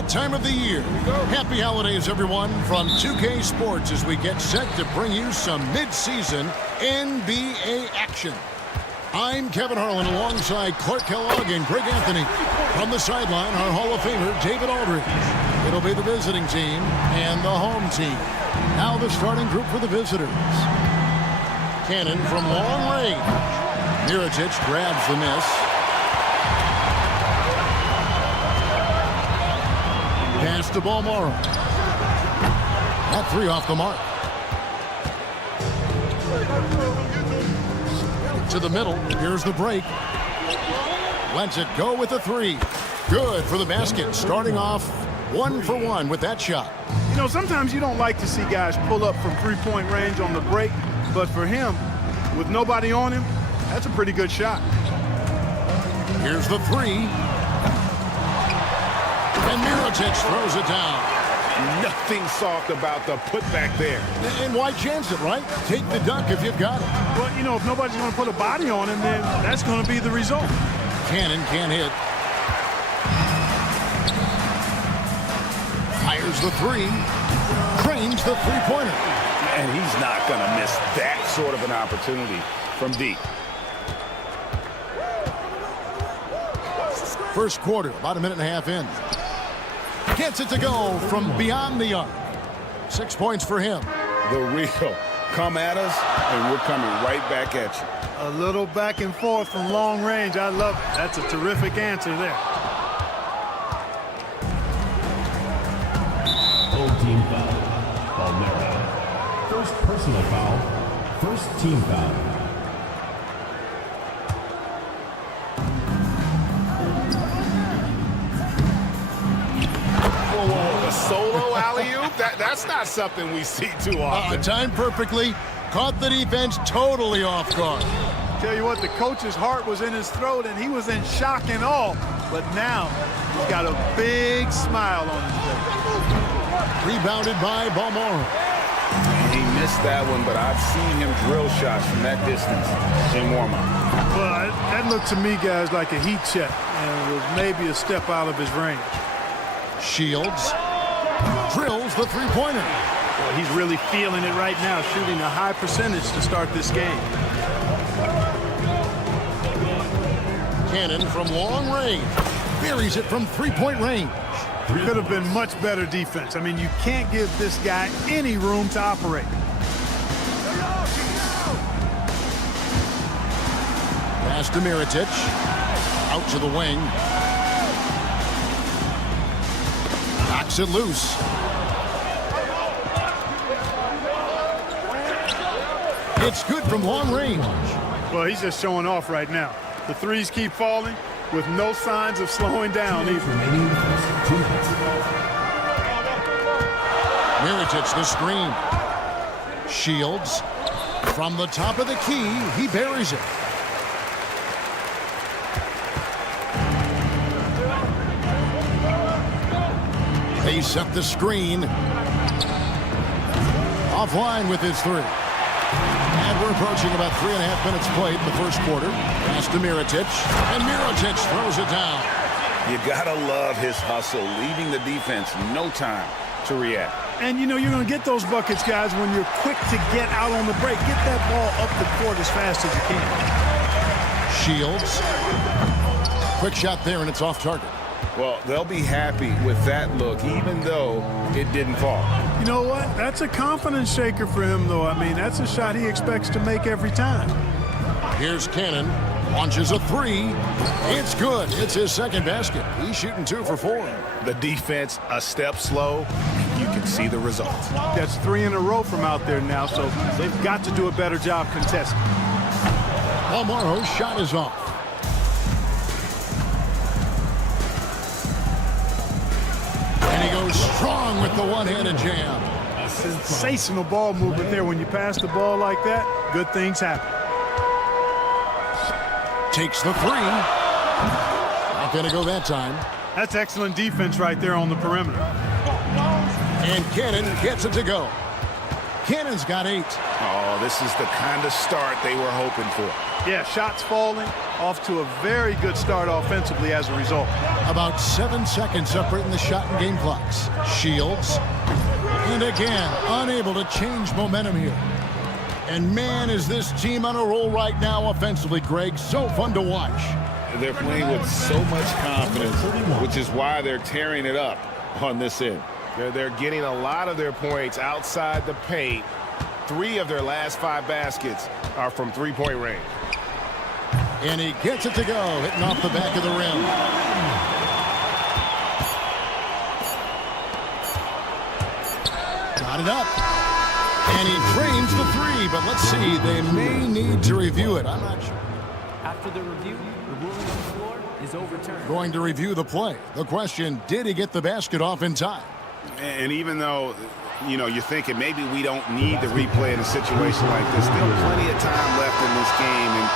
that time of the year. Happy holidays, everyone, from 2K Sports as we get set to bring you some mid-season NBA action. I'm Kevin Harlan alongside Clark Kellogg and Greg Anthony. From the sideline, our Hall of Famer, David Aldridge. It'll be the visiting team and the home team. Now the starting group for the visitors. Cannon from long range. Mirotic grabs the miss. Pass to Balmoro. That three off the mark. To the middle. Here's the break. Lets it go with the three. Good for the basket. Starting off 1 for 1 with that shot. You know, sometimes you don't like to see guys pull up from three-point range on the break, but for him, with nobody on him, that's a pretty good shot. Here's the three. And Mirotic throws it down. Nothing soft about the putback there. And why chance it, right? Take the dunk if you've got it. Well, you know, if nobody's going to put a body on him, then that's going to be the result. Cannon can't hit. Fires the three. Trains the three-pointer. And he's not going to miss that sort of an opportunity from deep. First quarter, about a minute and a half in. Gets it to go from beyond the arc. 6 points for him. The real come at us, and we're coming right back at you. A little back and forth from long range. I love it. That's a terrific answer there. Full team foul. Balmero. First personal foul. First team foul. A solo alley-oop? That's not something we see too often. Timed perfectly. Caught the defense totally off guard. Tell you what, the coach's heart was in his throat, and he was in shock and awe. But now, he's got a big smile on his face. Rebounded by Balmoro. He missed that one, but I've seen him drill shots from that distance in warm-up. Well, that looked to me, guys, like a heat check, and it was maybe a step out of his range. Shields drills the three-pointer. Well, he's really feeling it right now, shooting a high percentage to start this game. Cannon from long range. Buries it from three-point range. Could have been much better defense. I mean, you can't give this guy any room to operate. Pass to Mirotic. Out to the wing. Knocks it loose. It's good from long range. Well, he's just showing off right now. The threes keep falling with no signs of slowing down either. Mirotic the screen. Shields. From the top of the key, he buries it. They set the screen. Offline with his three. And we're approaching about 3.5 minutes played in the first quarter. Pass to Mirotic. And Mirotic throws it down. You gotta love his hustle, leaving the defense no time to react. And, you know, you're going to get those buckets, guys, when you're quick to get out on the break. Get that ball up the court as fast as you can. Shields. Quick shot there, and it's off target. Well, they'll be happy with that look, even though it didn't fall. You know what? That's a confidence shaker for him, though. I mean, that's a shot he expects to make every time. Here's Cannon. Launches a three. It's good. It's his second basket. He's shooting 2 for 4. The defense a step slow. You can see the results. That's 3 in a row from out there now, so they've got to do a better job contesting. Balmoro's shot is off. And he goes strong with the one-handed jam. Sensational ball movement there. When you pass the ball like that, good things happen. Takes the three. Not going to go that time. That's excellent defense right there on the perimeter. And Cannon gets it to go. Buchanan's got 8. Oh, this is the kind of start they were hoping for. Yeah, shots falling, off to a very good start offensively as a result. About 7 seconds separating the shot and game clocks. Shields. And again, unable to change momentum here. And man, is this team on a roll right now offensively, Greg. So fun to watch. They're playing with so much confidence, which is why they're tearing it up on this end. They're getting a lot of their points outside the paint. 3 of their last 5 baskets are from three-point range. And he gets it to go, hitting off the back of the rim. Got it up. And he drains the 3, but let's see, they may need to review it. I'm not sure. After the review, the ruling on the floor is overturned. Going to review the play. The question, did he get the basket off in time? And even though, you're thinking maybe we don't need the replay in a situation like this, still plenty of time left in this game, and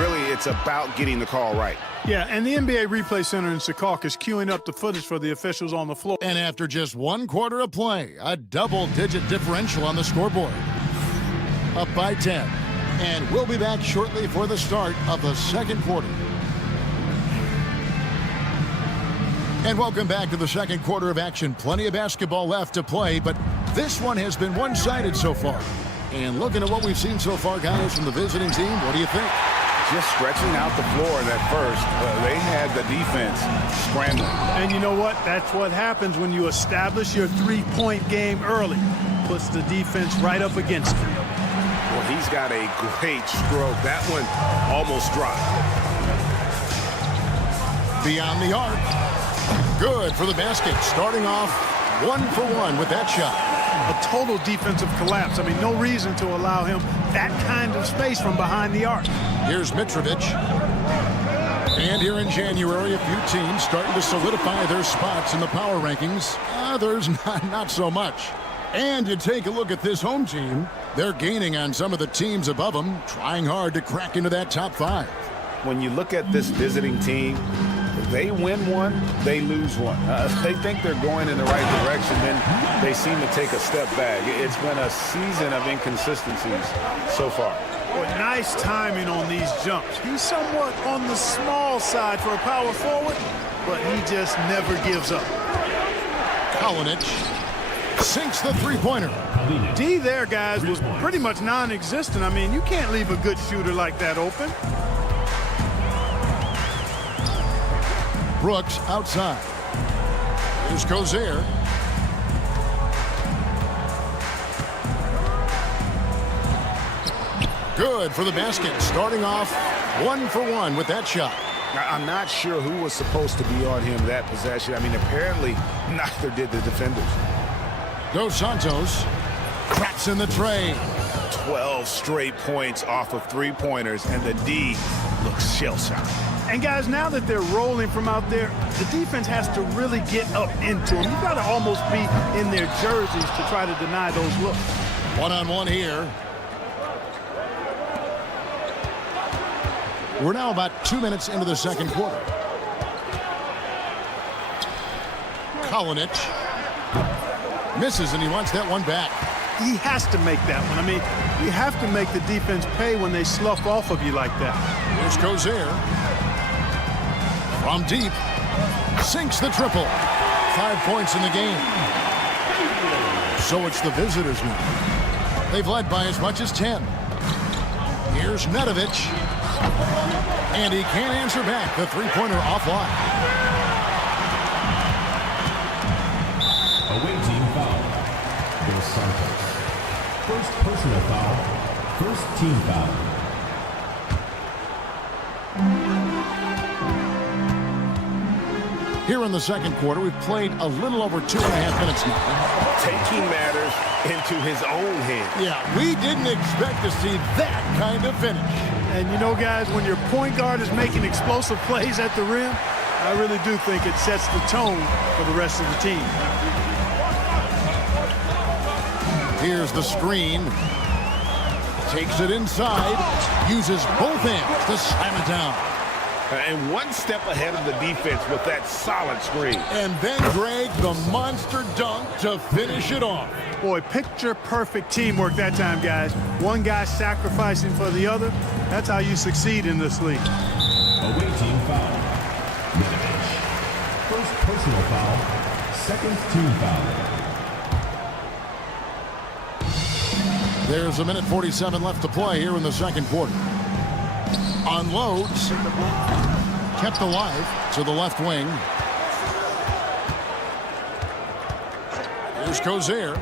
really it's about getting the call right. Yeah, and the NBA Replay Center in Secaucus is queuing up the footage for the officials on the floor. And after just 1 quarter of play, a double-digit differential on the scoreboard. Up by 10. And we'll be back shortly for the start of the second quarter. And welcome back to the second quarter of action. Plenty of basketball left to play, but this one has been one-sided so far. And looking at what we've seen so far, guys, from the visiting team, what do you think? Just stretching out the floor in that first. They had the defense scrambling. And you know what? That's what happens when you establish your three-point game early. Puts the defense right up against it. Well, he's got a great stroke. That one almost dropped. Beyond the arc. Good for the basket. Starting off 1 for 1 with that shot. A total defensive collapse. I mean, no reason to allow him that kind of space from behind the arc. Here's Mitrovic. And here in January, a few teams starting to solidify their spots in the power rankings. Others not so much. And you take a look at this home team. They're gaining on some of the teams above them, trying hard to crack into that top 5. When you look at this visiting team, they win one, they lose one. They think they're going in the right direction, then they seem to take a step back. It's been a season of inconsistencies so far. Boy, nice timing on these jumps. He's somewhat on the small side for a power forward, but he just never gives up. Kalinic sinks the three-pointer. D there, guys, was pretty much non-existent. I mean, you can't leave a good shooter like that open. Brooks outside. Here's Cozier. Good for the basket. Starting off 1 for 1 with that shot. I'm not sure who was supposed to be on him that possession. I mean, apparently neither did the defenders. Dos Santos cracks in the tray. 12 straight points off of three-pointers, and the D looks shell-shocked. And guys, now that they're rolling from out there, the defense has to really get up into them. You've got to almost be in their jerseys to try to deny those looks. One-on-one here. We're now about 2 minutes into the second quarter. Kalinic misses, and he wants that one back. He has to make that one. I mean, you have to make the defense pay when they slough off of you like that. Here's Cozier. From deep. Sinks the triple. 5 points in the game. So it's the visitors now. They've led by as much as 10. Here's Nedovic. And he can't answer back. The three-pointer offline. Away team foul. Dos Santos. First personal foul. First team foul. Here in the second quarter, we've played a little over 2.5 minutes now. Taking matters into his own hands. Yeah, we didn't expect to see that kind of finish. And you know, guys, when your point guard is making explosive plays at the rim, I really do think it sets the tone for the rest of the team. Here's the screen. Takes it inside. Uses both hands to slam it down. And one step ahead of the defense with that solid screen. And then, Greg, the monster dunk to finish it off. Boy, picture-perfect teamwork that time, guys. One guy sacrificing for the other. That's how you succeed in this league. Away team foul. Middleditch. First personal foul. Second team foul. There's a minute 47 left to play here in the second quarter. Unloads. Kept alive to the left wing. Here's Cozier.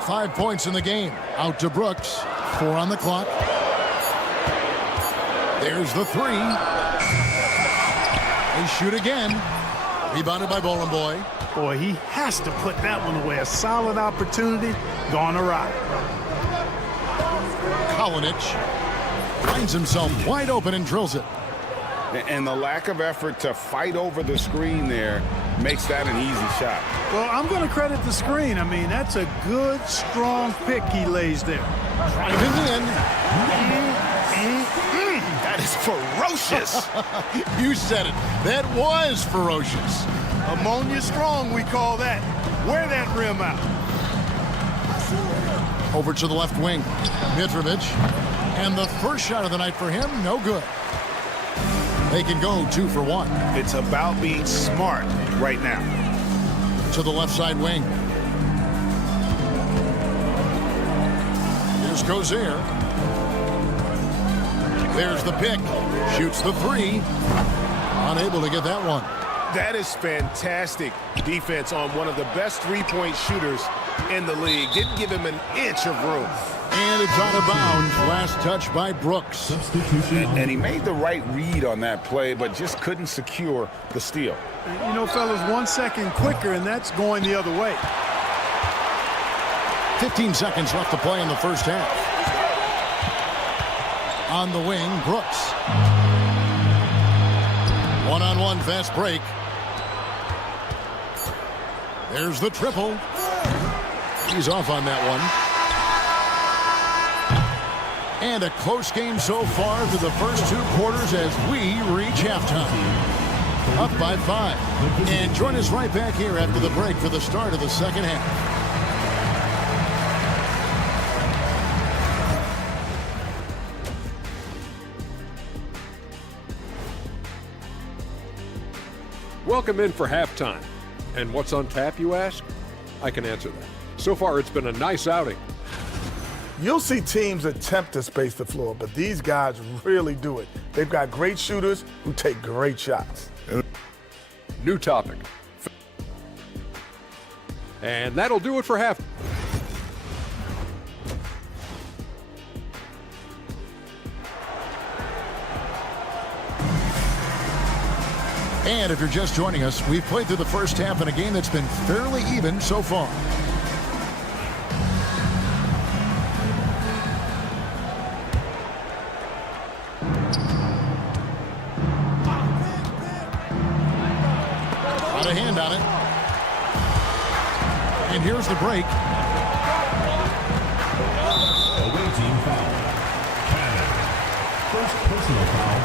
5 points in the game. Out to Brooks. 4 on the clock. There's the 3. They shoot again. Rebounded by Bowling Boy. Boy, he has to put that one away. A solid opportunity gone awry. Kalinich finds himself wide open and drills it. And the lack of effort to fight over the screen there makes that an easy shot. Well, I'm going to credit the screen. I mean, that's a good, strong pick he lays there. Driving in. That is ferocious. You said it. That was ferocious. Ammonia strong, we call that. Wear that rim out. Over to the left wing. Mitrovic. And the first shot of the night for him, no good. They can go 2 for 1. It's about being smart right now. To the left side wing. Here's Cozier. There's the pick. Shoots the 3. Unable to get that one. That is fantastic defense on one of the best three-point shooters in the league. Didn't give him an inch of room. And it's out of bounds. Last touch by Brooks. Substitution. And he made the right read on that play, but just couldn't secure the steal. You know, fellas, 1 second quicker, and that's going the other way. 15 seconds left to play in the first half. On the wing, Brooks. One-on-one fast break. There's the triple. He's off on that one. And a close game so far through the first 2 quarters as we reach halftime. Up by 5. And join us right back here after the break for the start of the second half. Welcome in for halftime. And what's on tap, you ask? I can answer that. So far, it's been a nice outing. You'll see teams attempt to space the floor, but these guys really do it. They've got great shooters who take great shots. New topic. And that'll do it for half. And if you're just joining us, we've played through the first half in a game that's been fairly even so far. Got a hand on it. And here's the break. Away team foul. Cannon. First personal foul.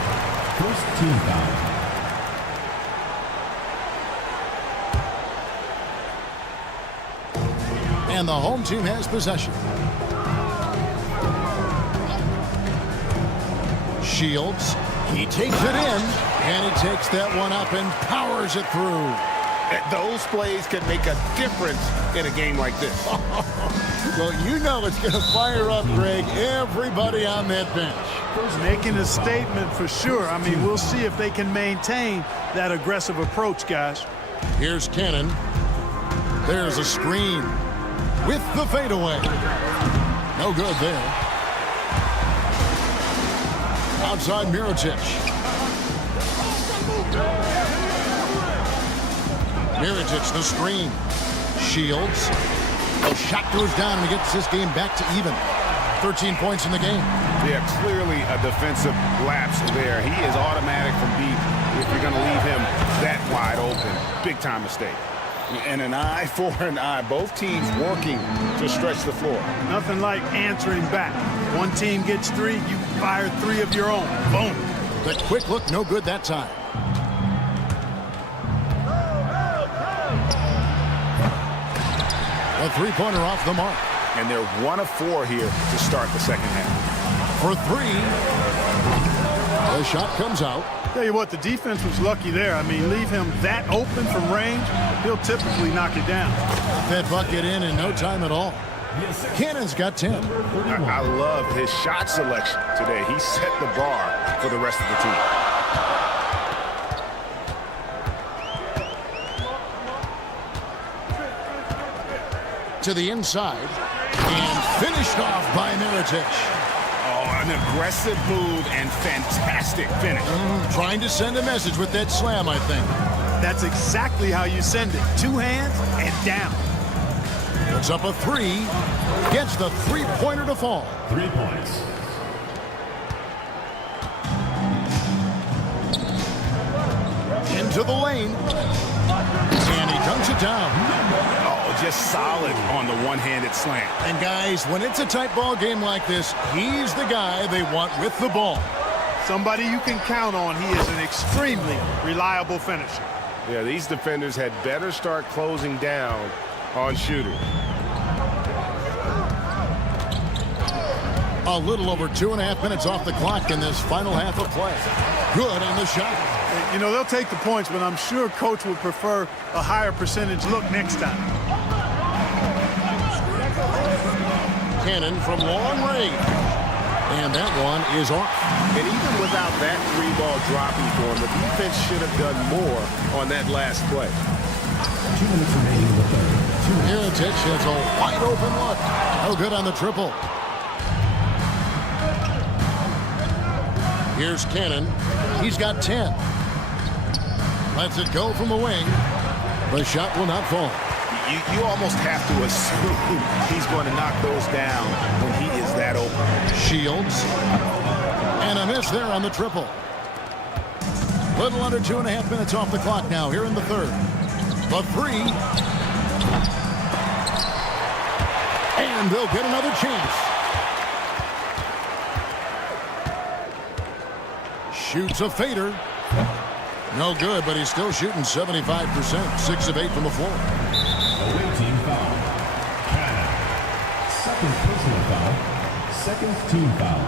First team foul. And the home team has possession. Shields. He takes it in. And he takes that one up and powers it through. Those plays can make a difference in a game like this. Well, you know it's going to fire up, Greg, everybody on that bench. Making a statement for sure. I mean, we'll see if they can maintain that aggressive approach, guys. Here's Cannon. There's a screen with the fadeaway. No good there. Outside Mirotic. Mirotic, the screen. Shields. The shot goes down and he gets this game back to even. 13 points in the game. Yeah, clearly a defensive lapse there. He is automatic from deep if you're going to leave him that wide open. Big time mistake. And an eye for an eye. Both teams working to stretch the floor. Nothing like answering back. One team gets 3, you fire 3 of your own. Boom. The quick look, no good that time. A three-pointer off the mark. And they're 1 of 4 here to start the second half. For 3. The shot comes out. Tell you what, the defense was lucky there. I mean, leave him that open from range, he'll typically knock it down. That bucket in no time at all. Cannon's got 10. I love his shot selection today. He set the bar for the rest of the team. To the inside. And finished off by Mirotic. Oh, an aggressive move and fantastic finish. Trying to send a message with that slam, I think. That's exactly how you send it. 2 hands and down. Puts up a 3. Gets the three-pointer to fall. 3 points. Into the lane. And he dunks it down. Oh, just solid on the one-handed slam. And guys, when it's a tight ball game like this, he's the guy they want with the ball. Somebody you can count on. He is an extremely reliable finisher. Yeah, these defenders had better start closing down on shooters. A little over 2.5 minutes off the clock in this final half of play. Good on the shot. You know, they'll take the points, but I'm sure coach would prefer a higher percentage look next time. Cannon from long range. And that one is off. And even without that 3-ball dropping for him, the defense should have done more on that last play. 2 minutes remaining in the third. Mirotic has a wide open look. No good on the triple. Here's Cannon. He's got 10. Lets it go from the wing. The shot will not fall. You almost have to assume he's going to knock those down when he is that open. Shields. And a miss there on the triple. Little under 2.5 minutes off the clock now here in the third. The 3. And they'll get another chance. Shoots a fader. No good, but he's still shooting 75%. 6 of 8 from the floor. Away team foul. Cannon. Second personal foul. Second team foul.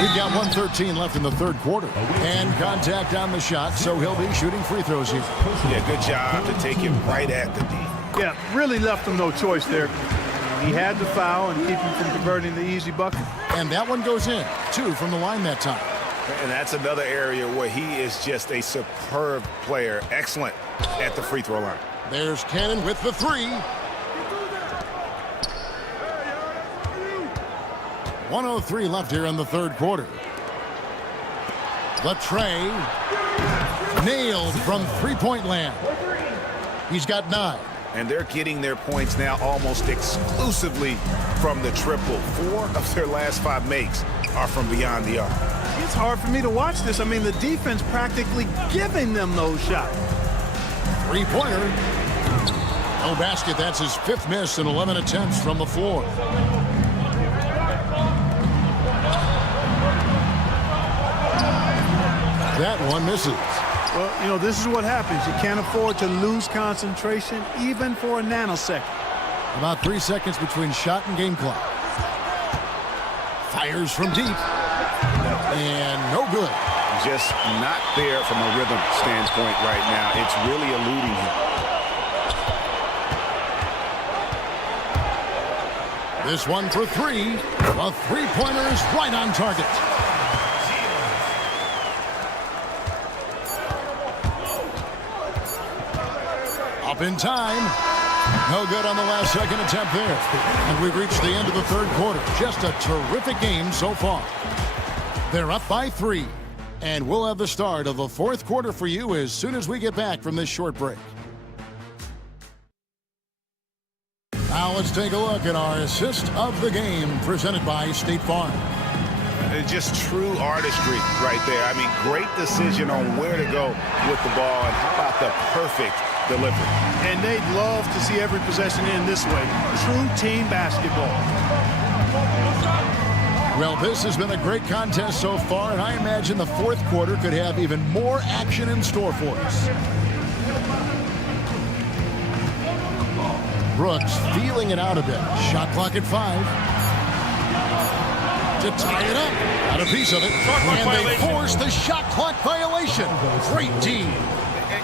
We've got 1:13 left in the third quarter. And contact on the shot, so he'll be shooting free throws here. Yeah, good job to take him right at the D. Yeah, really left him no choice there. He had the foul and keep him from converting the easy bucket. And that one goes in. 2 from the line that time. And that's another area where he is just a superb player. Excellent at the free throw line. There's Cannon with the 3. 1:03 left here in the third quarter. The tray. Nailed from three-point land. He's got 9. And they're getting their points now almost exclusively from the triple. 4 of their last 5 makes are from beyond the arc. It's hard for me to watch this. I mean, the defense practically giving them those shots. Three-pointer. No basket. That's his 5th miss in 11 attempts from the floor. That one misses. Well, you know, this is what happens. You can't afford to lose concentration even for a nanosecond. About 3 seconds between shot and game clock. Fires from deep. And no good. Just not there from a rhythm standpoint right now. It's really eluding him. This one for 3. A three-pointer is right on target. Up in time. No good on the last second attempt there. And we've reached the end of the third quarter. Just a terrific game so far. They're up by 3. And we'll have the start of the fourth quarter for you as soon as we get back from this short break. Now let's take a look at our assist of the game presented by State Farm. Just true artistry right there. I mean, great decision on where to go with the ball, and how about the perfect delivery. And they'd love to see every possession end this way. True team basketball. Well, this has been a great contest so far, and I imagine the fourth quarter could have even more action in store for us. Brooks feeling it out a bit. Shot clock at 5. To tie it up. Got a piece of it. And they force the shot clock violation. Great D.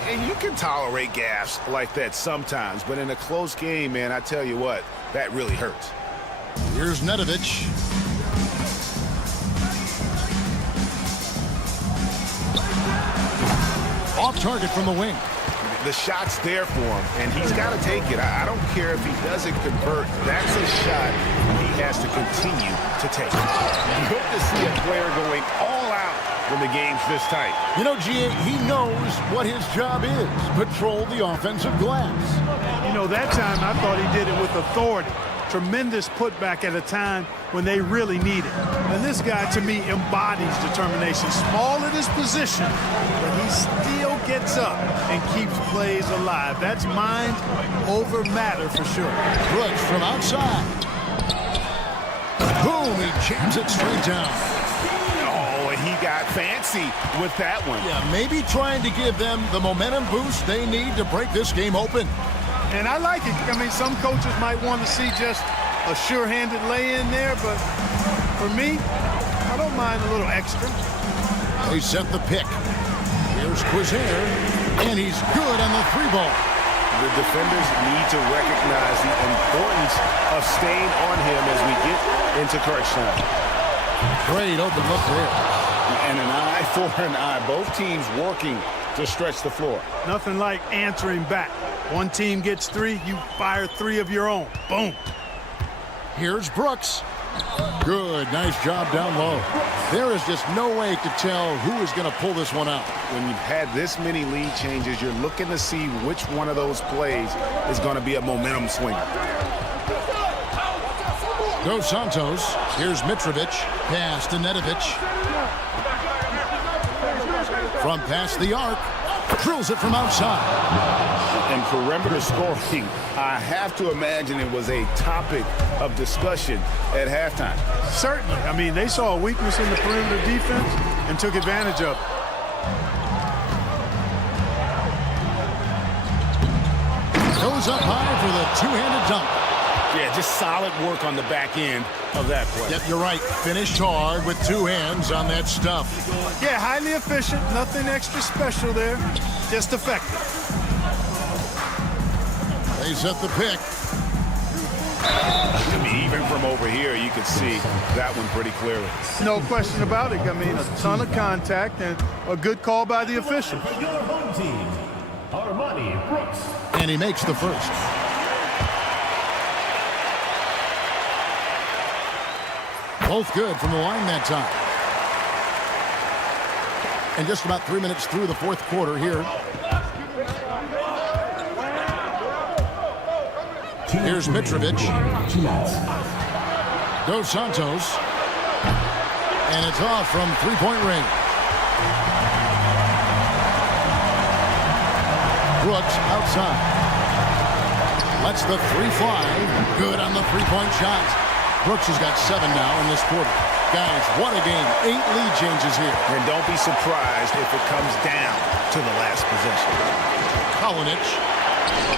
And you can tolerate gaffes like that sometimes, but in a close game, man, I tell you what, that really hurts. Here's Nedovic. Off target from the wing. The shot's there for him, and he's got to take it. I don't care if he doesn't convert. That's a shot he has to continue to take. Good to see a player going all out when the game's this tight. You know, G.A., he knows what his job is. Patrol the offensive glass. You know, that time I thought he did it with authority. Tremendous putback at a time when they really need it. And this guy, to me, embodies determination. Small at his position, but he still gets up and keeps plays alive. That's mind over matter for sure. Brooks from outside. Boom, he jams it straight down. Oh, and he got fancy with that one. Yeah, maybe trying to give them the momentum boost they need to break this game open. And I like it. I mean, some coaches might want to see just a sure-handed lay-in there, but for me, I don't mind a little extra. They set the pick. Here's Quizier, and he's good on the 3-ball. The defenders need to recognize the importance of staying on him as we get into crunch time. Great open look there. And an eye for an eye. Both teams working to stretch the floor. Nothing like answering back. One team gets 3, you fire 3 of your own. Boom. Here's Brooks. Good, nice job down low. There is just no way to tell who is going to pull this one out. When you've had this many lead changes, you're looking to see which one of those plays is going to be a momentum swinger. Dos Santos. Here's Mitrovic. Pass to Nedovic. From past the arc. Drills it from outside. And perimeter scoring, I have to imagine it was a topic of discussion at halftime. Certainly. I mean, they saw a weakness in the perimeter defense and took advantage of it. Goes up high for the two-handed dunk. Yeah, just solid work on the back end of that play. Yep, you're right. Finished hard with 2 hands on that stuff. Yeah, highly efficient. Nothing extra special there. Just effective. They set the pick. I mean, even from over here, you could see that one pretty clearly. No question about it. I mean, a ton of contact and a good call by the official. Your home team, Armani Brooks. And he makes the first. Both good from the line that time. And just about 3 minutes through the fourth quarter here. Here's Mitrovic. Dos Santos. And it's off from three-point range. Brooks outside. Lets the 3 fly. Good on the three-point shot. Brooks has got 7 now in this quarter. Guys, what a game. 8 lead changes here. And don't be surprised if it comes down to the last possession. Kalinic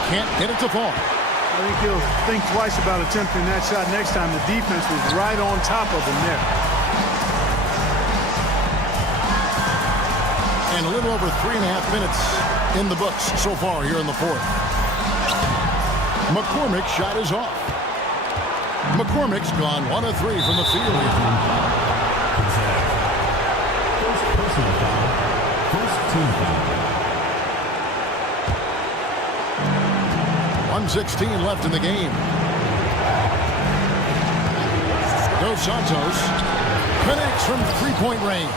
can't get it to fall. I think he'll think twice about attempting that shot next time. The defense was right on top of him there. And a little over 3.5 minutes in the books so far here in the fourth. McCormick's shot is off. McCormick's gone 1 of 3 from the field here. First personal foul. First team foul. 1:16 left in the game. Dos Santos connects from three-point range.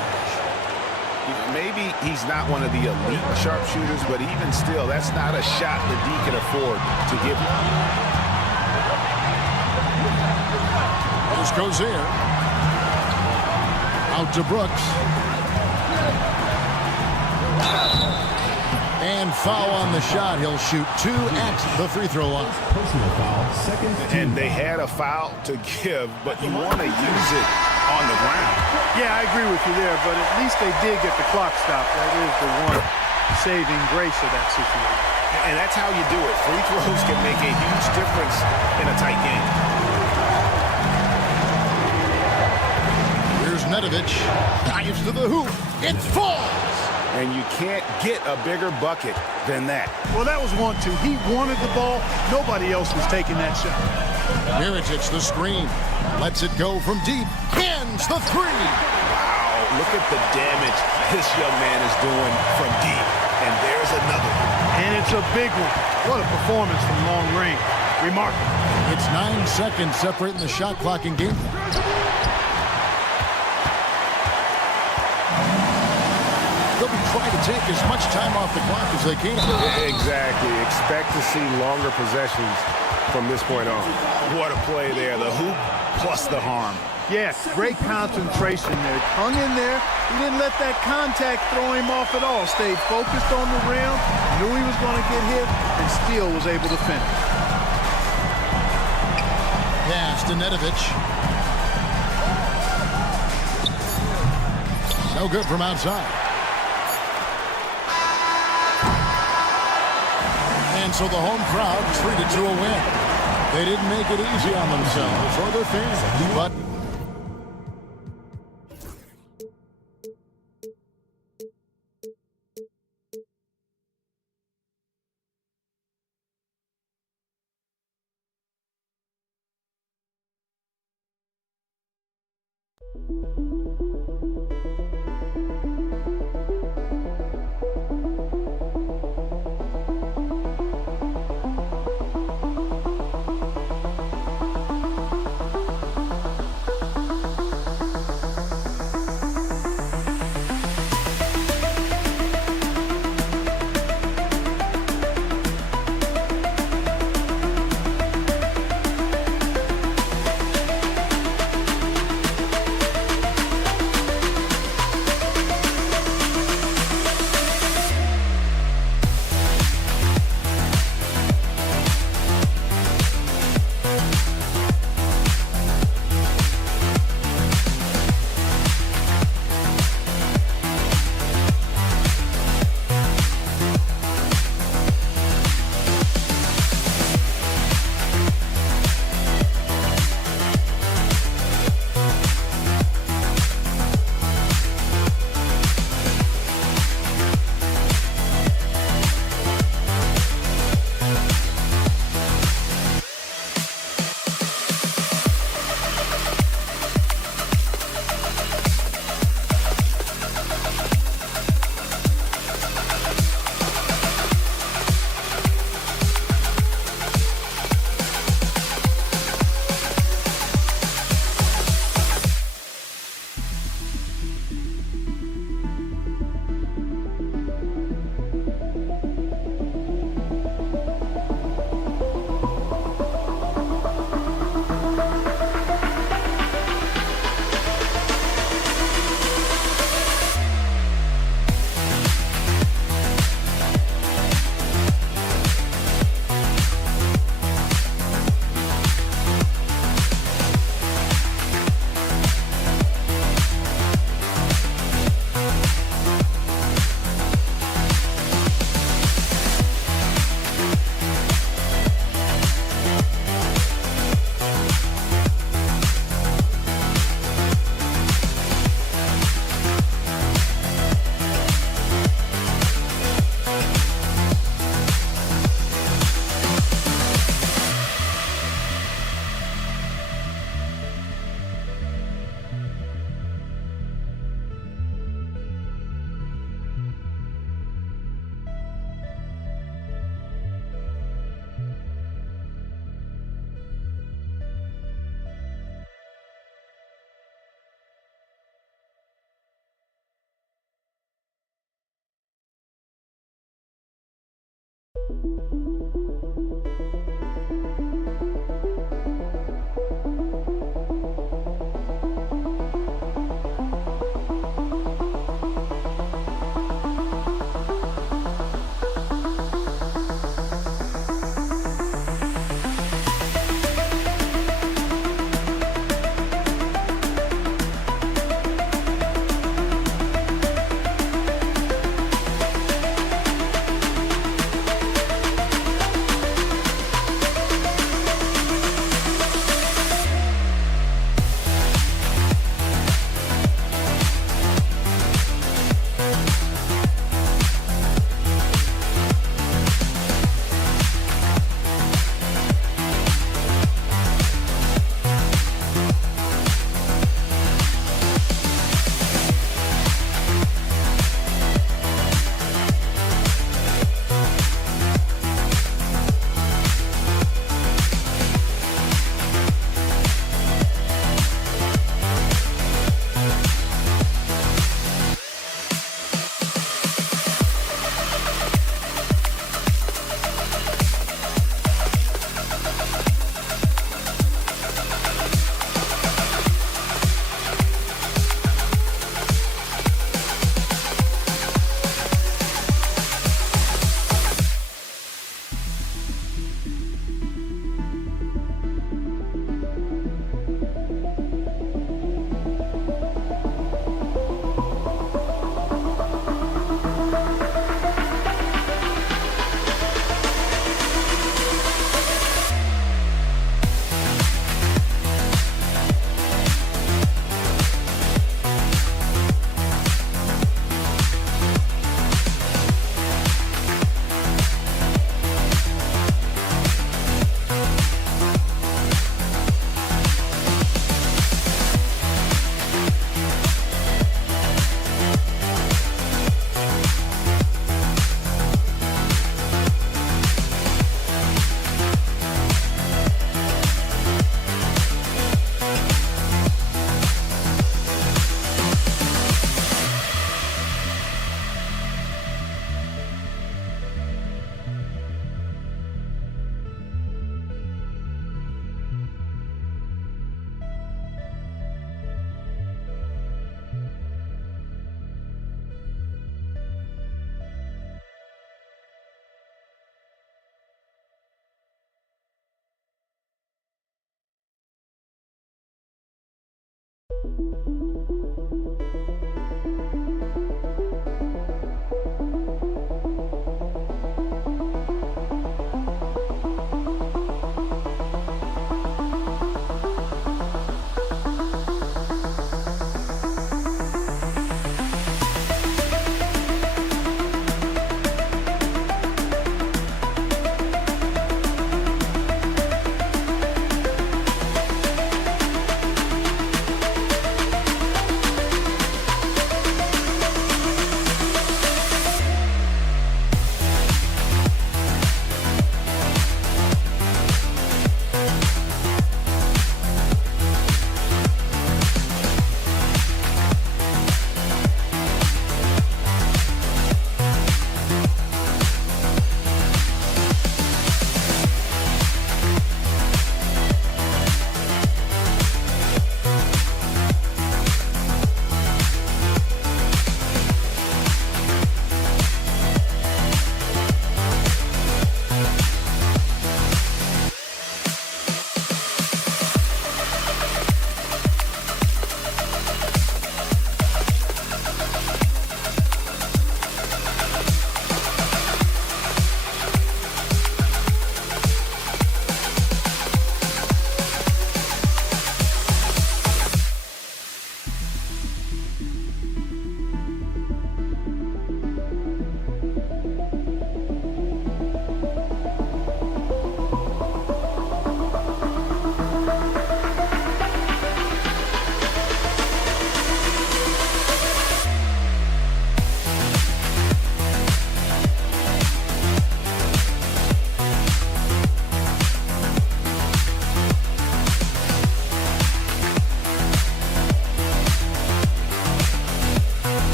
Maybe he's not one of the elite sharpshooters, but even still, that's not a shot that D can afford to give him. Here's Quizier. Out to Brooks. And foul on the shot. He'll shoot 2 at the free throw line. Personal foul, second team. And they had a foul to give, but you want to use it on the ground. Yeah, I agree with you there, but at least they did get the clock stopped. That is the one saving grace of that situation. And that's how you do it. Free throws can make a huge difference in a tight game. Here's Nedovic. Dives to the hoop. It falls. And you can't get a bigger bucket than that. Well, that was 1-2. He wanted the ball. Nobody else was taking that shot. Mirotic, the screen. Lets it go from deep. Hands the 3. Wow, look at the damage this young man is doing from deep. And there's another one. And it's a big one. What a performance from long range. Remarkable. It's 9 seconds separating the shot clock and game. They'll be trying to take as much time off the clock as they can. Exactly. Expect to see longer possessions from this point on. What a play there. The hoop plus the harm. Yes, great concentration there. Hung in there. He didn't let that contact throw him off at all. Stayed focused on the rim. Knew he was going to get hit and still was able to finish. Pass to Nedovic. No good from outside. And so the home crowd treated to a win. They didn't make it easy on themselves or their fans, but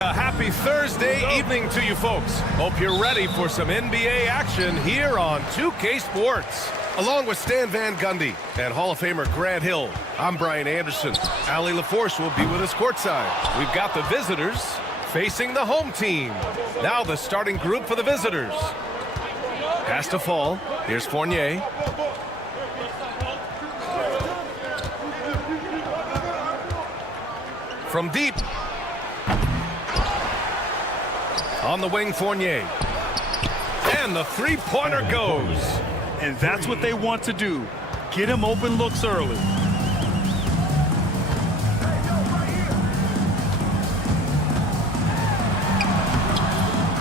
A happy Thursday evening to you folks. Hope you're ready for some NBA action here on 2K Sports. Along with Stan Van Gundy and Hall of Famer Grant Hill, I'm Brian Anderson. Allie LaForce will be with us courtside. We've got the visitors facing the home team. Now the starting group for the visitors. Pass to Fall. Here's Fournier. From deep. On the wing, Fournier. And the three-pointer goes. And that's what they want to do. Get him open looks early.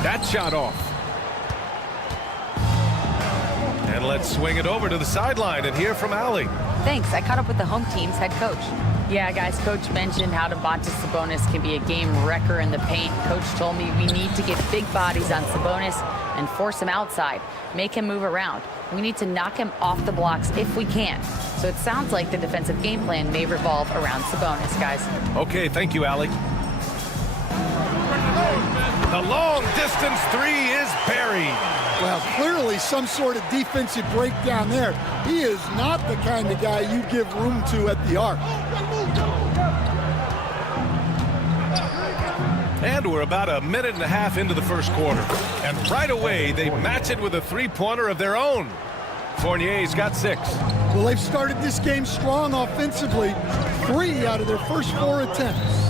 That shot off. And let's swing it over to the sideline and hear from Allie. Thanks. I caught up with the home team's head coach. Yeah, guys, Coach mentioned how Domantas Sabonis can be a game wrecker in the paint. Coach told me we need to get big bodies on Sabonis and force him outside, make him move around. We need to knock him off the blocks if we can. So it sounds like the defensive game plan may revolve around Sabonis, guys. Okay, thank you, Allie. The long-distance three is buried. Well, clearly some sort of defensive breakdown there. He is not the kind of guy you give room to at the arc. And we're about a minute and a half into the first quarter. And right away, they match it with a three-pointer of their own. Fournier's got 6. Well, they've started this game strong offensively. 3 out of their first 4 attempts.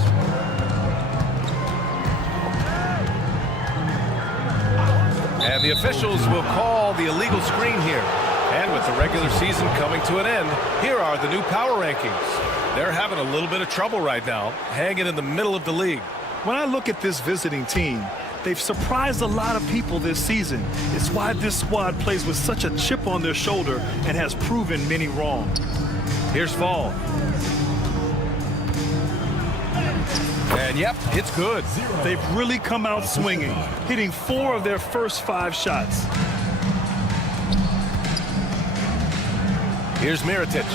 And the officials will call the illegal screen here. And with the regular season coming to an end, here are the new power rankings. They're having a little bit of trouble right now, hanging in the middle of the league. When I look at this visiting team, they've surprised a lot of people this season. It's why this squad plays with such a chip on their shoulder and has proven many wrong. Here's Fall. And yep, it's good. They've really come out swinging, hitting 4 of their first 5 shots. Here's Mirotic.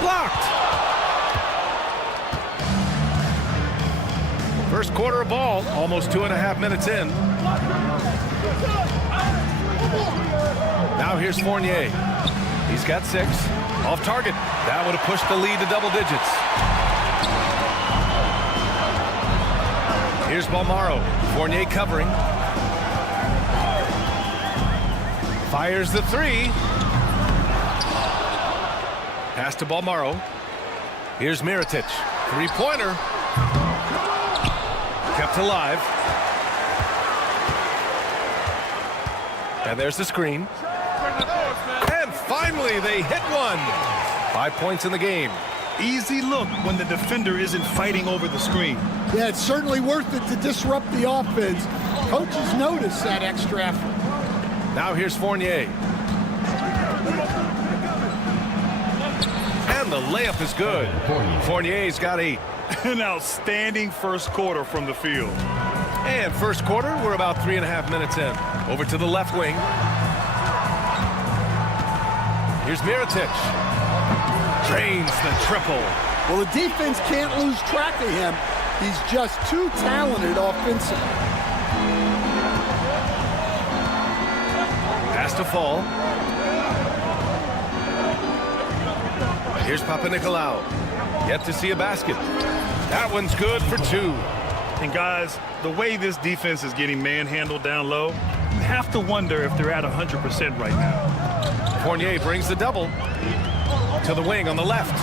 Blocked. First quarter of ball, almost 2.5 minutes in. Now here's Fournier. He's got 6. Off target. That would have pushed the lead to double digits. Here's Balmaro. Fournier covering. Fires the 3. Pass to Balmaro. Here's Mirotic. Three-pointer. Kept alive. And there's the screen. And finally, they hit one. 5 points in the game. Easy look when the defender isn't fighting over the screen. Yeah, it's certainly worth it to disrupt the offense. Coaches notice that extra effort. Now here's Fournier. And the layup is good. Fournier's got 8. An outstanding first quarter from the field. And first quarter, we're about 3.5 minutes in. Over to the left wing. Here's Mirotic. Drains the triple. Well, the defense can't lose track of him. He's just too talented offensively. Pass to fall. Here's Papanikolaou. Yet to see a basket. That one's good for 2. And guys, the way this defense is getting manhandled down low, you have to wonder if they're at 100% right now. Fournier brings the double to the wing on the left.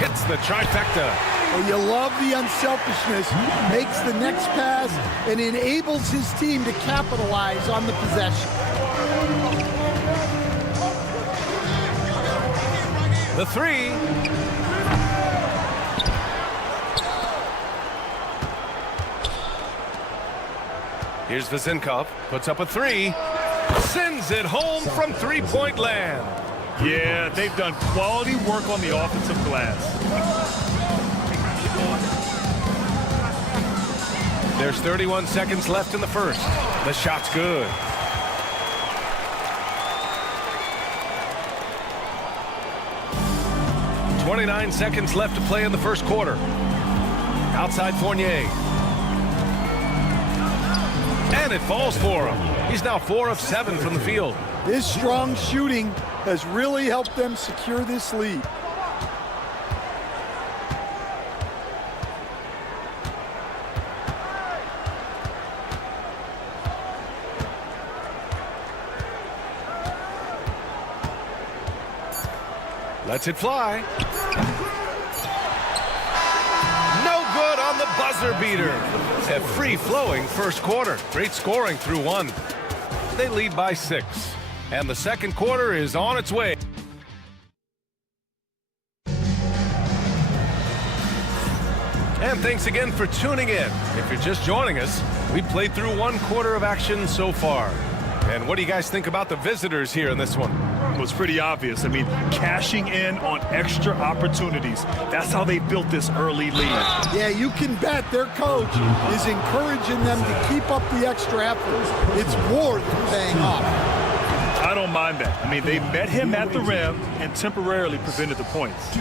Hits the trifecta. Well, you love the unselfishness, makes the next pass, and enables his team to capitalize on the possession. The 3. Here's Vezinkov, puts up a 3, sends it home from three-point land. Yeah, they've done quality work on the offensive glass. There's 31 seconds left in the first. The shot's good. .29 seconds left to play in the first quarter. Outside Fournier. And it falls for him. He's now 4 of 7 from the field. His strong shooting has really helped them secure this lead. Lets it fly. No good on the buzzer beater. A free-flowing first quarter. Great scoring through 1. They lead by 6. And the second quarter is on its way. And thanks again for tuning in. If you're just joining us, we played through 1 quarter of action so far. And what do you guys think about the visitors here in this one? Well, it's pretty obvious. I mean, cashing in on extra opportunities. That's how they built this early lead. Yeah, you can bet their coach is encouraging them to keep up the extra effort. It's more than paying off. I don't mind that. I mean, they met him at the rim and temporarily prevented the points.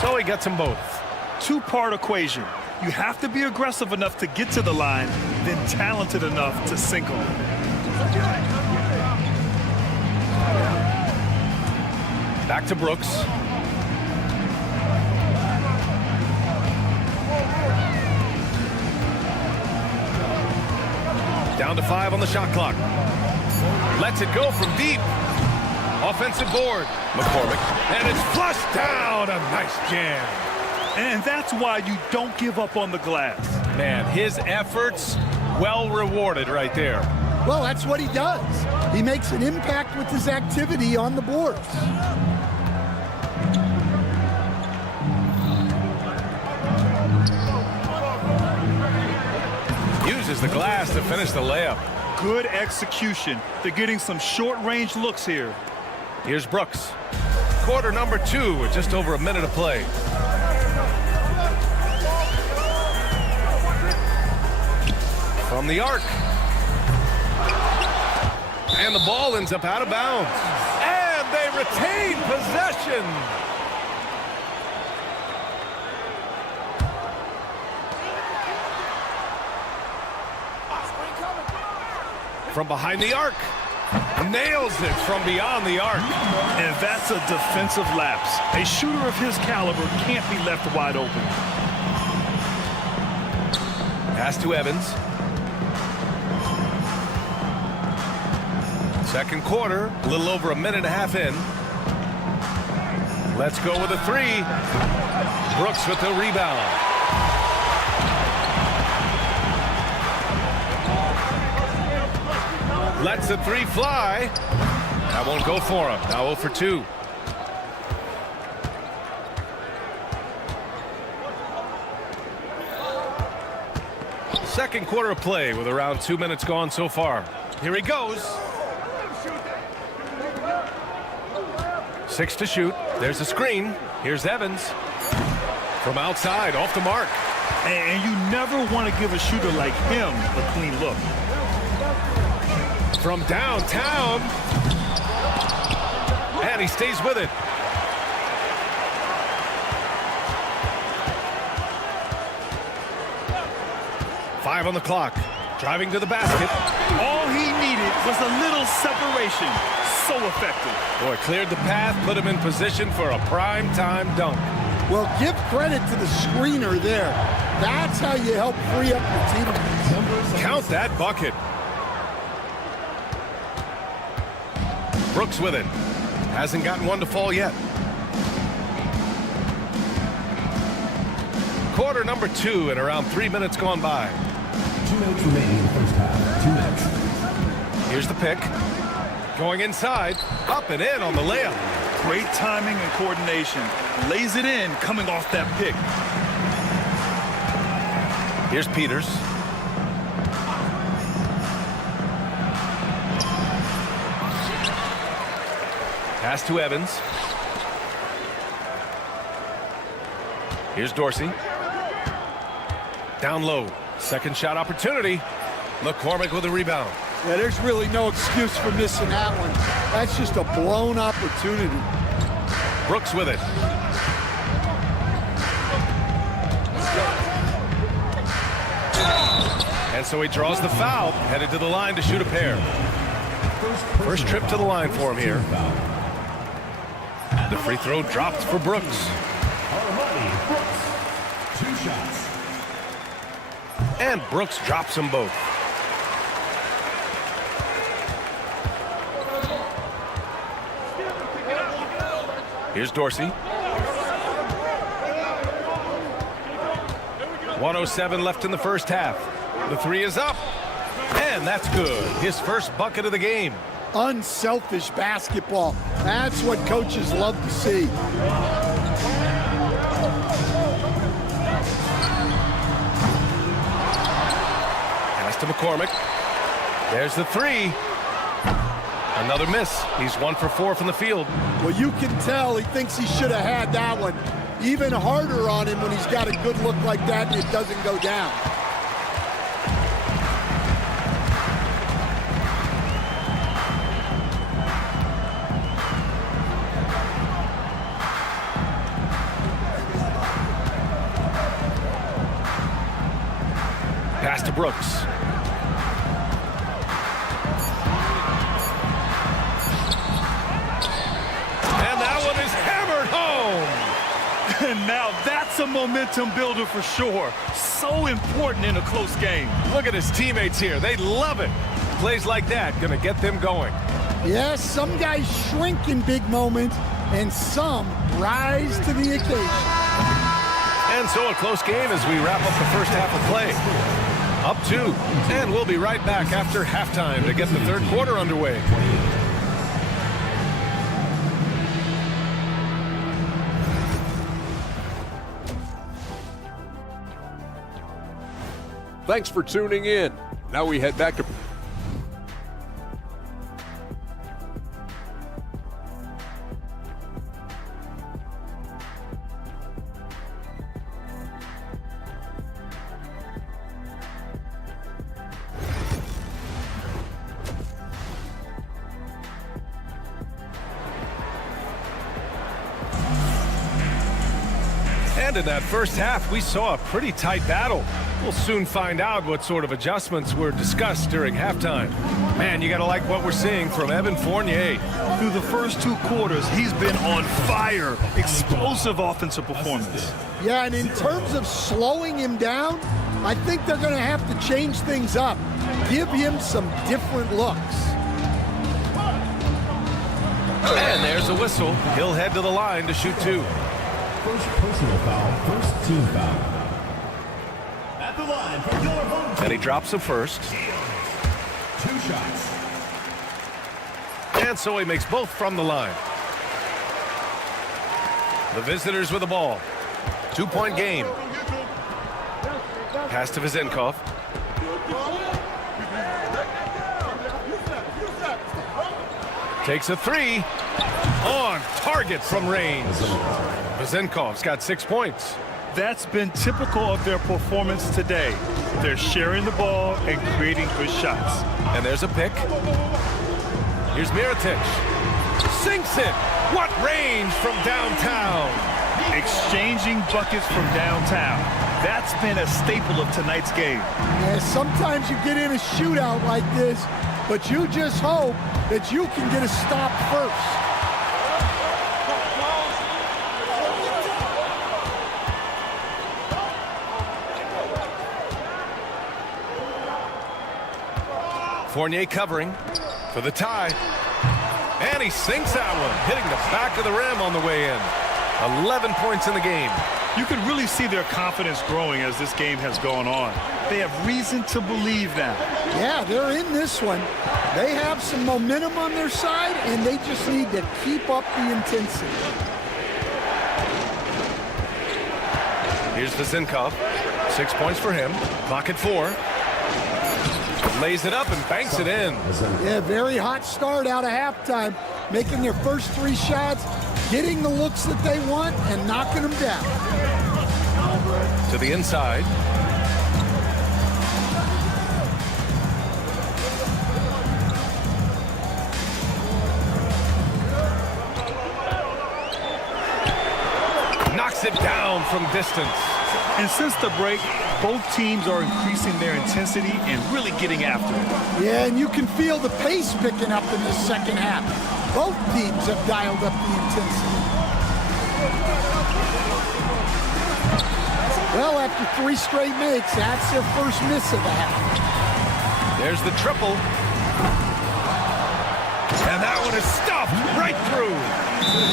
So he gets them both. 2-part equation. You have to be aggressive enough to get to the line, then talented enough to sink them. Back to Brooks. Down to 5 on the shot clock. Lets it go from deep. Offensive board. McCormick. And it's flushed down. A nice jam. And that's why you don't give up on the glass. Man, his efforts well rewarded right there. Well, that's what he does. He makes an impact with his activity on the boards. Uses the glass to finish the layup. Good execution. They're getting some short-range looks here. Here's Brooks. Quarter number 2 with just over a minute to play. From the arc. And the ball ends up out of bounds. And they retain possession. From behind the arc. Nails it from beyond the arc. And that's a defensive lapse. A shooter of his caliber can't be left wide open. Pass to Evans. Second quarter, a little over a minute and a half in. Let's go with a 3. Brooks with the rebound. Lets the 3 fly. That won't go for him. Now 0 for 2. Second quarter of play with around 2 minutes gone so far. Here he goes. 6 to shoot. There's a screen. Here's Evans. From outside, off the mark. And you never want to give a shooter like him a clean look. From downtown. And he stays with it. Five on the clock. Driving to the basket. All he needed was a little separation. So effective. Boy, cleared the path, put him in position for a prime-time dunk. Well, give credit to the screener there. That's how you help free up your team. Count that bucket. Brooks with it. Hasn't gotten one to fall yet. Quarter number 2 and around 3 minutes gone by. 2 minutes remaining in the first half. 2 minutes. Here's the pick. Going inside. Up and in on the layup. Great timing and coordination. Lays it in coming off that pick. Here's Peters. Pass to Evans. Here's Dorsey. Down low. Second shot opportunity. McCormick with a rebound. Yeah, there's really no excuse for missing that one. That's just a blown opportunity. Brooks with it. And so he draws the foul, headed to the line to shoot a pair. First trip to the line for him here. The free throw dropped for Brooks. 2 shots. And Brooks drops them both. Here's Dorsey. 1:07 left in the first half. The three is up. And that's good. His first bucket of the game. Unselfish basketball. That's what coaches love to see. Pass to McCormick. There's the three. Another miss. He's 1 for 4 from the field. Well, you can tell he thinks he should have had that one. Even harder on him when he's got a good look like that and it doesn't go down. Pass to Brooks. And that one is hammered home. And now that's a momentum builder for sure. So important in a close game. Look at his teammates here. They love it. Plays like that gonna get them going. Yes, some guys shrink in big moments and some rise to the occasion. And so a close game as we wrap up the first half of play. Up 2, and we'll be right back after halftime to get the third quarter underway. Thanks for tuning in. Now we head back to... And in that first half, we saw a pretty tight battle. We'll soon find out what sort of adjustments were discussed during halftime. Man, you gotta like what we're seeing from Evan Fournier. Through the first 2 quarters, he's been on fire. Explosive offensive performance. Yeah, and in terms of slowing him down, I think they're going to have to change things up. Give him some different looks. And there's a whistle. He'll head to the line to shoot 2. First personal foul, first team foul. At the line for your home team. And he drops the first. 2 shots. And so he makes both from the line. The visitors with the ball. 2-point game. Pass to Vizenkov. Takes a 3. On target from range. Vezenkov's got 6 points. That's been typical of their performance today. They're sharing the ball and creating good shots. And there's a pick. Here's Mirotic. Sinks it. What range from downtown. Exchanging buckets from downtown. That's been a staple of tonight's game. Yeah, sometimes you get in a shootout like this, but you just hope that you can get a stop first. Fournier covering for the tie. And he sinks that one, hitting the back of the rim on the way in. 11 points in the game. You can really see their confidence growing as this game has gone on. They have reason to believe now. Yeah, they're in this one. They have some momentum on their side, and they just need to keep up the intensity. Here's Vezenkov. 6 points for him. Clock at 4. Lays it up and banks it in. Yeah, very hot start out of halftime. Making their first 3 shots, getting the looks that they want, and knocking them down. To the inside. Knocks it down from distance. And since the break, both teams are increasing their intensity and really getting after it. Yeah, and you can feel the pace picking up in the second half. Both teams have dialed up the intensity. Well, after 3 straight makes, that's their first miss of the half. There's the triple. And that one is stuffed right through.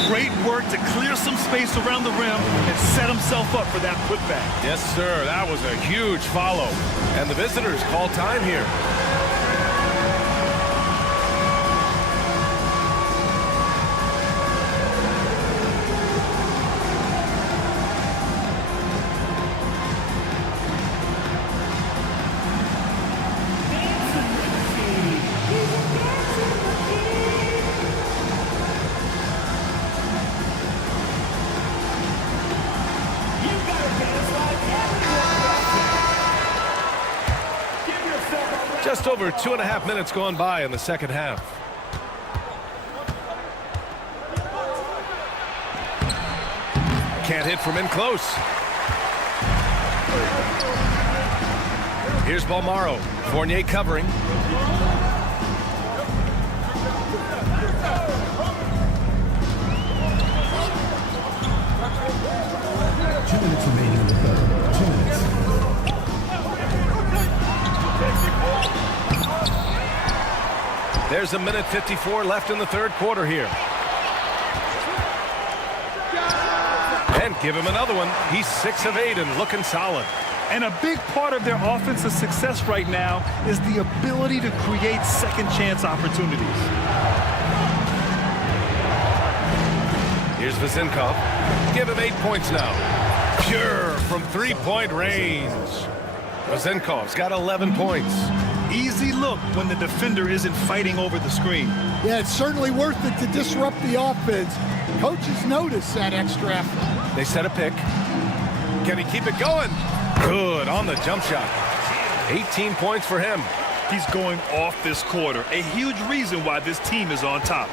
Great work to clear some space around the rim and set himself up for that putback. Yes, sir. That was a huge follow. And the visitors call time here. Just over 2.5 minutes gone by in the second half. Can't hit from in close. Here's Bolmaro. Fournier covering. Remaining in the third. 2 minutes. There's 1:54 left in the third quarter here. And give him another one. He's 6 of 8 and looking solid. And a big part of their offensive success right now is the ability to create second chance opportunities. Here's Vezenkov. Give him 8 points now. Pure from 3-point range. Vezenkov's got 11 points. Easy look when the defender isn't fighting over the screen. Yeah, it's certainly worth it to disrupt the offense. Coaches notice that extra effort. They set a pick. Can he keep it going? Good on the jump shot. 18 points for him. He's going off this quarter. A huge reason why this team is on top.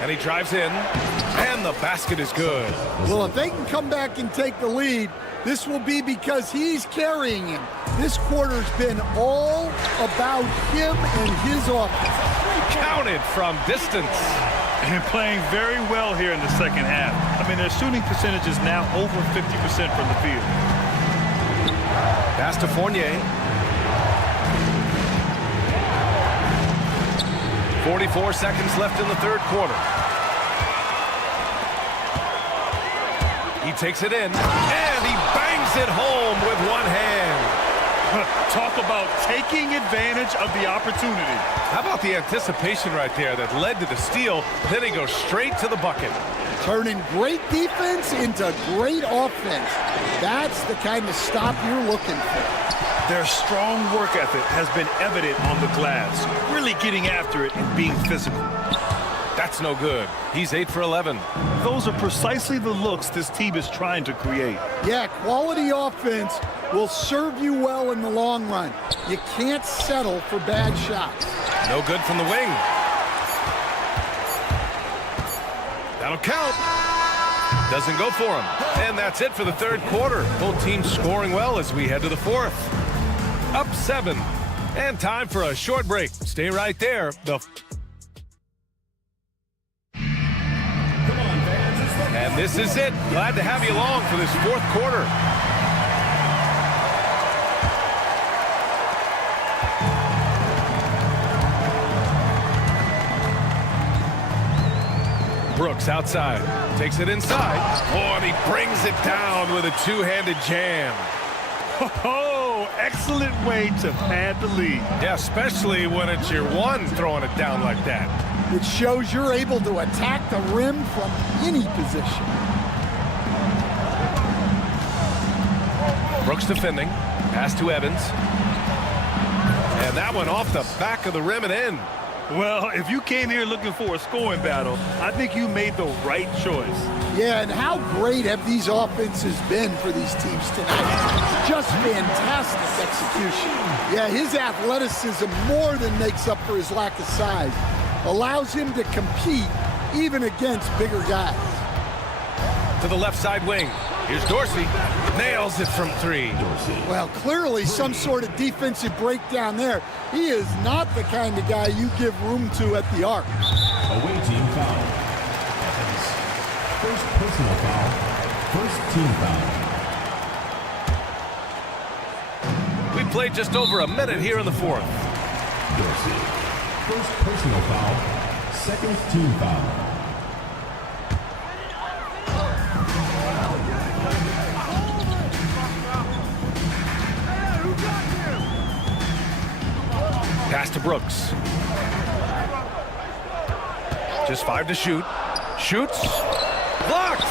And he drives in. And the basket is good. Well, if they can come back and take the lead, this will be because he's carrying him. This quarter's been all about him and his offense. Counted from distance. And playing very well here in the second half. I mean, their shooting percentage is now over 50% from the field. Pass to Fournier. 44 seconds left in the third quarter. He takes it in, and he bangs it home with one hand. Talk about taking advantage of the opportunity. How about the anticipation right there that led to the steal? Then he goes straight to the bucket. Turning great defense into great offense. That's the kind of stop you're looking for. Their strong work ethic has been evident on the glass, really getting after it and being physical. That's no good. He's 8 for 11. Those are precisely the looks this team is trying to create. Yeah, quality offense will serve you well in the long run. You can't settle for bad shots. No good from the wing. That'll count. Doesn't go for him. And that's it for the third quarter. Both teams scoring well as we head to the fourth. Up 7. And time for a short break. Stay right there. And this is it. Glad to have you along for this fourth quarter. Brooks outside. Takes it inside. Oh, and he brings it down with a two-handed jam. Oh, excellent way to pad the lead. Yeah, especially when it's your one throwing it down like that. It shows you're able to attack the rim from any position. Brooks defending. Pass to Evans. And that one off the back of the rim and in. Well, if you came here looking for a scoring battle, I think you made the right choice. Yeah, and how great have these offenses been for these teams tonight? Just fantastic execution. Yeah, his athleticism more than makes up for his lack of size. Allows him to compete even against bigger guys. To the left side wing. Here's Dorsey. Nails it from 3. Well, clearly some sort of defensive breakdown there. He is not the kind of guy you give room to at the arc. Away team foul. First personal foul. First team foul. We played just over a minute here in the fourth. Dorsey. First personal foul. Second team foul. Pass to Brooks. Just 5 to shoot. Shoots. Blocked.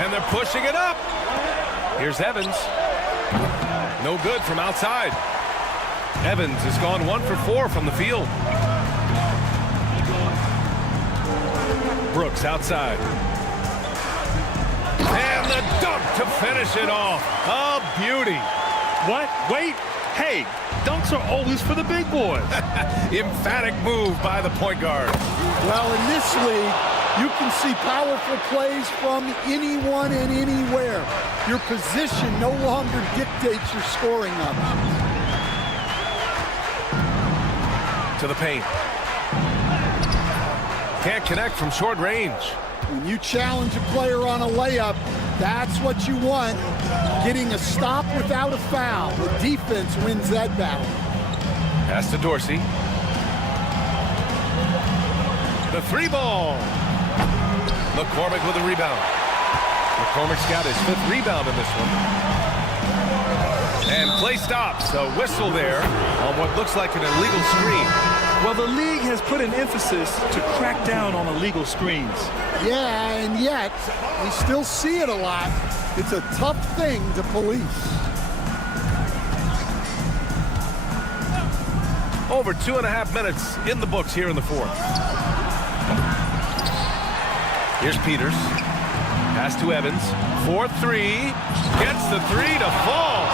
And they're pushing it up. Here's Evans. No good from outside. Evans has gone 1 for 4 from the field. Brooks outside. And the dunk to finish it off. A beauty. What? Wait. Hey, dunks are always for the big boys. Emphatic move by the point guard. Well, in this league, you can see powerful plays from anyone and anywhere. Your position no longer dictates your scoring options. To the paint. Can't connect from short range. When you challenge a player on a layup, that's what you want. Getting a stop without a foul. The defense wins that battle. Pass to Dorsey. The 3 ball. McCormick with a rebound. McCormick's got his 5th rebound in this one. And play stops. A whistle there on what looks like an illegal screen. Well, the league has put an emphasis to crack down on illegal screens. Yeah, and yet, we still see it a lot. It's a tough thing to police. Over 2.5 minutes in the books here in the fourth. Here's Peters. Pass to Evans. 4-3. Gets the 3 to fall.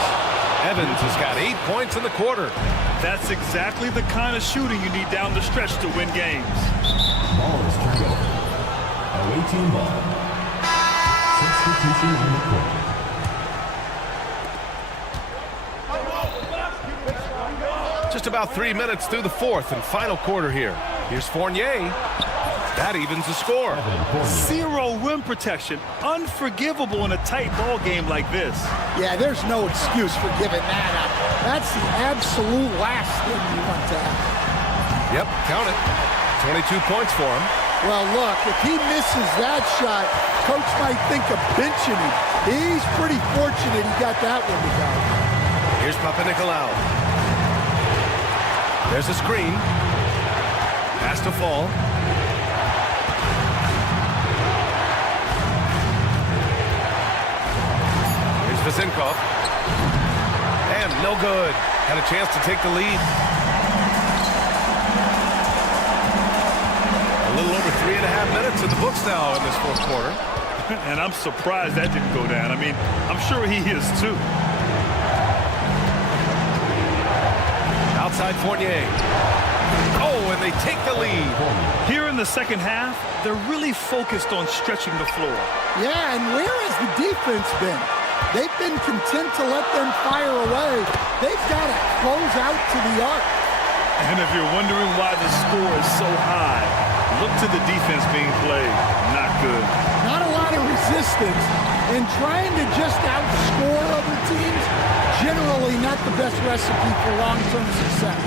Evans has got 8 points in the quarter. That's exactly the kind of shooting you need down the stretch to win games. Ball is turned over. Away team ball. Substitution on the court. Just about 3 minutes through the fourth and final quarter here. Here's Fournier. That evens the score. 0 rim protection. Unforgivable in a tight ball game like this. Yeah, there's no excuse for giving that up. That's the absolute last thing you want to have. Yep, count it. 22 points for him. Well, look, if he misses that shot, coach might think of benching him. He's pretty fortunate he got that one to go. Here's Papanikolaou. There's a screen. Pass to fall. Here's Vasenkov. No good. Had a chance to take the lead. A little over 3.5 minutes in the books now in this fourth quarter. And I'm surprised that didn't go down. I mean, I'm sure he is too. Outside Fournier. Oh, and they take the lead. Here in the second half, they're really focused on stretching the floor. Yeah, and where has the defense been? They've been content to let them fire away. They've got to close out to the arc. And if you're wondering why the score is so high, look to the defense being played. Not good. Not a lot of resistance, and trying to just outscore other teams, generally not the best recipe for long-term success.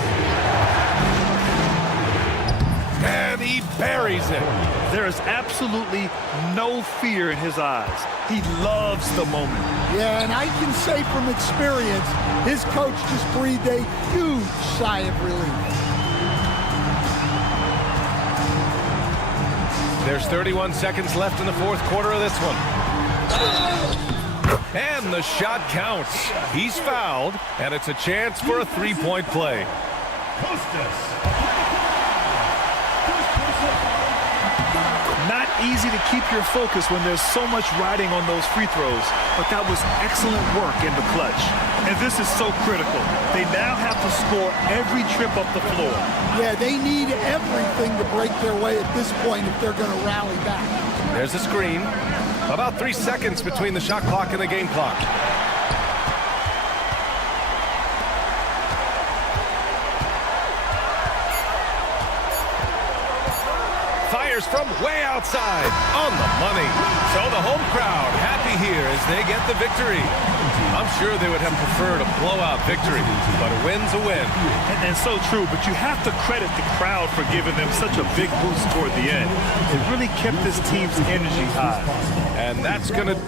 And he buries it. There is absolutely no fear in his eyes. He loves the moment. Yeah, and I can say from experience, his coach just breathed a huge sigh of relief. There's 31 seconds left in the fourth quarter of this one. And the shot counts. He's fouled, and it's a chance for a three-point play. Not easy to keep your focus when there's so much riding on those free throws, but that was excellent work in the clutch. And this is so critical. They now have to score every trip up the floor. Yeah, they need everything to break their way at this point if they're going to rally back. There's a screen. About 3 seconds between the shot clock and the game clock. Fires from way outside, on the money. So the home crowd happy here as they get the victory. I'm sure they would have preferred a blowout victory, but a win's a win. And so true, but you have to credit the crowd for giving them such a big boost toward the end. It really kept this team's energy high. And that's going to...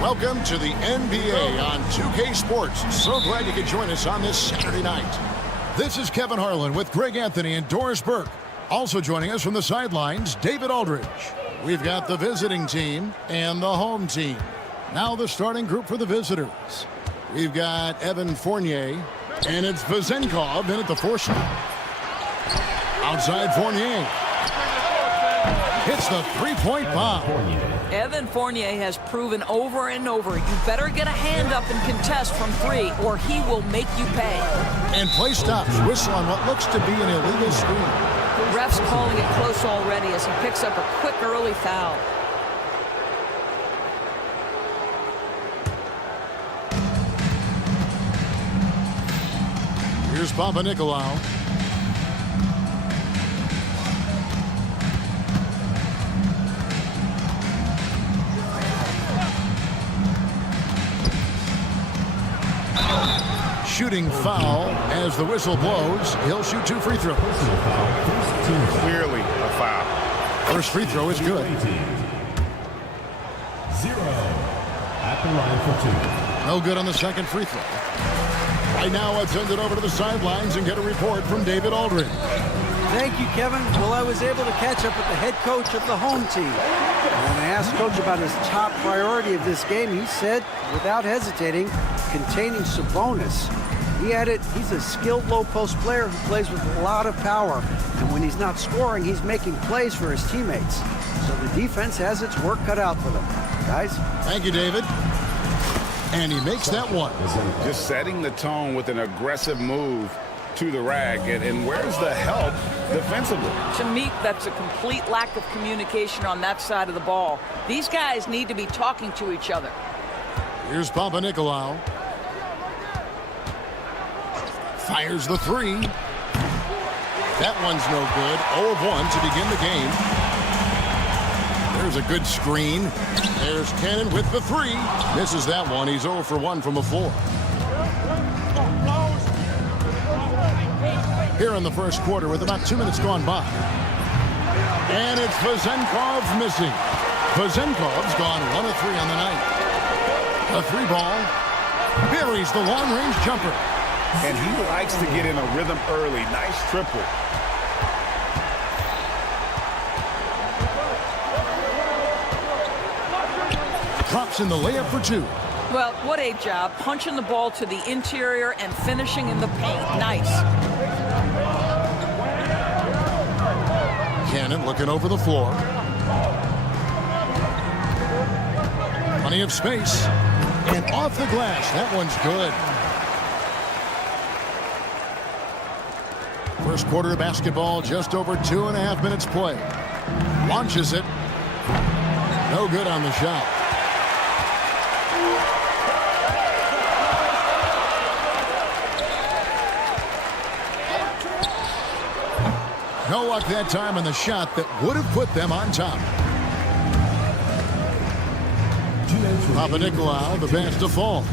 Welcome to the NBA on 2K Sports. So glad you could join us on this Saturday night. This is Kevin Harlan with Greg Anthony and Doris Burke. Also joining us from the sidelines, David Aldridge. We've got the visiting team and the home team. Now the starting group for the visitors. We've got Evan Fournier, and it's Vezenkov in at the 4 slot. Outside Fournier. Hits the three-point bomb. Evan Fournier has proven over and over, you better get a hand up and contest from 3 or he will make you pay. And play stops. Whistle on what looks to be an illegal screen. The ref's calling it close already as he picks up a quick early foul. Here's Papanikolaou. Shooting foul as the whistle blows. He'll shoot 2 free throws. Clearly a foul. First free throw is good. 0 at the line for 2. No good on the second free throw. Right now, let's send it over to the sidelines and get a report from David Aldridge. Thank you, Kevin. Well, I was able to catch up with the head coach of the home team. When I asked Coach about his top priority of this game, he said, without hesitating, containing Sabonis. He added, he's a skilled low-post player who plays with a lot of power. And when he's not scoring, he's making plays for his teammates. So the defense has its work cut out for them. Guys? Thank you, David. And he makes that one. Just setting the tone with an aggressive move to the rack. And where's the help defensively? To me, that's a complete lack of communication on that side of the ball. These guys need to be talking to each other. Here's Papanikolaou. Fires the 3. That one's no good. 0 of 1 to begin the game. There's a good screen. There's Cannon with the 3. Misses that one. He's 0 for 1 from the floor. Here in the first quarter with about 2 minutes gone by. And it's Vezenkov missing. Vezenkov's gone 1 of 3 on the night. A 3 ball. Buries the long-range jumper. And he likes to get in a rhythm early. Nice triple. Drops in the layup for 2. Well, what a job. Punching the ball to the interior and finishing in the paint. Nice. Cannon looking over the floor. Plenty of space. And off the glass. That one's good. First quarter of basketball, just over 2.5 minutes play. Launches it. No good on the shot. No luck that time on the shot that would have put them on top. Papanikolaou, the pass to Fall.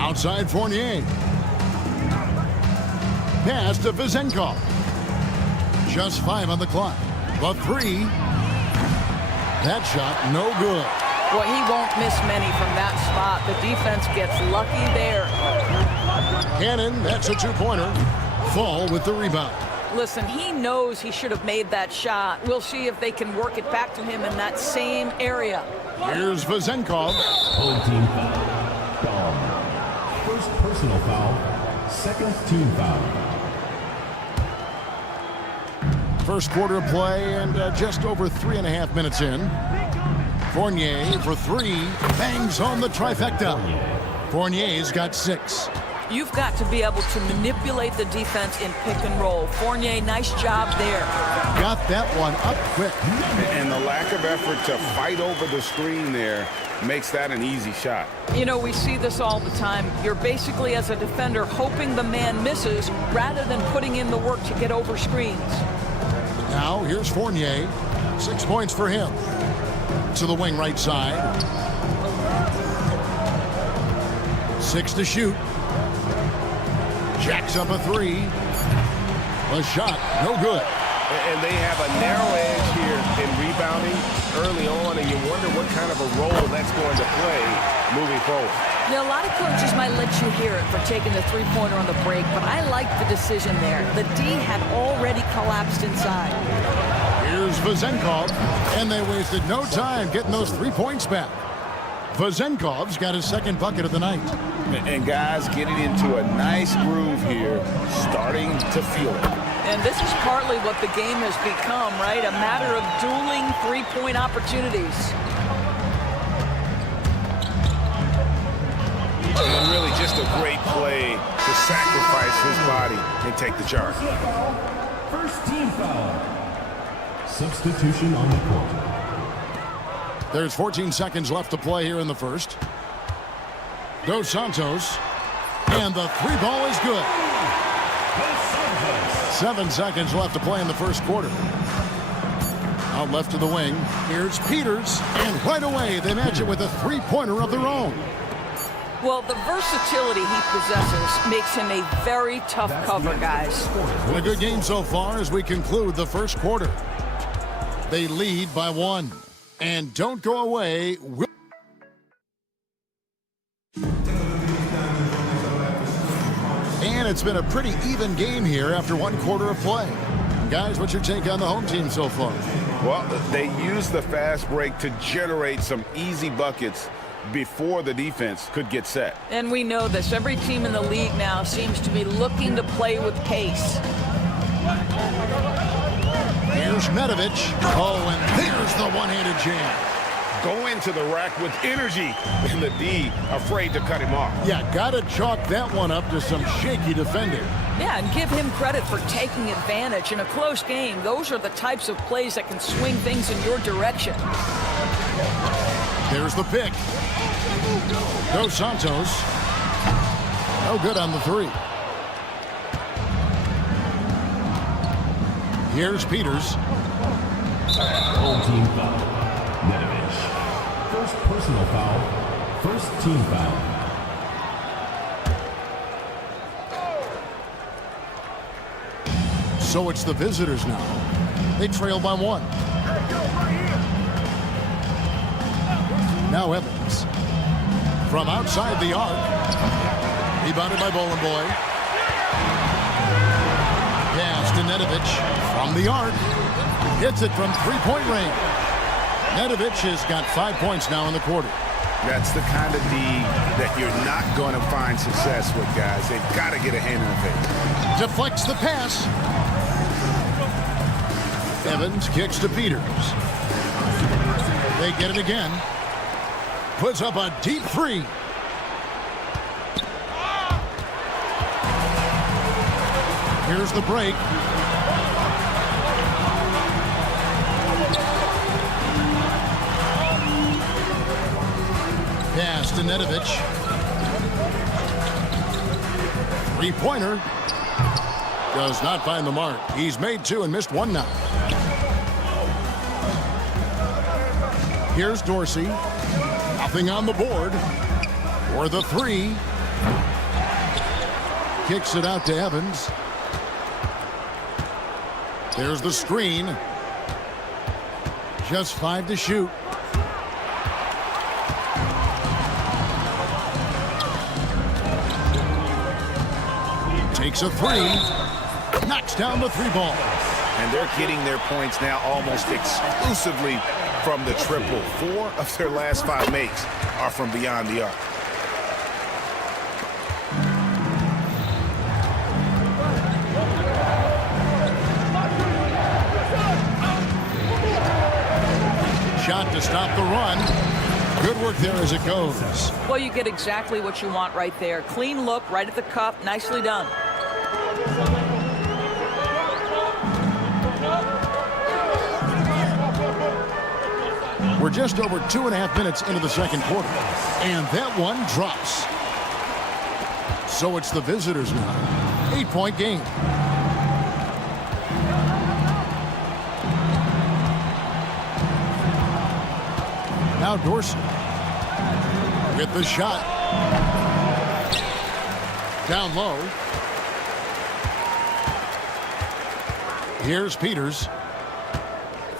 Outside Fournier. Pass to Vezenkov. Just 5 on the clock. The 3. That shot, no good. Well, he won't miss many from that spot. The defense gets lucky there. Cannon, that's a 2-pointer. Fall with the rebound. Listen, he knows he should have made that shot. We'll see if they can work it back to him in that same area. Here's Vezenkov. Home team foul. First personal foul. Second team foul. First quarter of play and just over 3.5 minutes in. Fournier for 3. Bangs home the trifecta. Fournier's got 6. You've got to be able to manipulate the defense in pick and roll. Fournier, nice job there. Got that one up quick. And the lack of effort to fight over the screen there makes that an easy shot. You know, we see this all the time. You're basically, as a defender, hoping the man misses rather than putting in the work to get over screens. Now, here's Fournier. 6 points for him. To the wing right side. 6 to shoot. Jacks up a 3. A shot, no good. And they have a narrow edge here in rebounding early on, and you wonder what kind of a role that's going to play moving forward. Now, a lot of coaches might let you hear it for taking the three-pointer on the break, but I like the decision there. The D had already collapsed inside. Here's Vezenkov, and they wasted no time getting those 3 points back. Vezenkov's got his second bucket of the night. And guys getting into a nice groove here, starting to feel it. And this is partly what the game has become, right? A matter of dueling three-point opportunities. And really just a great play to sacrifice his body and take the charge. First team foul. Substitution on the court. There's 14 seconds left to play here in the first. Dos Santos. And the 3 ball is good. 7 seconds left to play in the first quarter. Out left to the wing. Here's Peters. And right away, they match it with a 3-pointer of their own. Well, the versatility he possesses makes him a very tough cover, guys. A good game so far as we conclude the first quarter. They lead by 1. And don't go away. And it's been a pretty even game here after 1 quarter of play. Guys, what's your take on the home team so far? Well, they used the fast break to generate some easy buckets before the defense could get set. And we know this. Every team in the league now seems to be looking to play with pace. Here's Nedovic. Oh, and there's the one-handed jam. Go into the rack with energy, and the D afraid to cut him off. Yeah, gotta chalk that one up to some shaky defending. Yeah, and give him credit for taking advantage. In a close game, those are the types of plays that can swing things in your direction. There's the pick. Dos Santos. No good on the 3. Here's Peters. Home team foul. Nedovic. First personal foul. First team foul. So it's the visitors now. They trail by 1. Now Evans. From outside the arc. Rebounded by Bowling Boy. Pass to Nedovic from the arc. Hits it from 3-point range. Nedovic has got 5 points now in the quarter. That's the kind of D that you're not going to find success with, guys. They've got to get a hand in the face. Deflects the pass. Evans kicks to Peters. They get it again. Puts up a deep 3. Here's the break. Pass to Nedovic. 3-pointer. Does not find the mark. He's made 2 and missed 1 now. Here's Dorsey. Nothing on the board. For the three. Kicks it out to Evans. There's the screen. Just 5 to shoot. Takes a three. Knocks down the three ball. And they're getting their points now almost exclusively from the triple. 4 of their last 5 makes are from beyond the arc. Shot to stop the run. Good work there as it goes. Well, you get exactly what you want right there. Clean look, right at the cup. Nicely done. We're just over 2.5 minutes into the second quarter. And that one drops. So it's the visitors now. 8-point game. Now Dorsey with the shot. Down low. Here's Peters.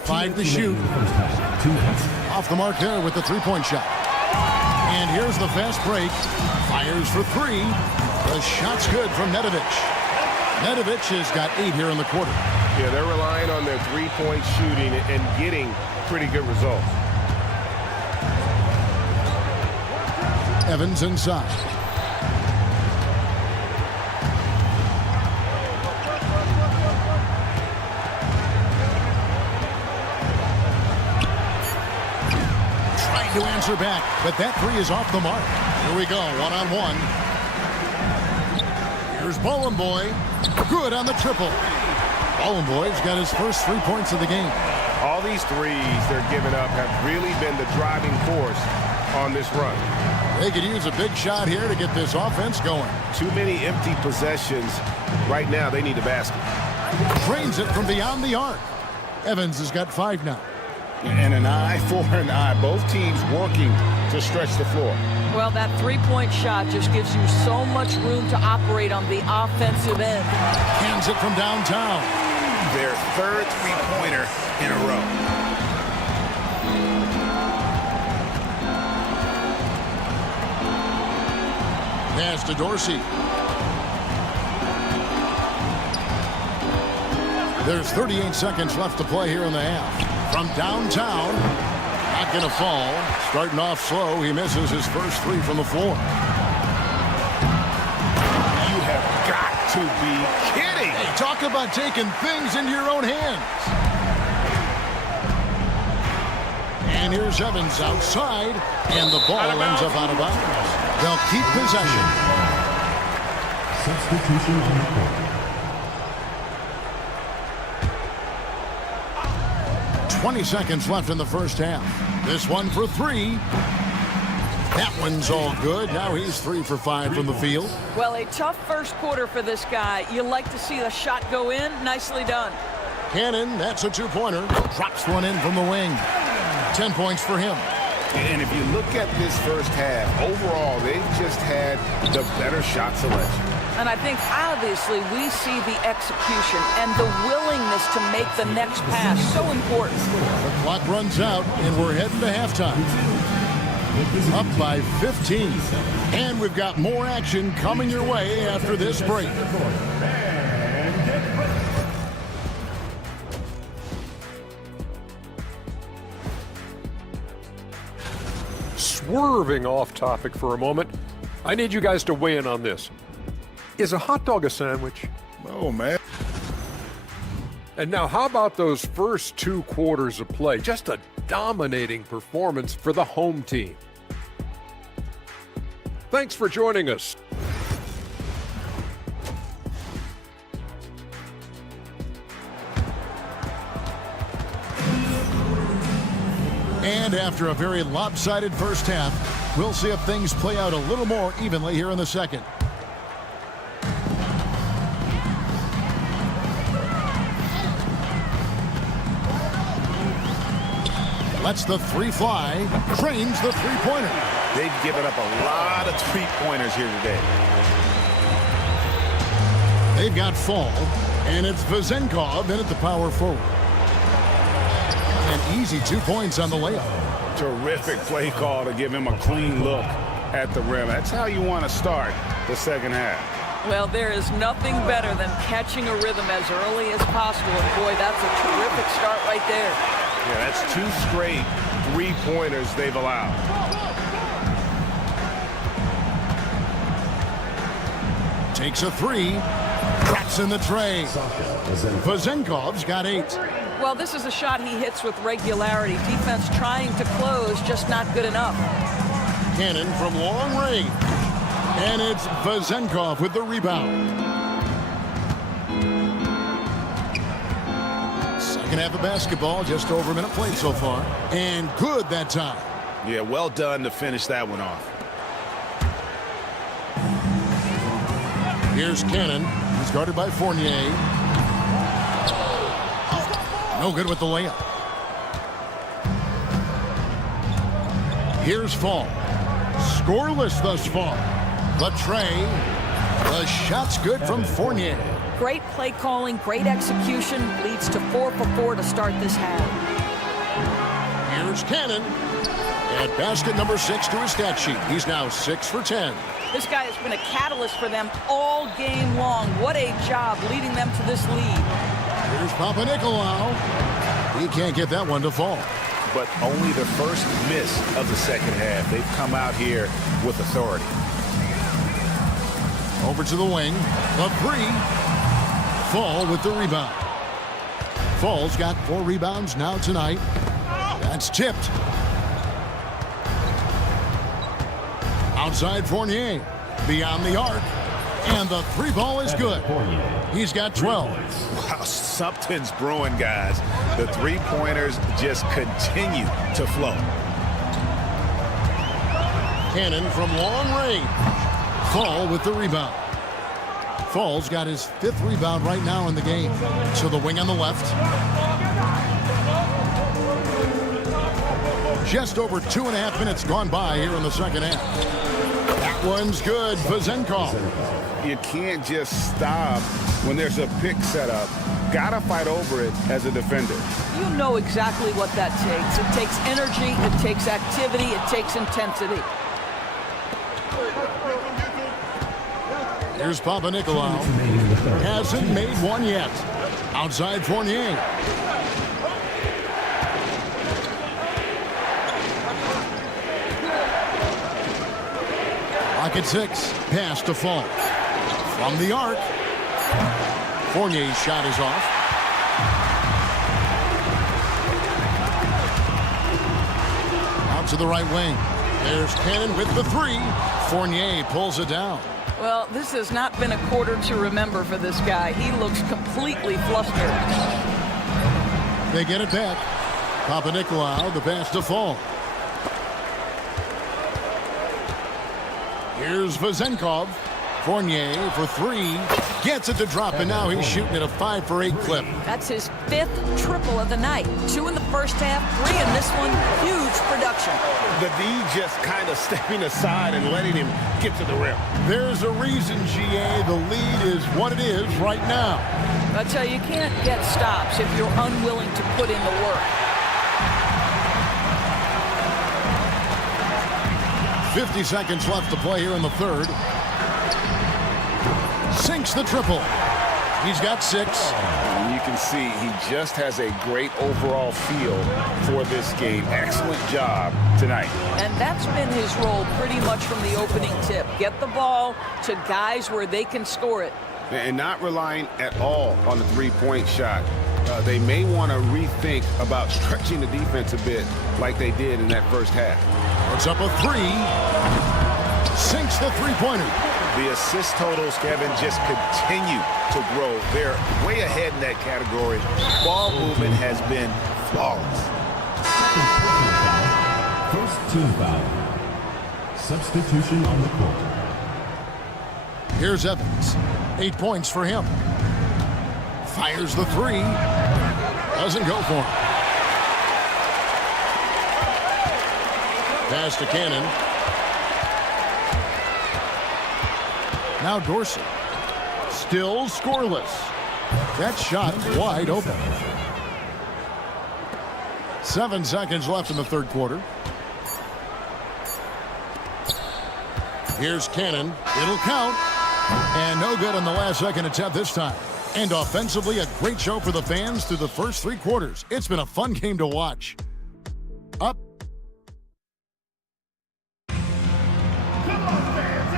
5 to shoot. Off the mark there with the three-point shot. And here's the fast break. Fires for 3. The shot's good from Nedovic. Nedovic has got 8 here in the quarter. Yeah, they're relying on their three-point shooting and getting pretty good results. Evans inside. Trying to answer back, but that three is off the mark. Here we go, one-on-one. Here's Boy. Good on the triple. Boy's got his first 3 points of the game. All these threes they're giving up have really been the driving force on this run. They could use a big shot here to get this offense going. Too many empty possessions. Right now, they need a basket. Drains it from beyond the arc. Evans has got 5 now. And an eye for an eye. Both teams working to stretch the floor. Well, that three-point shot just gives you so much room to operate on the offensive end. Hands it from downtown. Their third three-pointer in a row. Pass to Dorsey. There's 38 seconds left to play here in the half. From downtown, not going to fall. Starting off slow, he misses his first 3 from the floor. You have got to be kidding. Hey, talk about taking things into your own hands. And here's Evans outside, and the ball ends up out of bounds. They'll keep possession. Substitution on the court. 20 seconds left in the first half. This one for 3. That one's all good. Now he's 3 for 5 from the field. Well, a tough first quarter for this guy. You like to see the shot go in. Nicely done. Cannon, that's a 2-pointer. Drops one in from the wing. 10 points for him. And if you look at this first half, overall, they've just had the better shot selection. And I think, obviously, we see the execution and the willingness to make the next pass so important. The clock runs out, and we're heading to halftime. Up by 15. And we've got more action coming your way after this break. Swerving off topic for a moment, I need you guys to weigh in on this. Is a hot dog a sandwich? Oh, man. And now how about those first 2 quarters of play? Just a dominating performance for the home team. Thanks for joining us. And after a very lopsided first half, we'll see if things play out a little more evenly here in the second. Lets the three fly. Trains the three-pointer. They've given up a lot of three-pointers here today. They've got Fall, and it's Vezenkov in at the power forward. An easy 2 points on the layup. Terrific play call to give him a clean look at the rim. That's how you want to start the second half. Well, there is nothing better than catching a rhythm as early as possible. And boy, that's a terrific start right there. Yeah, that's 2 straight three-pointers they've allowed. Takes a three. Drops in the tray. Vezenkov's got 8. Well, this is a shot he hits with regularity. Defense trying to close, just not good enough. Cannon from long range. And it's Vezenkov with the rebound. Second half of basketball, just over a minute played so far. And good that time. Yeah, well done to finish that one off. Here's Cannon. He's guarded by Fournier. No good with the layup. Here's Fall. Scoreless thus far. The tray. The shot's good from Fournier. Great play calling, great execution. Leads to 4 for 4 to start this half. Here's Cannon. And basket number 6 to his stat sheet. He's now 6 for 10. This guy has been a catalyst for them all game long. What a job leading them to this lead. Here's Papanikolaou. He can't get that one to fall. But only the first miss of the second half. They've come out here with authority. Over to the wing. The three. Fall with the rebound. Fall's got 4 rebounds now tonight. That's tipped. Outside Fournier. Beyond the arc. And the 3 ball is good. He's got 12. Wow, something's brewing, guys. The 3-pointers just continue to flow. Cannon from long range. Fall with the rebound. Fall's got his 5th rebound right now in the game. To the wing on the left. Just over 2.5 minutes gone by here in the second half. That one's good. Vezenkov. You can't just stop when there's a pick set up. Gotta fight over it as a defender. You know exactly what that takes. It takes energy, it takes activity, it takes intensity. Here's Papanikolaou. Hasn't made one yet. Outside Fournier. Pocket 6. Pass to Fall. From the arc. Fournier's shot is off. Out to the right wing. There's Cannon with the 3. Fournier pulls it down. Well, this has not been a quarter to remember for this guy. He looks completely flustered. They get it back. Papanikolaou, the pass to Fall. Here's Vezenkov. Fournier for 3. Gets it to drop, and now he's shooting at a 5 for 8 clip. That's his 5th triple of the night. 2 in the first half, 3 in this one. Huge production. The D just kind of stepping aside and letting him get to the rim. There's a reason, GA, the lead is what it is right now. I tell you, you can't get stops if you're unwilling to put in the work. 50 seconds left to play here in the third. Sinks the triple. He's got 6. And you can see he just has a great overall feel for this game. Excellent job tonight. And that's been his role pretty much from the opening tip. Get the ball to guys where they can score it. And not relying at all on the 3-point shot. They may want to rethink about stretching the defense a bit like they did in that first half. It's up a 3. Sinks the 3-pointer. The assist totals, Kevin, just continue to grow. They're way ahead in that category. Ball movement has been flawless. First team foul. Substitution on the court. Here's Evans. 8 points for him. Fires the 3. Doesn't go for him. Pass to Cannon. Now Dorsey. Still scoreless. That shot wide open. 7 seconds left in the third quarter. Here's Cannon. It'll count. And no good on the last second attempt this time. And offensively, a great show for the fans through the first 3 quarters. It's been a fun game to watch. Up.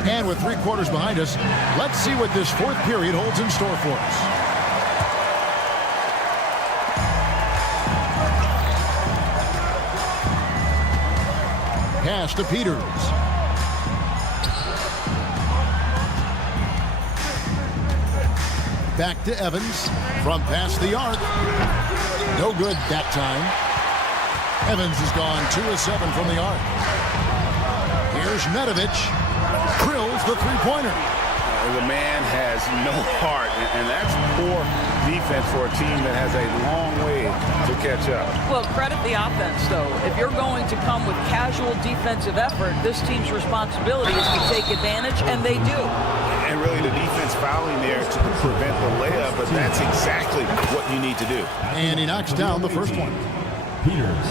And with 3 quarters behind us, let's see what this fourth period holds in store for us. Pass to Peters. Back to Evans from past the arc. No good that time. Evans has gone 2 of 7 from the arc. Here's Nedovic. Drills the three-pointer. The man has no heart, and that's poor defense for a team that has a long way to catch up. Well, credit the offense, though. If you're going to come with casual defensive effort, this team's responsibility is to take advantage, and they do. And really, the defense fouling there to prevent the layup, but that's exactly what you need to do. And he knocks down the first one. Peters.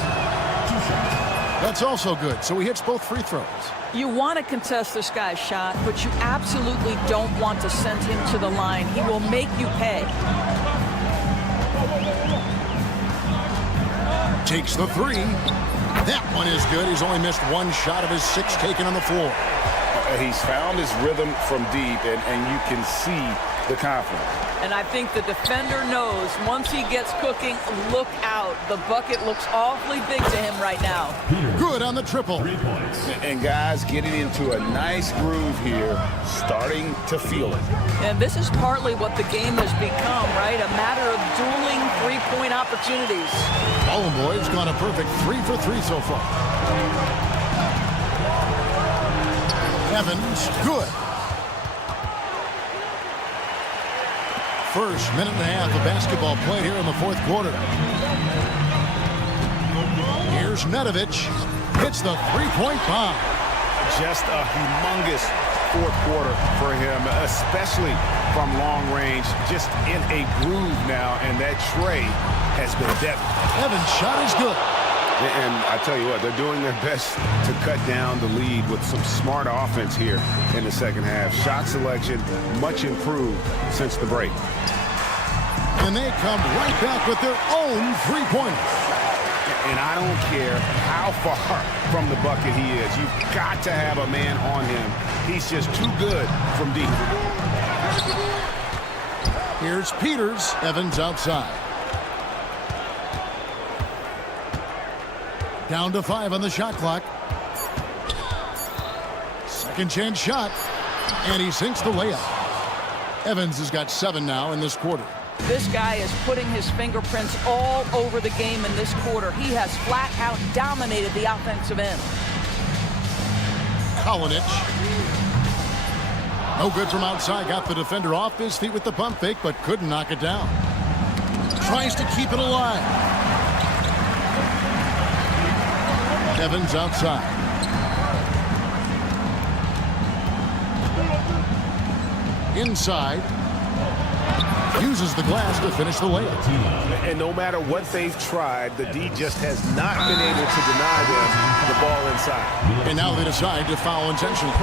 That's also good, so he hits both free throws. You want to contest this guy's shot, but you absolutely don't want to send him to the line. He will make you pay. Takes the 3. That one is good. He's only missed 1 shot of his 6 taken on the floor. He's found his rhythm from deep, and you can see the confidence. And I think the defender knows once he gets cooking, look out. The bucket looks awfully big to him right now. Good on the triple. 3 points. And guys getting into a nice groove here, starting to feel it. And this is partly what the game has become, right? A matter of dueling three-point opportunities. Ballin' Boy's gone a perfect 3 for 3 so far. Evans, good. First minute and a half of basketball played here in the fourth quarter. Here's Nedovic. Hits the three-point bomb. Just a humongous fourth quarter for him, especially from long range. Just in a groove now, and that tray has been deadly. Evans' shot is good. And I tell you what, they're doing their best to cut down the lead with some smart offense here in the second half. Shot selection much improved since the break. And they come right back with their own three-pointer. And I don't care how far from the bucket he is. You've got to have a man on him. He's just too good from deep. Here's Peters. Evans outside. Down to 5 on the shot clock. Second chance shot. And he sinks the layup. Evans has got 7 now in this quarter. This guy is putting his fingerprints all over the game in this quarter. He has flat out dominated the offensive end. Kalinic. No good from outside. Got the defender off his feet with the pump fake, but couldn't knock it down. Tries to keep it alive. Evans outside. Inside. Uses the glass to finish the layup. And no matter what they've tried, the D just has not been able to deny them the ball inside. And now they decide to foul intentionally.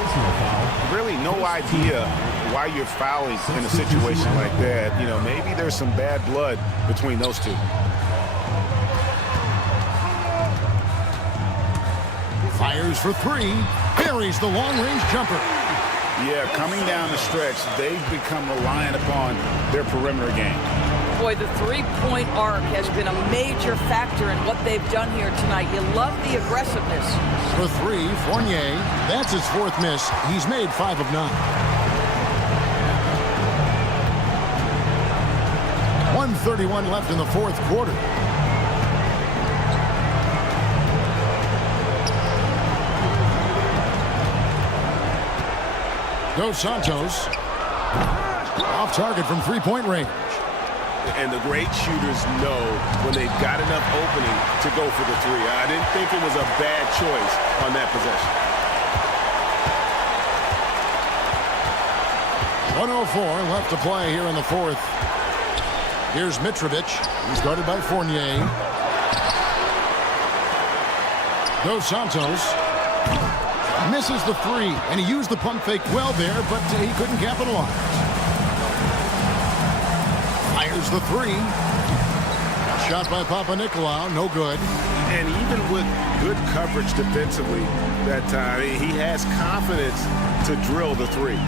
Really no idea why you're fouling in a situation like that. You know, maybe there's some bad blood between those two. Fires for 3. Buries the long-range jumper. Yeah, coming down the stretch, they've become reliant upon their perimeter game. Boy, the three-point arc has been a major factor in what they've done here tonight. You love the aggressiveness. For 3, Fournier. That's his 4th miss. He's made 5 of 9. 1:31 left in the fourth quarter. Dos Santos. Off target from 3-point range. And the great shooters know when they've got enough opening to go for the three. I didn't think it was a bad choice on that possession. 1:04 left to play here in the fourth. Here's Mitrovic. He's guarded by Fournier. Dos Santos misses the three, and he used the pump fake well there, but he couldn't capitalize. Fires the three. Shot by Papanikolaou, no good. And even with good coverage defensively that time, he has confidence to drill the three.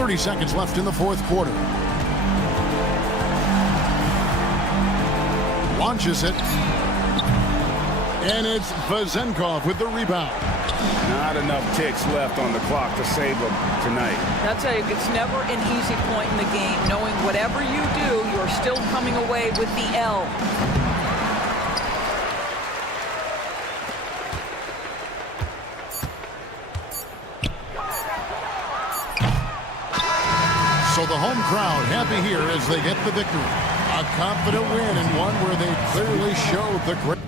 30 seconds left in the fourth quarter. Launches it. And it's Vezenkov with the rebound. Not enough ticks left on the clock to save them tonight. I'll tell you, it's never an easy point in the game, knowing whatever you do, you're still coming away with the L. So the home crowd happy here as they get the victory. A confident win and one where they clearly showed the great.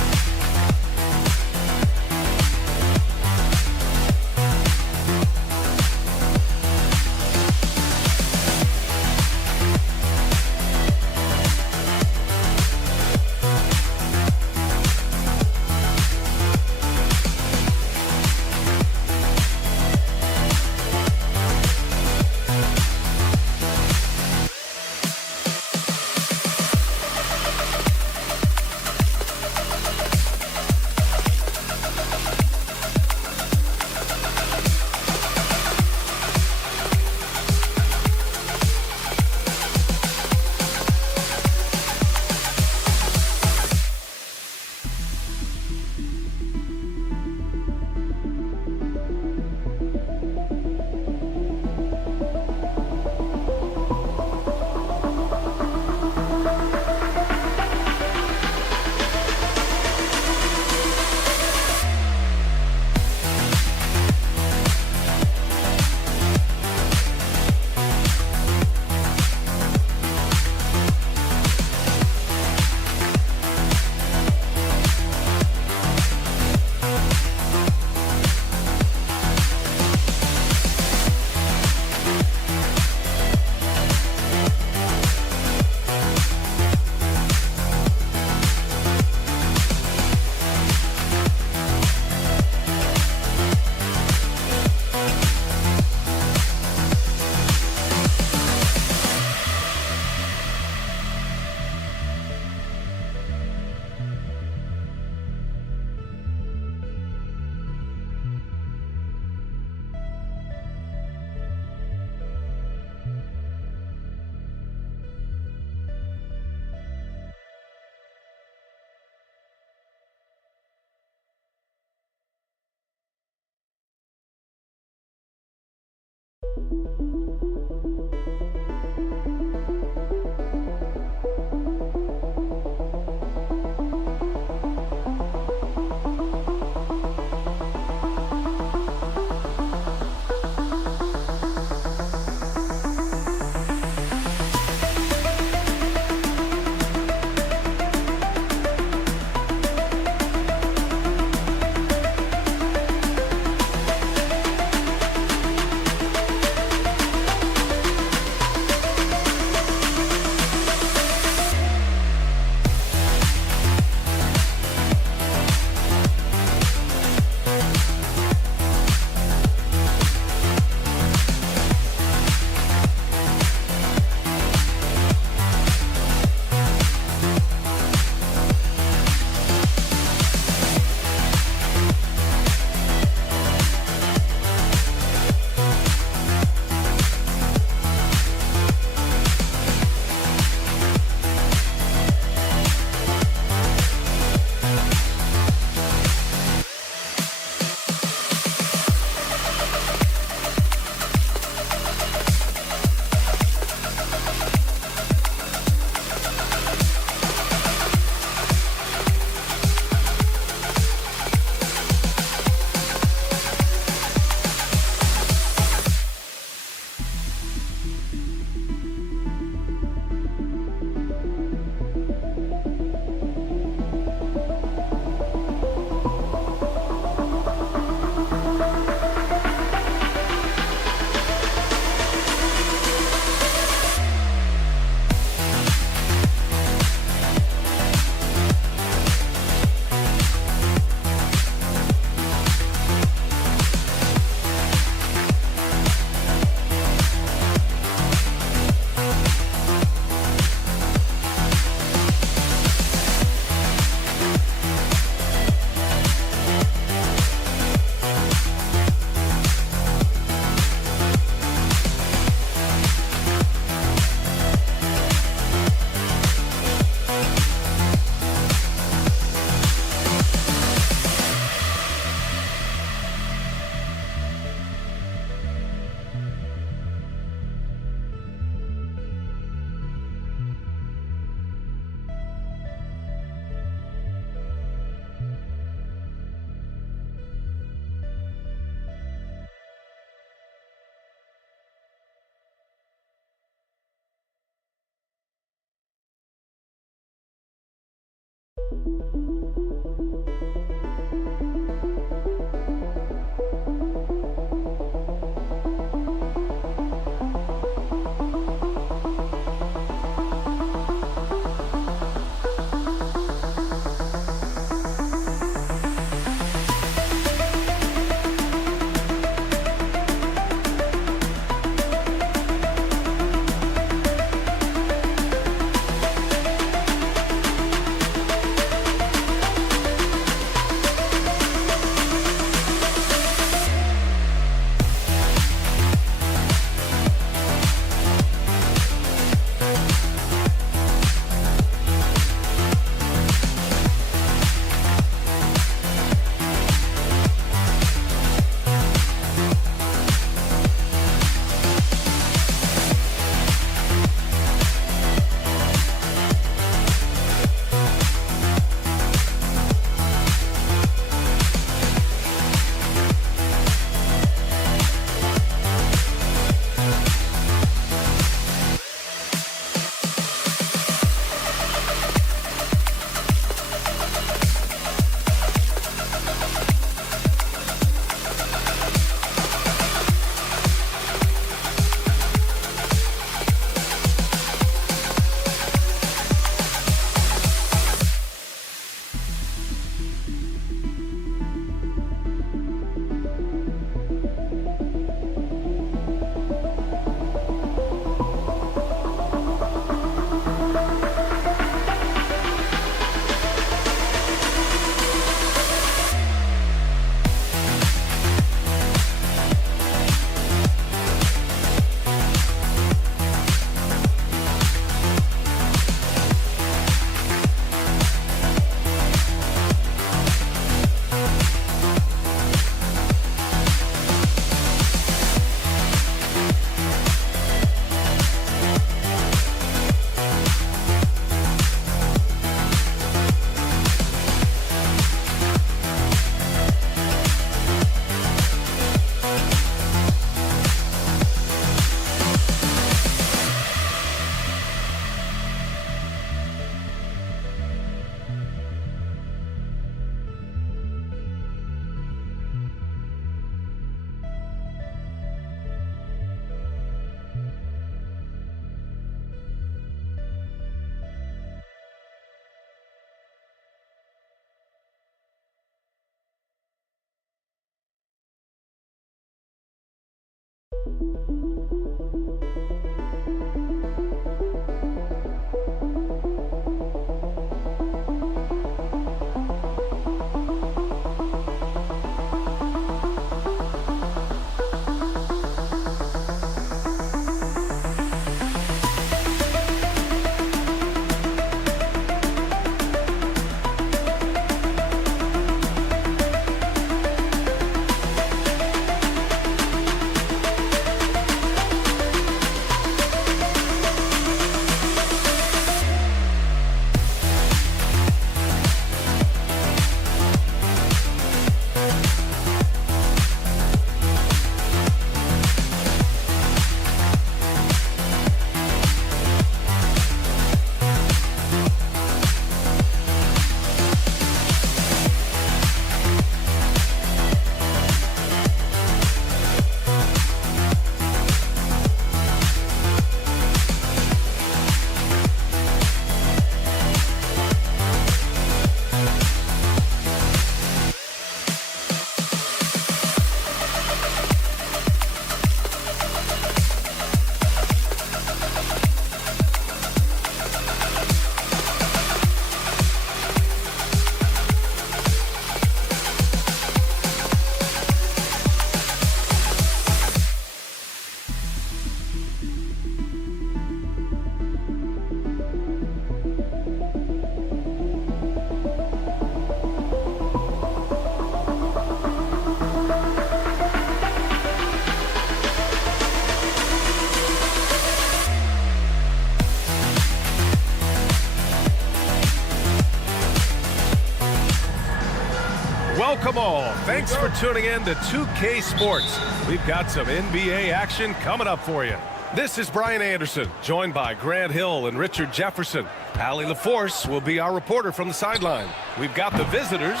Welcome all. Thanks for tuning in to 2K Sports. We've got some NBA action coming up for you. This is Brian Anderson, joined by Grant Hill and Richard Jefferson. Allie LaForce will be our reporter from the sideline. We've got the visitors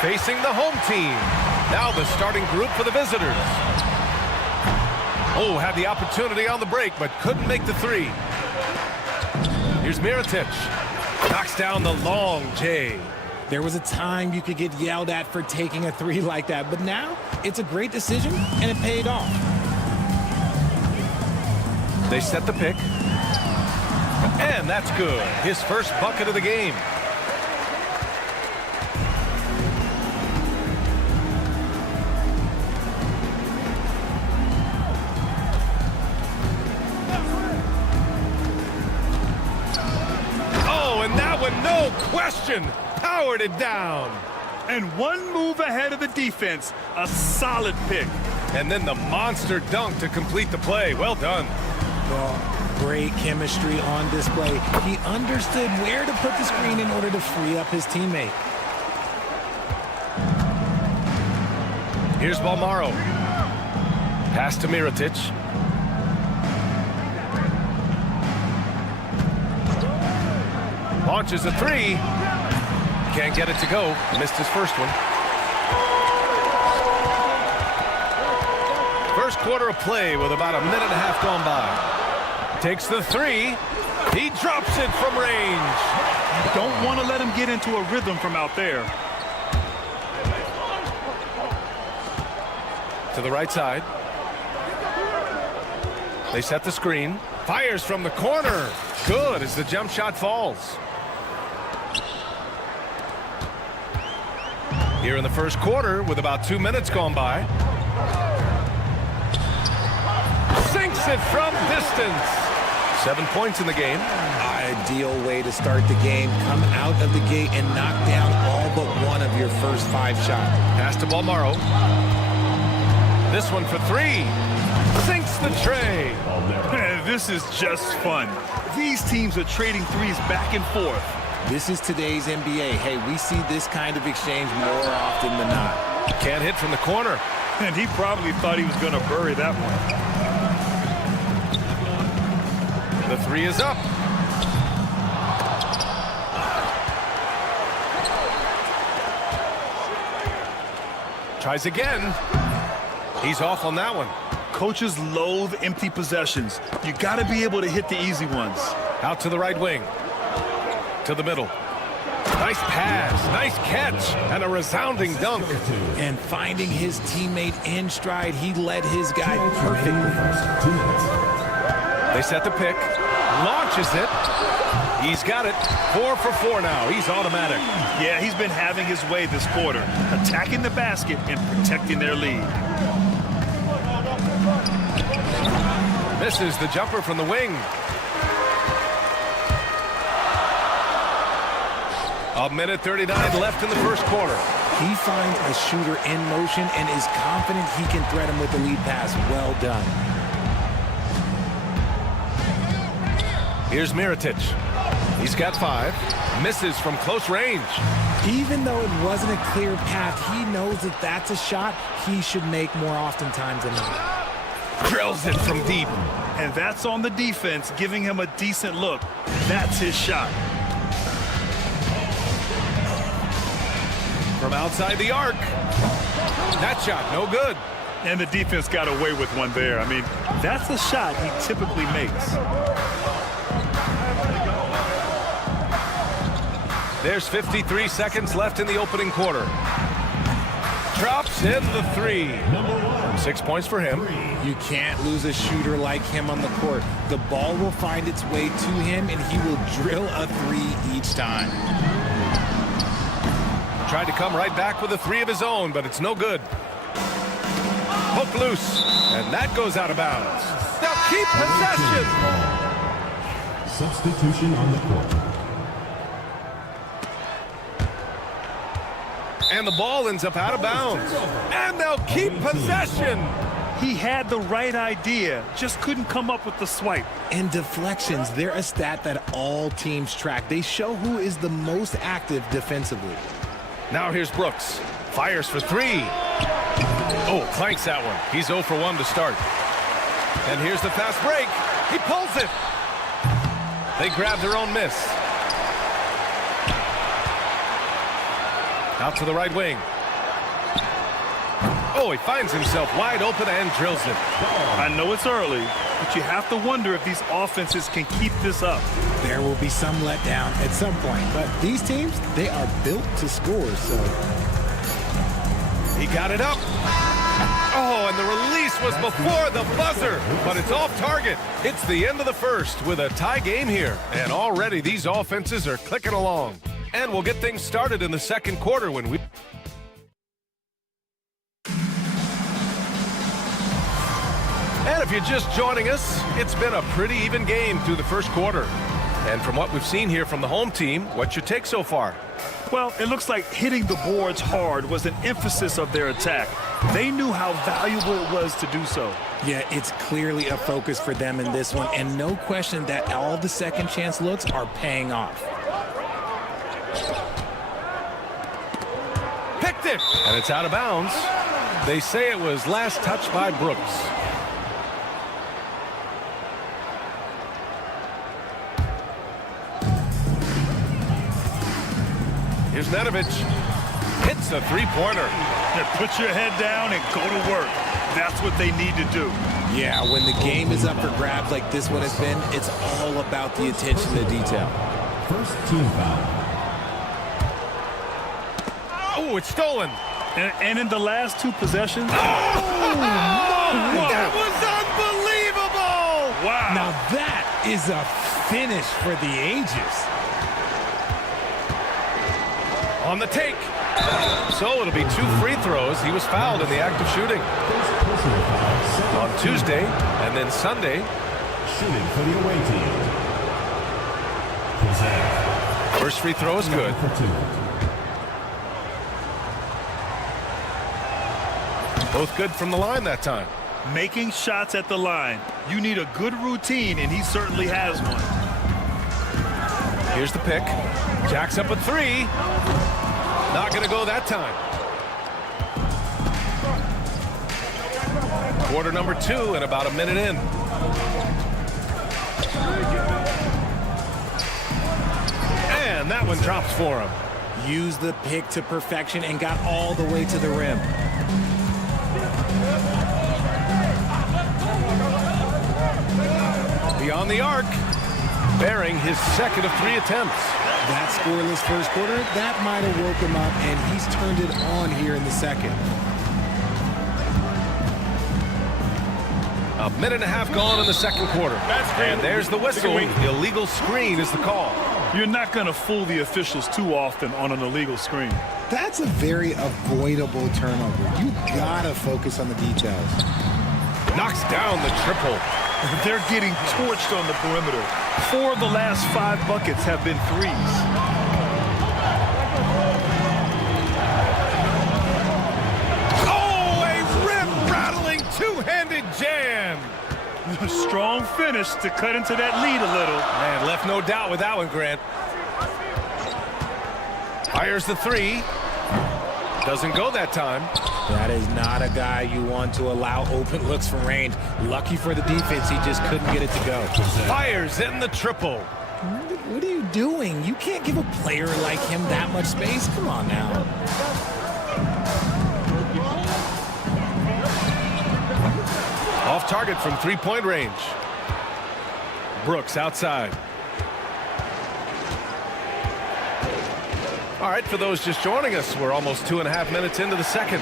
facing the home team. Now the starting group for the visitors. Oh, had the opportunity on the break, but couldn't make the three. Here's Mirotic. Knocks down the long J. There was a time you could get yelled at for taking a three like that, but now it's a great decision, and it paid off. They set the pick. And that's good. His first bucket of the game. Oh, and that one, no question, powered it down. And one move ahead of the defense. A solid pick. And then the monster dunk to complete the play. Well done. Well, great chemistry on display. He understood where to put the screen in order to free up his teammate. Here's Balmaro. Pass to Mirotic. Launches a three. Can't get it to go. Missed his first one. First quarter of play with about a minute and a half gone by. Takes the three. He drops it from range. Don't want to let him get into a rhythm from out there. To the right side. They set the screen. Fires from the corner. Good as the jump shot falls. Here in the first quarter with about 2 minutes gone by. Sinks it from distance. 7 points in the game. Ideal way to start the game. Come out of the gate and knock down all but one of your first 5 shots. Pass to Balmaro. This one for three. Sinks the tray. This is just fun. These teams are trading threes back and forth. This is today's NBA. Hey, we see this kind of exchange more often than not. Can't hit from the corner. And he probably thought he was going to bury that one. The three is up. Tries again. He's off on that one. Coaches loathe empty possessions. You got to be able to hit the easy ones. Out to the right wing. To the middle. Nice pass, nice catch, and a resounding dunk. And finding his teammate in stride, he led his guy perfectly. They set the pick, launches it. He's got it. 4 for 4 now. He's automatic. Yeah, he's been having his way this quarter, attacking the basket and protecting their lead. Misses the jumper from the wing. A minute 39 left in the first quarter. He finds a shooter in motion and is confident he can threat him with the lead pass. Well done. Here's Mirotic. He's got 5. Misses from close range. Even though it wasn't a clear path, he knows that that's a shot he should make more oftentimes than not. Drills it from deep. And that's on the defense, giving him a decent look. That's his shot. From outside the arc. That shot, no good. And the defense got away with one there. I mean, that's a shot he typically makes. There's 53 seconds left in the opening quarter. Drops in the 3. 6 points for him. You can't lose a shooter like him on the court. The ball will find its way to him, and he will drill a 3 each time. Tried to come right back with a 3 of his own, but it's no good. Hook loose, and that goes out of bounds. Now keep possession. Substitution on the court. And the ball ends up out of bounds. And they'll keep possession. He had the right idea, just couldn't come up with the swipe. And deflections, they're a stat that all teams track. They show who is the most active defensively. Now here's Brooks. Fires for 3. Oh, clanks that one. He's 0 for 1 to start. And here's the fast break. He pulls it. They grab their own miss. Out to the right wing. Oh, he finds himself wide open and drills it. I know it's early, but you have to wonder if these offenses can keep this up. There will be some letdown at some point, but these teams, they are built to score, so. He got it up. Oh, and the release was before the buzzer, but it's off target. It's the end of the first with a tie game here, and already these offenses are clicking along. And we'll get things started in the second quarter when we... And if you're just joining us, it's been a pretty even game through the first quarter. And from what we've seen here from the home team, what's your take so far? Well, it looks like hitting the boards hard was an emphasis of their attack. They knew how valuable it was to do so. Yeah, it's clearly a focus for them in this one, and no question that all the second chance looks are paying off. Picked it! And it's out of bounds. They say it was last touched by Brooks. Here's Nedovic. Hits a three-pointer. Put your head down and go to work. That's what they need to do. Yeah, when the game is up for grabs like this one has been, it's all about the attention to detail. First team foul. Oh, it's stolen. And in the last two possessions. That was unbelievable! Wow. Now that is a finish for the ages. On the take. So it'll be 2 free throws. He was fouled in the act of shooting. On Tuesday and then Sunday. Shooting for the away team. First free throw is good. Both good from the line that time. Making shots at the line. You need a good routine, and he certainly has one. Here's the pick. Jacks up a 3. Not going to go that time. Quarter number 2 and about a minute in. And that one drops for him. Used the pick to perfection and got all the way to the rim. Beyond the arc. Bearing his second of 3 attempts. That scoreless first quarter, that might have woke him up, and he's turned it on here in the second. A minute and a half gone in the second quarter. And there's the whistle. Illegal screen is the call. You're not going to fool the officials too often on an illegal screen. That's a very avoidable turnover. You gotta focus on the details. Knocks down the triple. They're getting torched on the perimeter. 4 of the last 5 buckets have been threes. Oh, a rim-rattling two-handed jam. A strong finish to cut into that lead a little. Man, left no doubt with that one, Grant. Fires the 3. Doesn't go that time. That is not a guy you want to allow open looks from range. Lucky for the defense, he just couldn't get it to go. Fires in the triple. What are you doing? You can't give a player like him that much space. Come on now. Off target from three-point range. Brooks outside. All right, for those just joining us, we're almost 2.5 minutes into the second.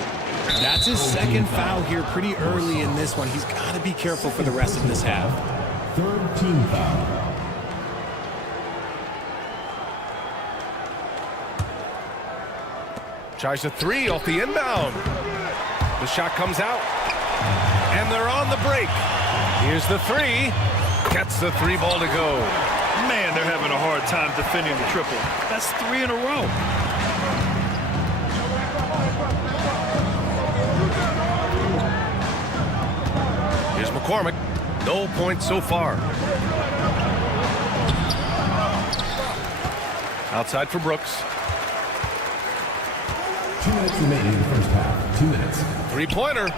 That's his second foul here pretty early in this one. He's got to be careful for the rest of this half. Third team foul. Tries a 3 off the inbound. The shot comes out. And they're on the break. Here's the 3. Gets the 3 ball to go. Man, they're having a hard time defending the triple. That's 3 in a row. Here's McCormick. No points so far. Outside for Brooks. 2 minutes remaining in the first half. 2 minutes. 3-pointer.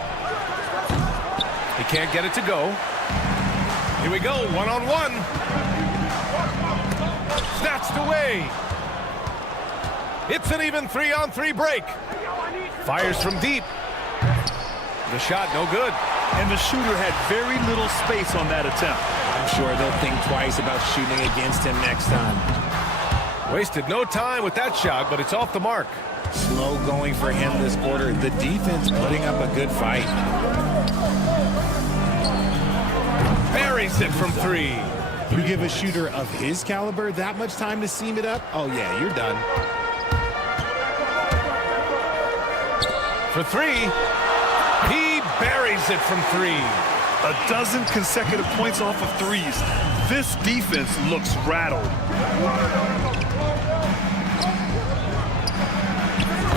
He can't get it to go. Here we go, one-on-one. Snatched away. It's an even 3-on-3 break. Fires from deep. The shot, no good. And the shooter had very little space on that attempt. I'm sure they'll think twice about shooting against him next time. Wasted no time with that shot, but it's off the mark. Slow going for him this quarter. The defense putting up a good fight. Buries it from 3. You give a shooter of his caliber that much time to seam it up? Oh, yeah, you're done. For 3. He buries it from 3. A dozen consecutive points off of threes. This defense looks rattled.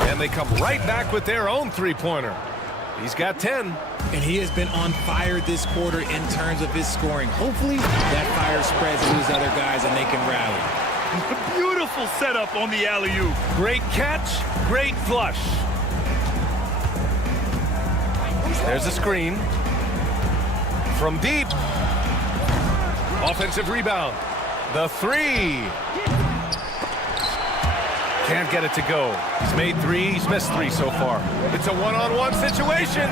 And they come right back with their own three-pointer. He's got 10. And he has been on fire this quarter in terms of his scoring. Hopefully that fire spreads to his other guys and they can rally. Beautiful setup on the alley-oop. Great catch, great flush. There's a screen. From deep. Offensive rebound. The 3. Can't get it to go. He's made 3. He's missed 3 so far. It's a one-on-one situation.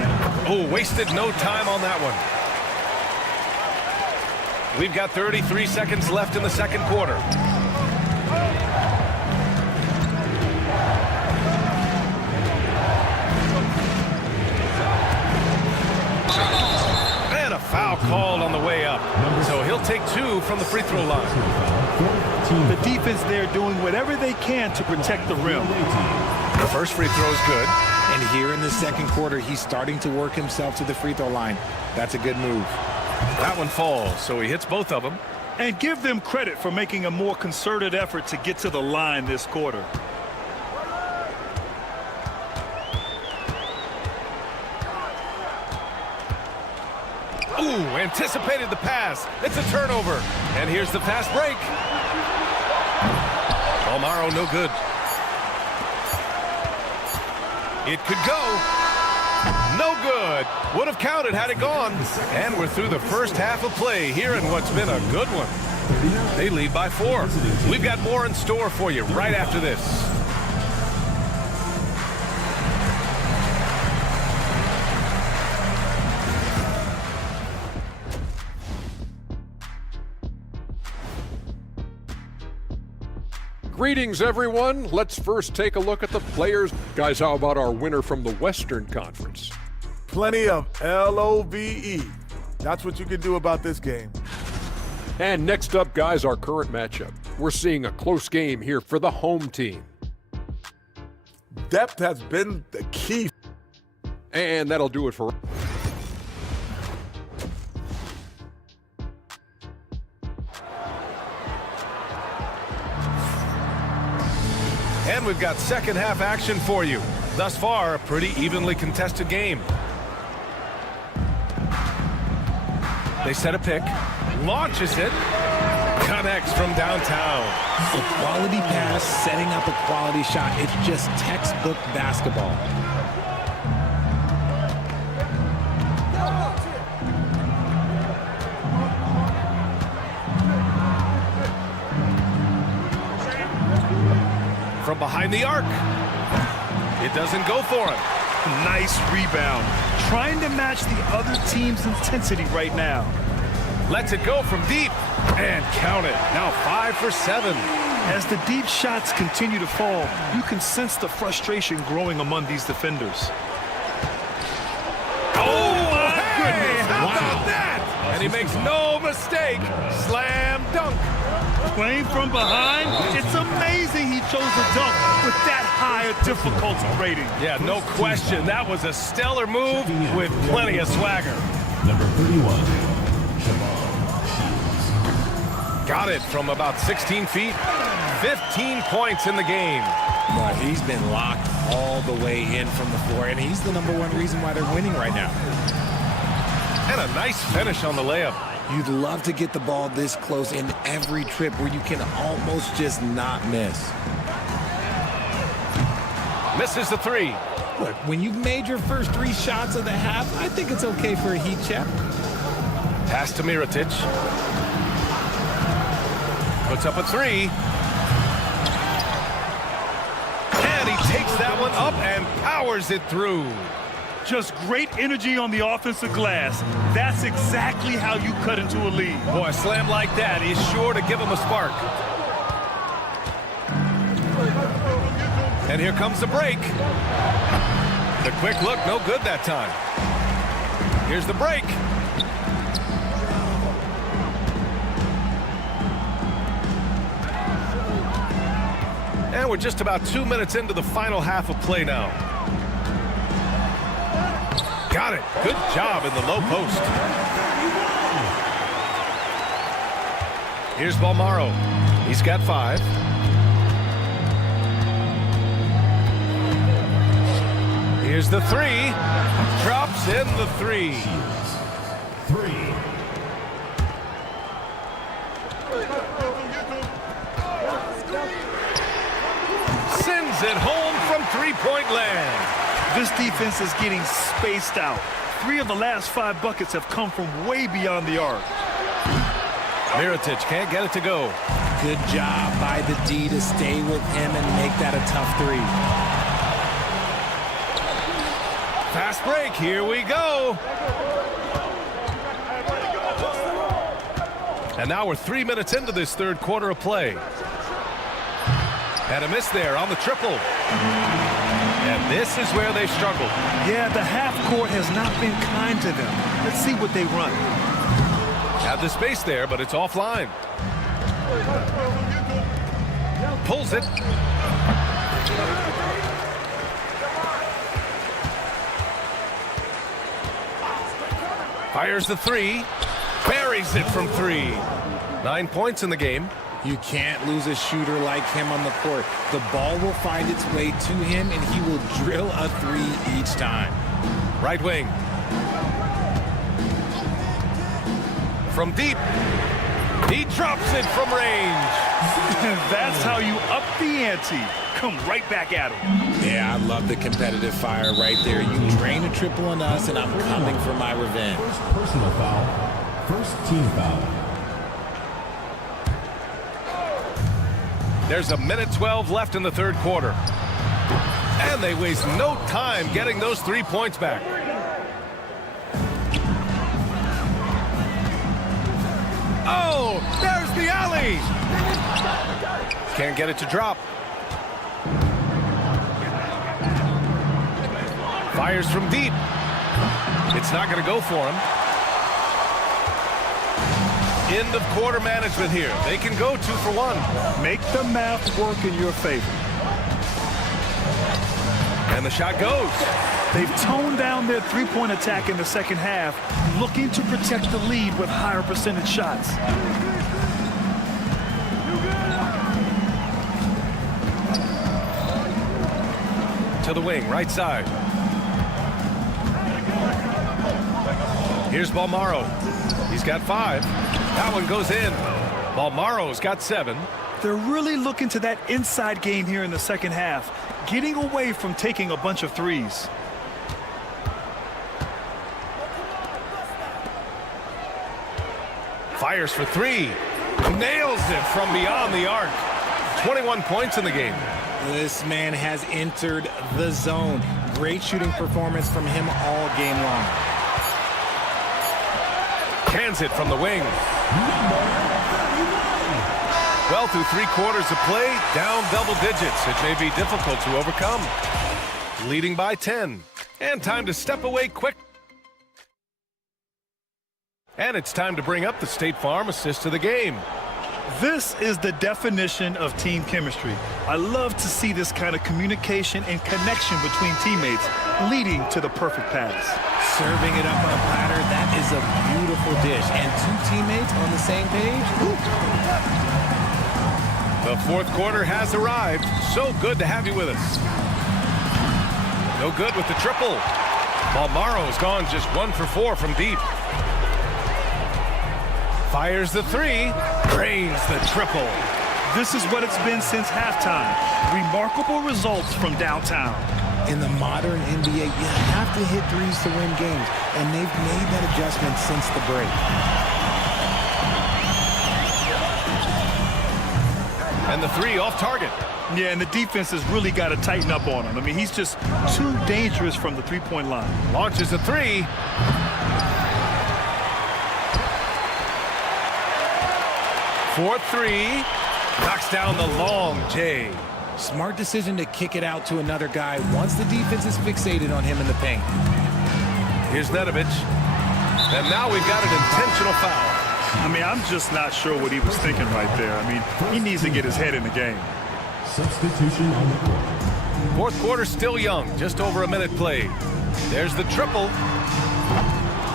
Oh, wasted no time on that one. We've got 33 seconds left in the second quarter. And a foul called on the way up. So he'll take 2 from the free throw line. The defense there doing whatever they can to protect the rim. The first free throw is good. And here in the second quarter, he's starting to work himself to the free throw line. That's a good move. That one falls, so he hits both of them. And give them credit for making a more concerted effort to get to the line this quarter. Ooh, anticipated the pass. It's a turnover. And here's the fast break. Almaro, no good. It could go. No good. Would have counted had it gone. And we're through the first half of play here in what's been a good one. They lead by 4. We've got more in store for you right after this. Greetings, everyone. Let's first take a look at the players. Guys, how about our winner from the Western Conference? Plenty of LOVE. That's what you can do about this game. And next up, guys, our current matchup. We're seeing a close game here for the home team. Depth has been the key. And that'll do it for... And we've got second half action for you. Thus far, a pretty evenly contested game. They set a pick, launches it, connects from downtown. A quality pass, setting up a quality shot. It's just textbook basketball. From behind the arc. It doesn't go for him. Nice rebound. Trying to match the other team's intensity right now. Lets it go from deep. And count it. Now 5 for 7. As the deep shots continue to fall, you can sense the frustration growing among these defenders. Oh, my goodness. How about that? And he makes no mistake. Slam dunk. Playing from behind, it's amazing he chose a dunk with that high a difficulty rating. Yeah, no question. That was a stellar move with plenty of swagger. Number 31, Got it from about 16 feet. 15 points in the game. But he's been locked all the way in from the floor, and he's the #1 reason why they're winning right now. And a nice finish on the layup. You'd love to get the ball this close in every trip where you can almost just not miss. Misses the 3. Look, when you've made your first 3 shots of the half, I think it's okay for a heat check. Pass to Mirotic. Puts up a three. And he takes that one up and powers it through. Just great energy on the offensive glass. That's exactly how you cut into a lead. Boy, a slam like that is sure to give him a spark. And here comes the break. The quick look, no good that time. Here's the break. And we're just about 2 minutes into the final half of play now. Got it. Good job in the low post. Here's Balmaro. He's got 5. Here's the 3. Drops in the 3. 3. Sends it home from three-point land. This defense is getting spaced out. 3 of the last 5 buckets have come from way beyond the arc. Mirotic can't get it to go. Good job by the D to stay with him and make that a tough 3. Fast break, here we go. And now we're 3 minutes into this third quarter of play. And a miss there on the triple. And this is where they struggled. Yeah, the half court has not been kind to them. Let's see what they run. Had the space there, but it's offline. Pulls it. Fires the 3. Buries it from 3. 9 points in the game. You can't lose a shooter like him on the court. The ball will find its way to him, and he will drill a 3 each time. Right wing. From deep. He drops it from range. That's how you up the ante. Come right back at him. Yeah, I love the competitive fire right there. You drain a triple on us, and I'm coming for my revenge. First personal foul. First team foul. There's 1:12 left in the third quarter. And they waste no time getting those 3 points back. Oh, there's the alley. Can't get it to drop. Fires from deep. It's not going to go for him. End of quarter management here. They can go 2 for 1. Make the math work in your favor. And the shot goes. They've toned down their three-point attack in the second half, looking to protect the lead with higher percentage shots. To the wing, right side. Here's Balmaro. He's got 5. That one goes in. Balmaro's got 7. They're really looking to that inside game here in the second half, getting away from taking a bunch of threes. Fires for 3. Nails it from beyond the arc. 21 points in the game. This man has entered the zone. Great shooting performance from him all game long. Cans it from the wing. Well, through 3 quarters of play, down double digits. It may be difficult to overcome. Leading by 10. And time to step away quick. And it's time to bring up the State Farm assist of the game. This is the definition of team chemistry. I love to see this kind of communication and connection between teammates leading to the perfect pass. Serving it up on a platter, that is a beautiful dish. And 2 teammates on the same page. The fourth quarter has arrived. So good to have you with us. No good with the triple. Balmaro's gone just 1 for 4 from deep. Fires the 3. Drains the triple. This is what it's been since halftime. Remarkable results from downtown. In the modern NBA, you have to hit threes to win games, and they've made that adjustment since the break. And the three off target. Yeah, and the defense has really got to tighten up on him. I mean, he's just too dangerous from the three-point line. Launches a three. For three. Knocks down the long J. Smart decision to kick it out to another guy once the defense is fixated on him in the paint. Here's Nedovic. And now we've got an intentional foul. I mean, I'm just not sure what he was thinking right there. I mean, he needs to get his head in the game. Substitution on the court. Fourth quarter still young, just over a minute played. There's the triple.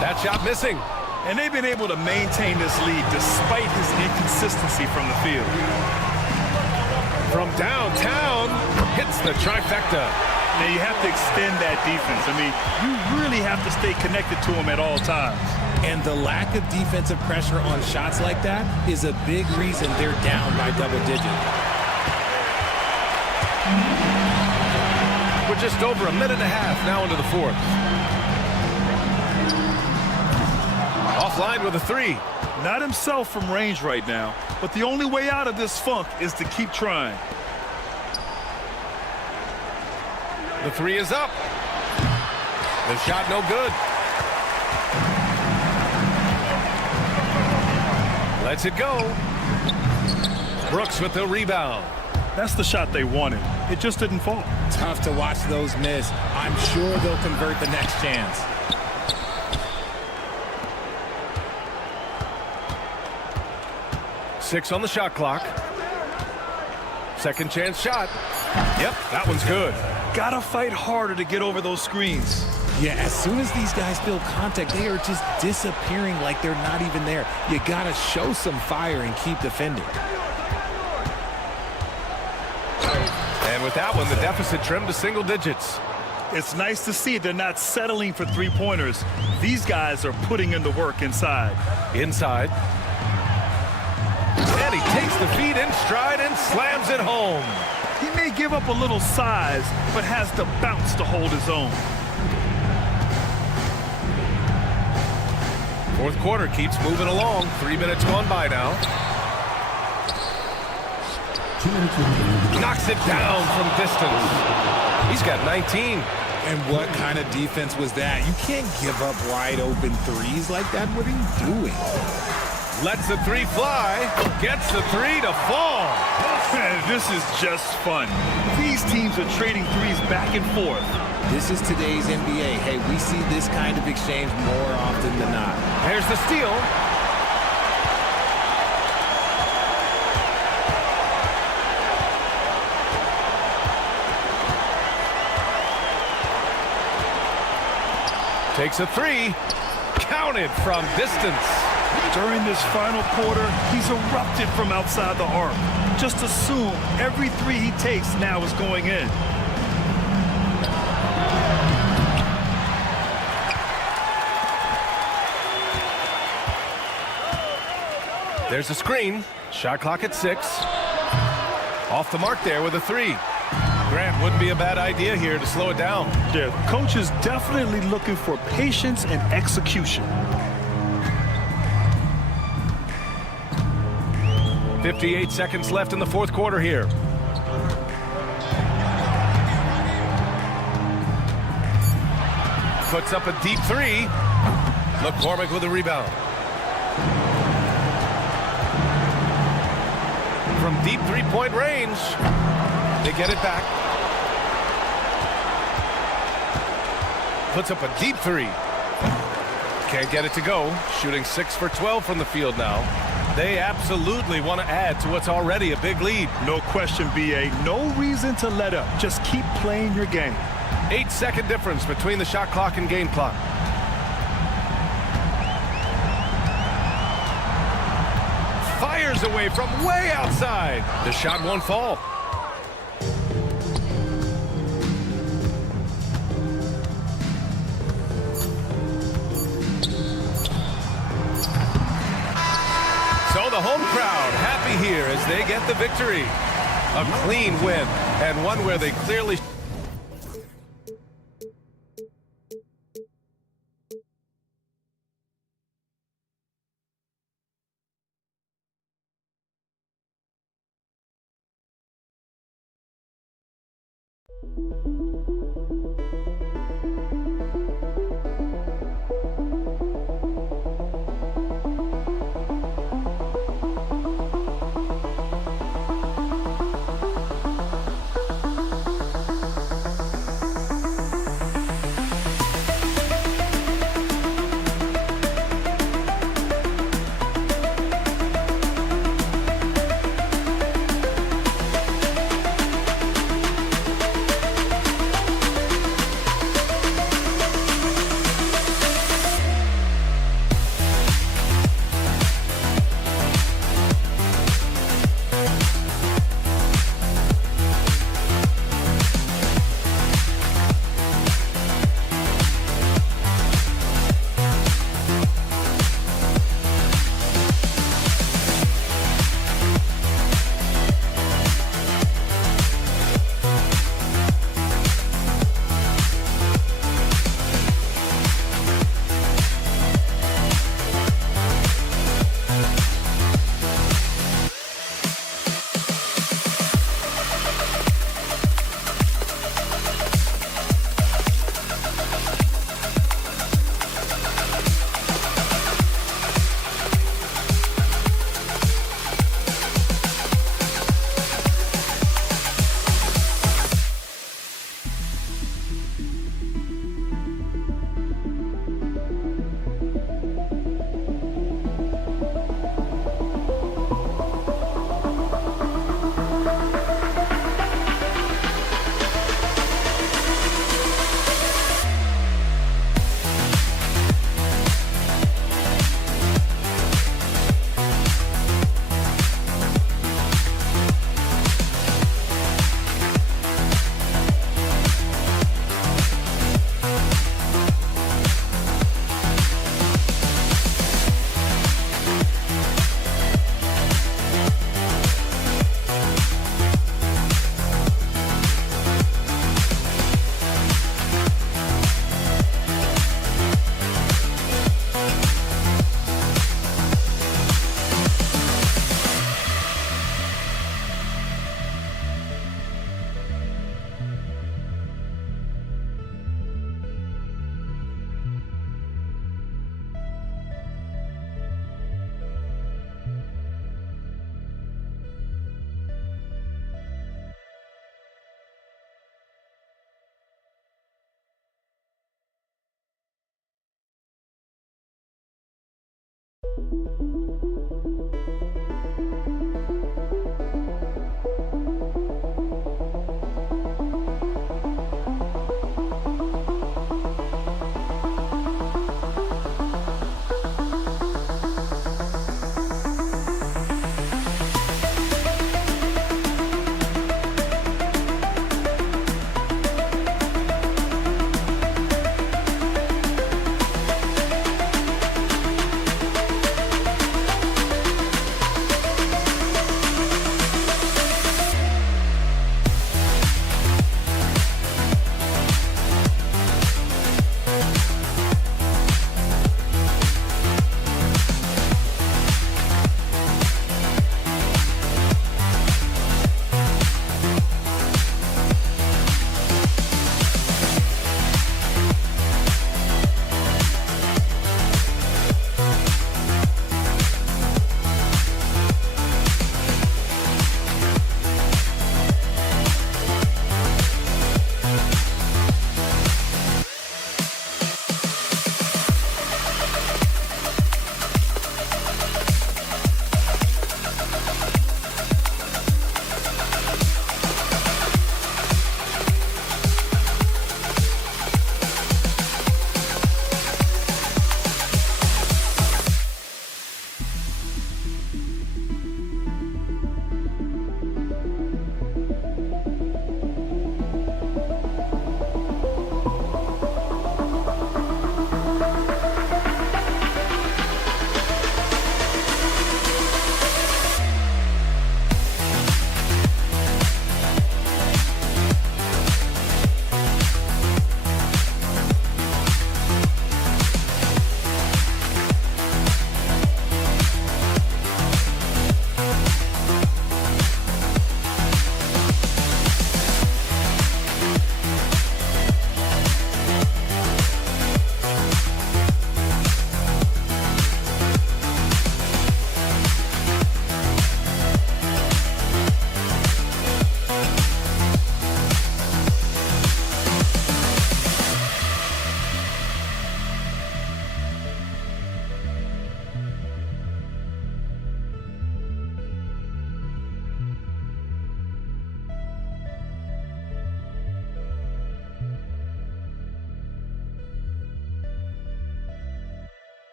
That shot missing. And they've been able to maintain this lead despite his inconsistency from the field. From downtown, hits the trifecta. Now you have to extend that defense. I mean, you really have to stay connected to him at all times. And the lack of defensive pressure on shots like that is a big reason they're down by double digits. We're just over a minute and a half now into the fourth. Offline with a three. Not himself from range right now, but the only way out of this funk is to keep trying. The three is up. The shot no good. Lets it go. Brooks with the rebound. That's the shot they wanted. It just didn't fall. Tough to watch those miss. I'm sure they'll convert the next chance. Six on the shot clock. Second chance shot. Yep, that one's good. Gotta fight harder to get over those screens. Yeah, as soon as these guys feel contact, they are just disappearing like they're not even there. You gotta show some fire and keep defending. And with that one, the deficit trimmed to single digits. It's nice to see they're not settling for three-pointers. These guys are putting in the work inside. Inside. And he takes the feed in stride and slams it home. He may give up a little size, but has the bounce to hold his own. Fourth quarter keeps moving along. 3 minutes gone by now. 2 minutes remaining. Knocks it down from distance. He's got 19. And what kind of defense was that? You can't give up wide open threes like that. What are you doing? Lets the three fly. Gets the three to fall. This is just fun. These teams are trading threes back and forth. This is today's NBA. Hey, we see this kind of exchange more often than not. Here's the steal. Takes a three. Counted from distance. During this final quarter, he's erupted from outside the arc. Just assume every three he takes now is going in. There's a screen. Shot clock at 6. Off the mark there with a three. Grant, wouldn't be a bad idea here to slow it down. Yeah, the coach is definitely looking for patience and execution. 58 seconds left in the fourth quarter here. Puts up a deep three. McCormick with a rebound. From deep three-point range, they get it back. Puts up a deep three. Can't get it to go. Shooting 6 for 12 from the field now. They absolutely want to add to what's already a big lead. No question, B.A. No reason to let up. Just keep playing your game. 8-second difference between the shot clock and game clock. Fires away from way outside. The shot won't fall. So the home crowd happy here as they get the victory. A clean win, and one where they clearly...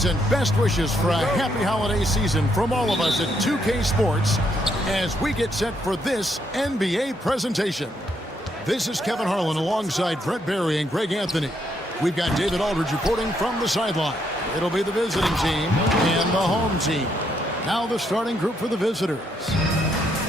greetings and best wishes for a happy holiday season from all of us at 2K Sports as we get set for this NBA presentation. This is Kevin Harlan alongside Brent Barry and Greg Anthony. We've got David Aldridge reporting from the sideline. It'll be the visiting team and the home team. Now the starting group for the visitors.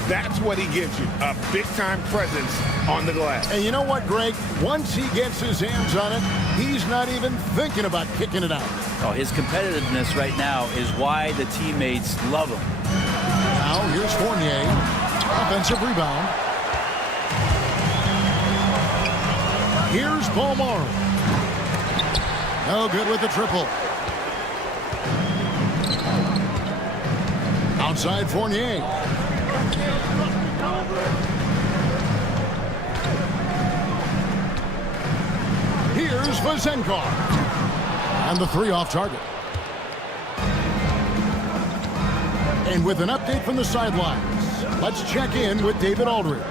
That's what he gives you, a big-time presence on the glass. And you know what, Greg? Once he gets his hands on it, he's not even thinking about kicking it out. Oh, his competitiveness right now is why the teammates love him. Now here's Fournier. Offensive rebound. Here's Balmar. No good with the triple. Outside Fournier. Here's Vazenkov. And the three off target. And with an update from the sidelines, let's check in with David Aldridge.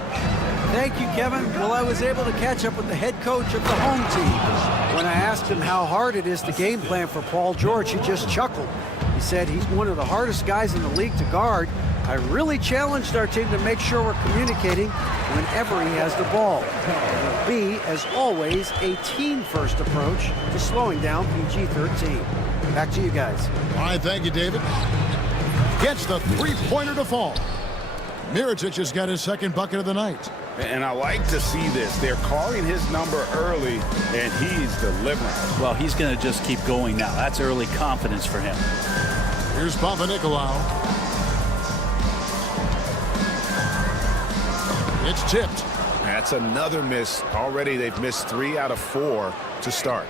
Thank you, Kevin. Well, I was able to catch up with the head coach of the home team. When I asked him how hard it is to game plan for Paul George, he just chuckled. He said he's one of the hardest guys in the league to guard. I really challenged our team to make sure we're communicating whenever he has the ball. It will be, as always, a team-first approach to slowing down PG-13. Back to you guys. All right, thank you, David. Gets the three-pointer to fall. Mirotic has got his second bucket of the night. And I like to see this. They're calling his number early, and he's delivering. Well, he's going to just keep going now. That's early confidence for him. Here's Papanikolaou. It's tipped. That's another miss. Already they've missed 3 out of 4 to start.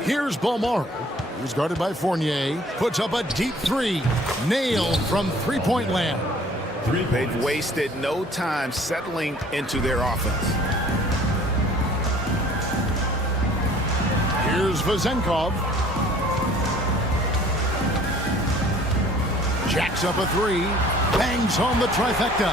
Here's Balmar. He's guarded by Fournier. Puts up a deep three. Nailed from three-point land. They've wasted no time settling into their offense. Here's Vazenkov. Jacks up a three. Bangs home the trifecta.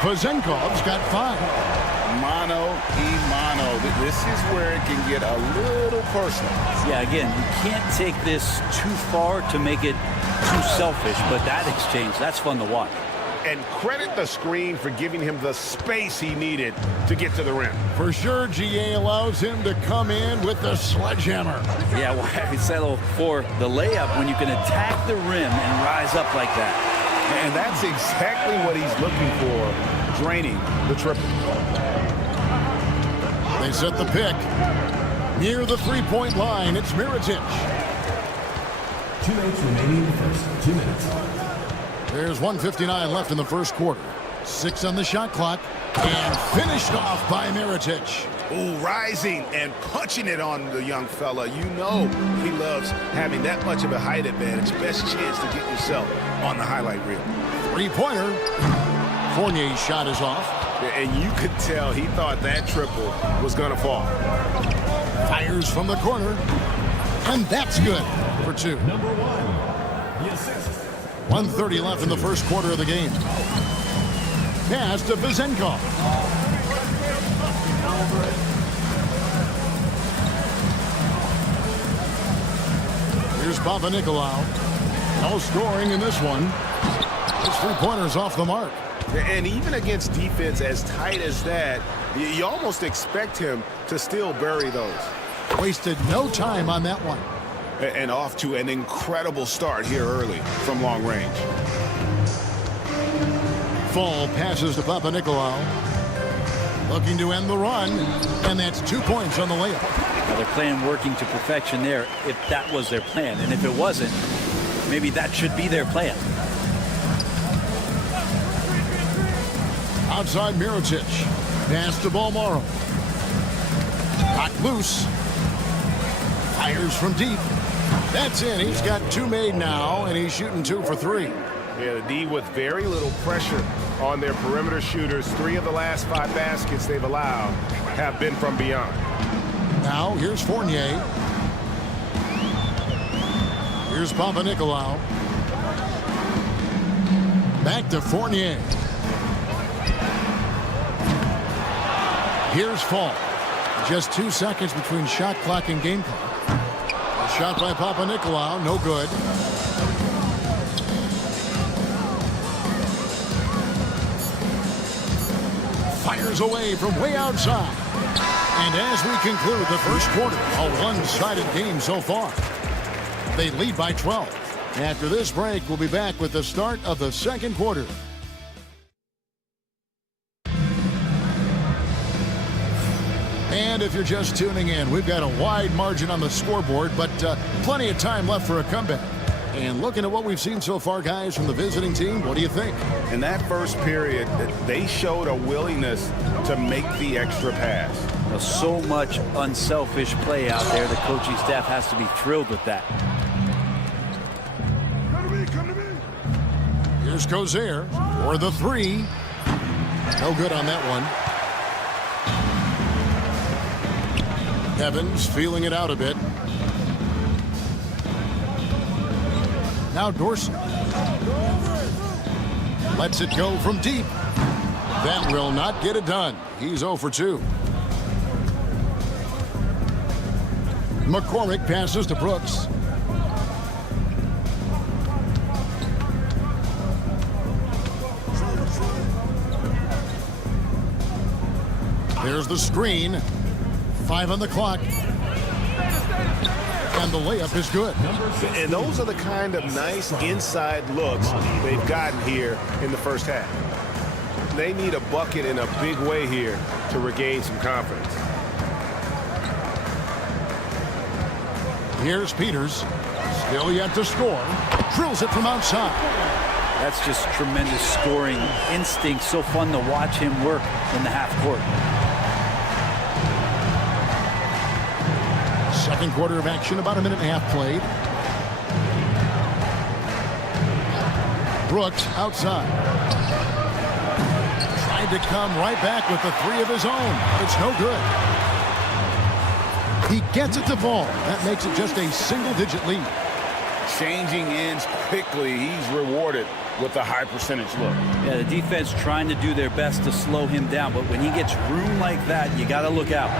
Vazenkov's got 5. Mano y mano. This is where it can get a little personal. Yeah, again, you can't take this too far to make it too selfish, but that exchange, that's fun to watch. And credit the screen for giving him the space he needed to get to the rim. For sure, GA allows him to come in with the sledgehammer. Yeah, why settle for the layup when you can attack the rim and rise up like that? And that's exactly what he's looking for, draining the triple. They set the pick. Near the three-point line, it's Mirotic. 2 minutes remaining in the first. 2 minutes. There's 1:59 left in the first quarter. 6 on the shot clock. And finished off by Mirotic. Ooh, rising and punching it on the young fella. You know he loves having that much of a height advantage. Best chance to get yourself on the highlight reel. Three-pointer. Fournier's shot is off. And you could tell he thought that triple was going to fall. Fires from the corner. And that's good for 2. Number 1. The assist. 1:30 left in the first quarter of the game. Pass to Vazenkov. Here's Papanikolaou. No scoring in this one. His three-pointer's off the mark. And even against defense as tight as that, you almost expect him to still bury those. Wasted no time on that one. And off to an incredible start here early from long range. Fall passes to Papanikolaou. Looking to end the run. And that's 2 points on the layup. Now they're playing working to perfection there if that was their plan. And if it wasn't, maybe that should be their plan. Outside Mirotic. Pass to Balmar. Knocked loose. Fires from deep. That's in. He's got 2 made now, and he's shooting 2 for 3. Yeah, the D with very little pressure on their perimeter shooters. 3 of the last 5 baskets they've allowed have been from beyond. Now, here's Fournier. Here's Papanikolaou. Back to Fournier. Here's Fall. Just 2 seconds between shot clock and game clock. A shot by Papanikolaou, no good. Fires away from way outside. And as we conclude the first quarter, a one-sided game so far. They lead by 12. After this break, we'll be back with the start of the second quarter. And if you're just tuning in, we've got a wide margin on the scoreboard, but plenty of time left for a comeback. And looking at what we've seen so far, guys, from the visiting team, what do you think? In that first period, they showed a willingness to make the extra pass. So much unselfish play out there. The coaching staff has to be thrilled with that. Here's Cozier for the three. No good on that one. Evans feeling it out a bit. Now Dorsey. Lets it go from deep. That will not get it done. He's 0 for 2. McCormick passes to Brooks. There's the screen. 5 on the clock. And the layup is good. And those are the kind of nice inside looks they've gotten here in the first half. They need a bucket in a big way here to regain some confidence. Here's Peters. Still yet to score. Drills it from outside. That's just tremendous scoring instinct. So fun to watch him work in the half court. Second quarter of action, about a minute and a half played. Brooks outside. Tried to come right back with the three of his own. It's no good. He gets it to fall. That makes it just a single-digit lead. Changing ends quickly. He's rewarded with a high percentage look. Yeah, the defense trying to do their best to slow him down, but when he gets room like that, you got to look out.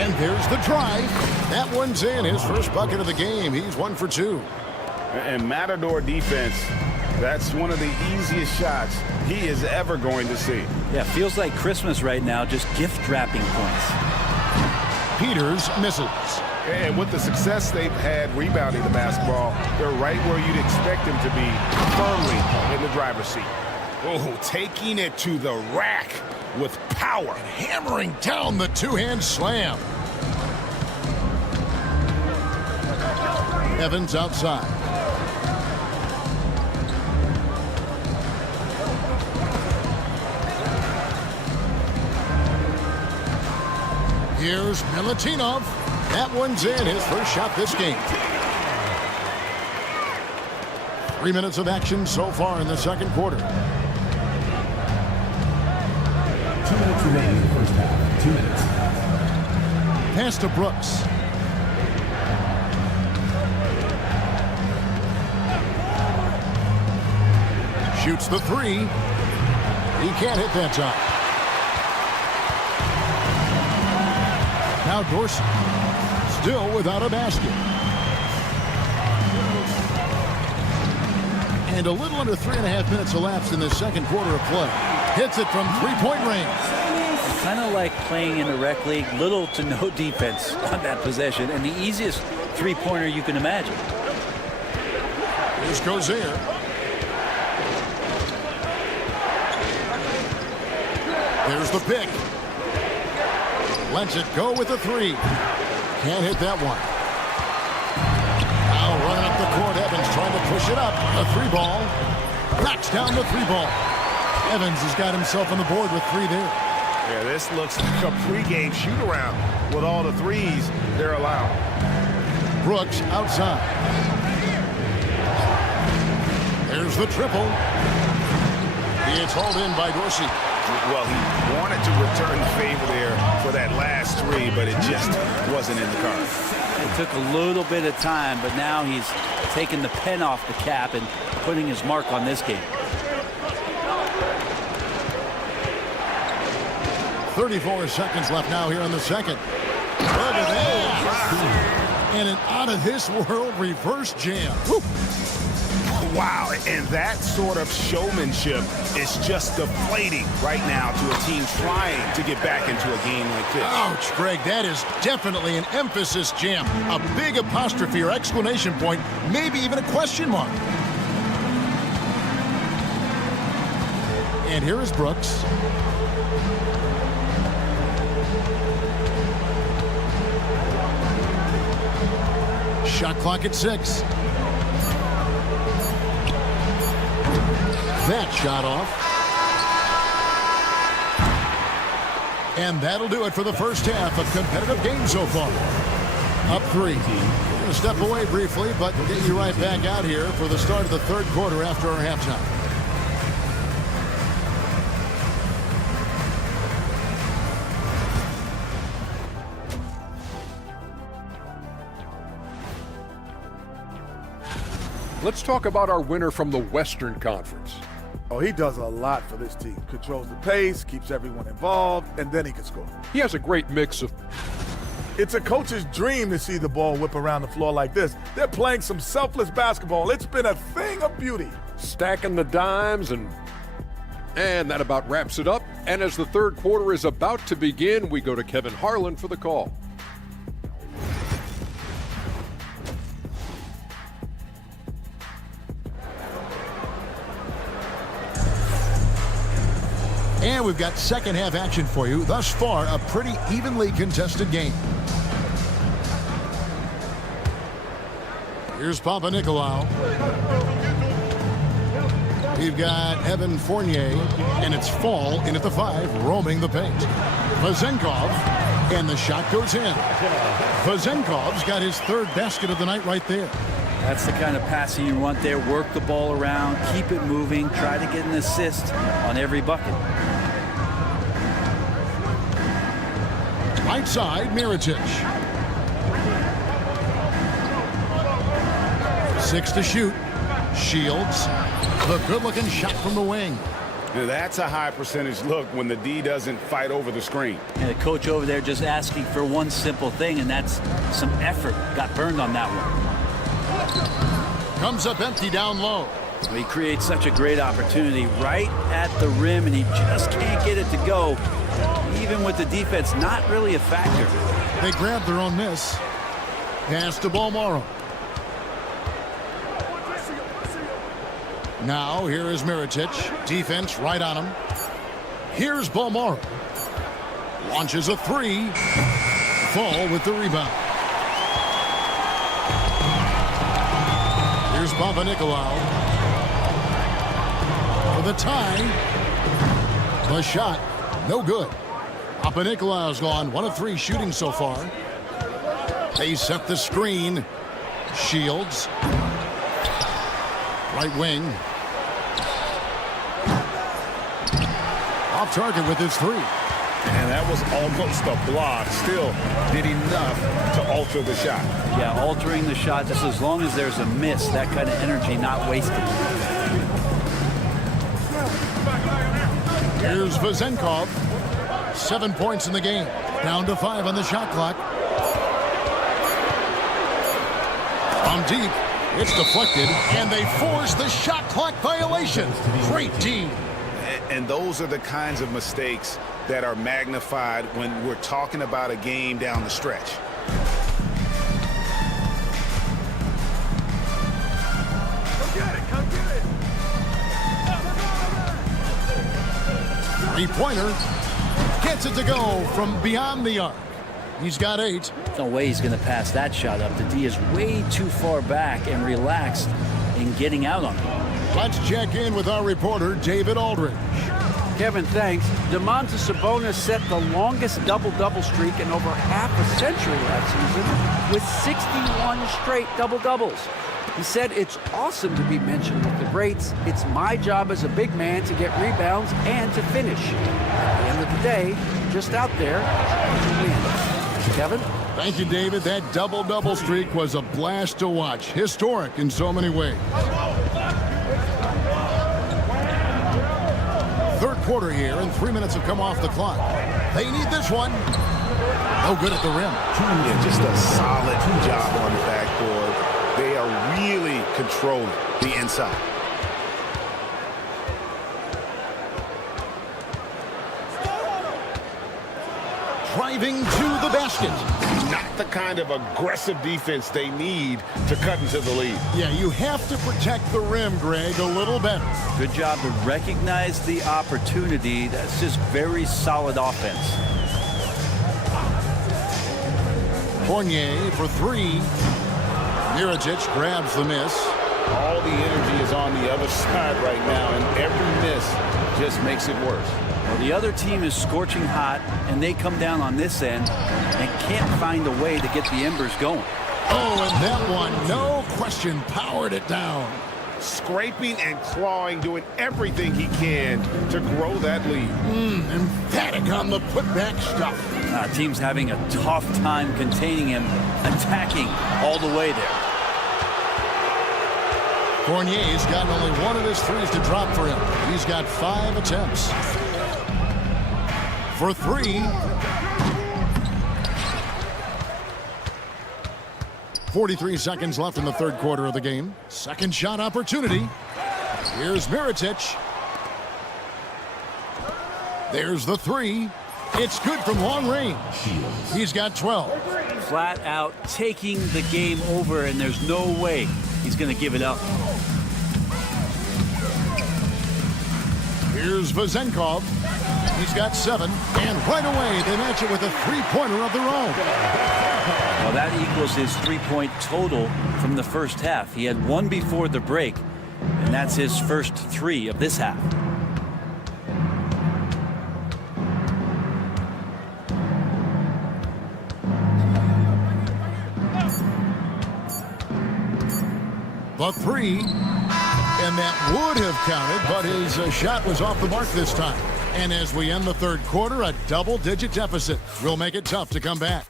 And there's the drive. That one's in. His first bucket of the game. He's 1 for 2. And Matador defense, that's one of the easiest shots he is ever going to see. Yeah, feels like Christmas right now, just gift wrapping points. Peters misses. And with the success they've had rebounding the basketball, they're right where you'd expect them to be, firmly in the driver's seat. Oh, taking it to the rack with power. Hammering down the two-hand slam. Evans outside. Here's Milutinov. That one's in. His first shot this game. 3 minutes of action so far in the second quarter. 2 minutes remaining in the first half. 2 minutes. Pass to Brooks. Shoots the three. He can't hit that time. Now Dorsey. Still without a basket. And a little under 3.5 minutes elapsed in the second quarter of play. Hits it from three-point range. Kind of like playing in the rec league, little to no defense on that possession, and the easiest three-pointer you can imagine. Here's Cozier. There's the pick. Lets it go with the three. Can't hit that one. Now running up the court, Evans trying to push it up. A three ball. Knocks down the three ball. Evans has got himself on the board with three there. Yeah, this looks like a pregame shoot-around with all the threes they're allowed. Brooks outside. There's the triple. It's hauled in by Dorsey. Well, he wanted to return the favor there for that last three, but it just wasn't in the cards. It took a little bit of time, but now he's taking the pen off the cap and putting his mark on this game. 34 seconds left now here in the second. Look at that. And an out-of-this-world reverse jam. Woo. Wow, and that sort of showmanship is just deflating right now to a team trying to get back into a game like this. Ouch, Greg, that is definitely an emphasis jam. A big apostrophe or exclamation point, maybe even a question mark. And here is Brooks. Shot clock at 6. That shot off. And that'll do it for the first half of competitive game so far. Up 3. We're going to step away briefly, but we'll get you right back out here for the start of the third quarter after our halftime. Let's talk about our winner from the Western Conference. Oh, he does a lot for this team. Controls the pace, keeps everyone involved, and then he can score. He has a great mix of... It's a coach's dream to see the ball whip around the floor like this. They're playing some selfless basketball. It's been a thing of beauty. Stacking the dimes, and that about wraps it up. And as the third quarter is about to begin, we go to Kevin Harlan for the call. And we've got second half action for you. Thus far, a pretty evenly contested game. Here's Papanikolaou. We've got Evan Fournier, and it's Fall in at the 5, roaming the paint. Vezenkov, and the shot goes in. Vezenkov's got his third basket of the night right there. That's the kind of passing you want there. Work the ball around, keep it moving, try to get an assist on every bucket. Right side, Mirotic. 6 to shoot. Shields. The good-looking shot from the wing. Now that's a high percentage look when the D doesn't fight over the screen. And the coach over there just asking for one simple thing, and that's some effort. Got burned on that one. Comes up empty down low. Well, he creates such a great opportunity right at the rim, and he just can't get it to go. Even with the defense not really a factor. They grabbed their own miss. Pass to Bolmaro. Now here is Mirotic. Defense right on him. Here's Bolmaro. Launches a 3. Fall with the rebound. Here's Papanikolaou. For the tie. The shot. No good. Papanikolaou's gone 1 of 3 shooting so far. They set the screen. Shields. Right wing. Off target with his 3. And that was almost a block. Still did enough to alter the shot. Yeah, altering the shot just as long as there's a miss. That kind of energy not wasted. Here's Vezenkov. 7 points in the game. Down to 5 on the shot clock. From deep. It's deflected, and they force the shot clock violation. Great team. And those are the kinds of mistakes that are magnified when we're talking about a game down the stretch. Come get it. Three-pointer. Gets it to go from beyond the arc. He's got 8. No way he's going to pass that shot up. The D is way too far back and relaxed in getting out on him. Let's check in with our reporter, David Aldridge. Kevin, thanks. Domantas Sabonis set the longest double-double streak in over half a century last season with 61 straight double-doubles. He said, "It's awesome to be mentioned with the greats. It's my job as a big man to get rebounds and to finish. At the end of the day, just out there to win." Kevin? Thank you, David. That double-double streak was a blast to watch. Historic in so many ways. Third quarter here, and 3 minutes have come off the clock. They need this one. No good at the rim. Yeah, just a solid job on the backboard. They are really controlling the inside. Driving to the basket. Not the kind of aggressive defense they need to cut into the lead. Yeah, you have to protect the rim, Greg, a little better. Good job to recognize the opportunity. That's just very solid offense. Fournier for three. Mirotic grabs the miss. All the energy is on the other side right now, and every miss just makes it worse. Well, the other team is scorching hot, and they come down on this end and can't find a way to get the embers going. Oh, and that one, no question, powered it down. Scraping and clawing, doing everything he can to grow that lead. Emphatic on the putback stuff. Team's having a tough time containing him, attacking all the way there. Fournier's gotten only one of his threes to drop for him. He's got 5 attempts. For three. 43 seconds left in the third quarter of the game. Second shot opportunity. Here's Mirotic. There's the three. It's good from long range. He's got 12. Flat out taking the game over, and there's no way he's going to give it up. Here's Vezenkov. He's got 7. And right away, they match it with a three-pointer of their own. Well, that equals his three-point total from the first half. He had 1 before the break, and that's his first 3 of this half. The three, and that would have counted, but his shot was off the mark this time. And as we end the third quarter, a double-digit deficit will make it tough to come back.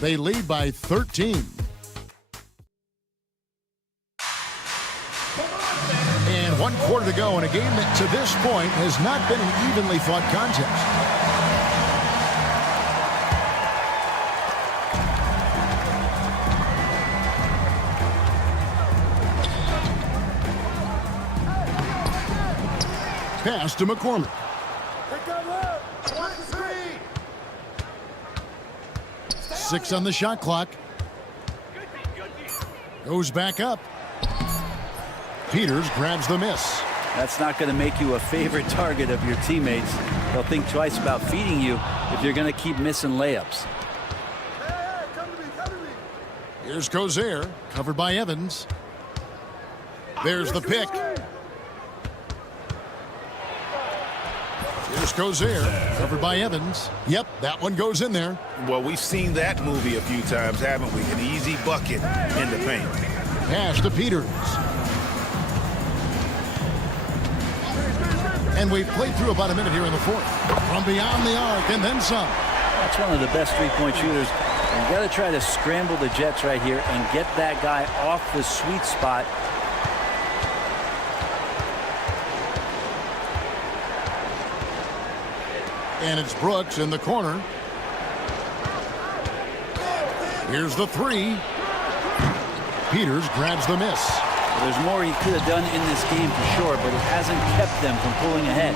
They lead by 13. And 1 quarter to go in a game that to this point has not been an evenly fought contest. Pass to McCormick. 6 on the shot clock. Goes back up. Peters grabs the miss. That's not going to make you a favorite target of your teammates. They'll think twice about feeding you if you're going to keep missing layups. Here's Cozier, covered by Evans. There's the pick. Here's Cozier, covered by Evans. Yep, that one goes in there. Well, we've seen that movie a few times, haven't we? An easy bucket in the paint. Pass to Peters. And we've played through about a minute here in the fourth. From beyond the arc and then some. That's one of the best three-point shooters. You've got to try to scramble the Jets right here and get that guy off the sweet spot. And it's Brooks in the corner. Here's the three. Peters grabs the miss. Well, there's more he could have done in this game for sure, but it hasn't kept them from pulling ahead.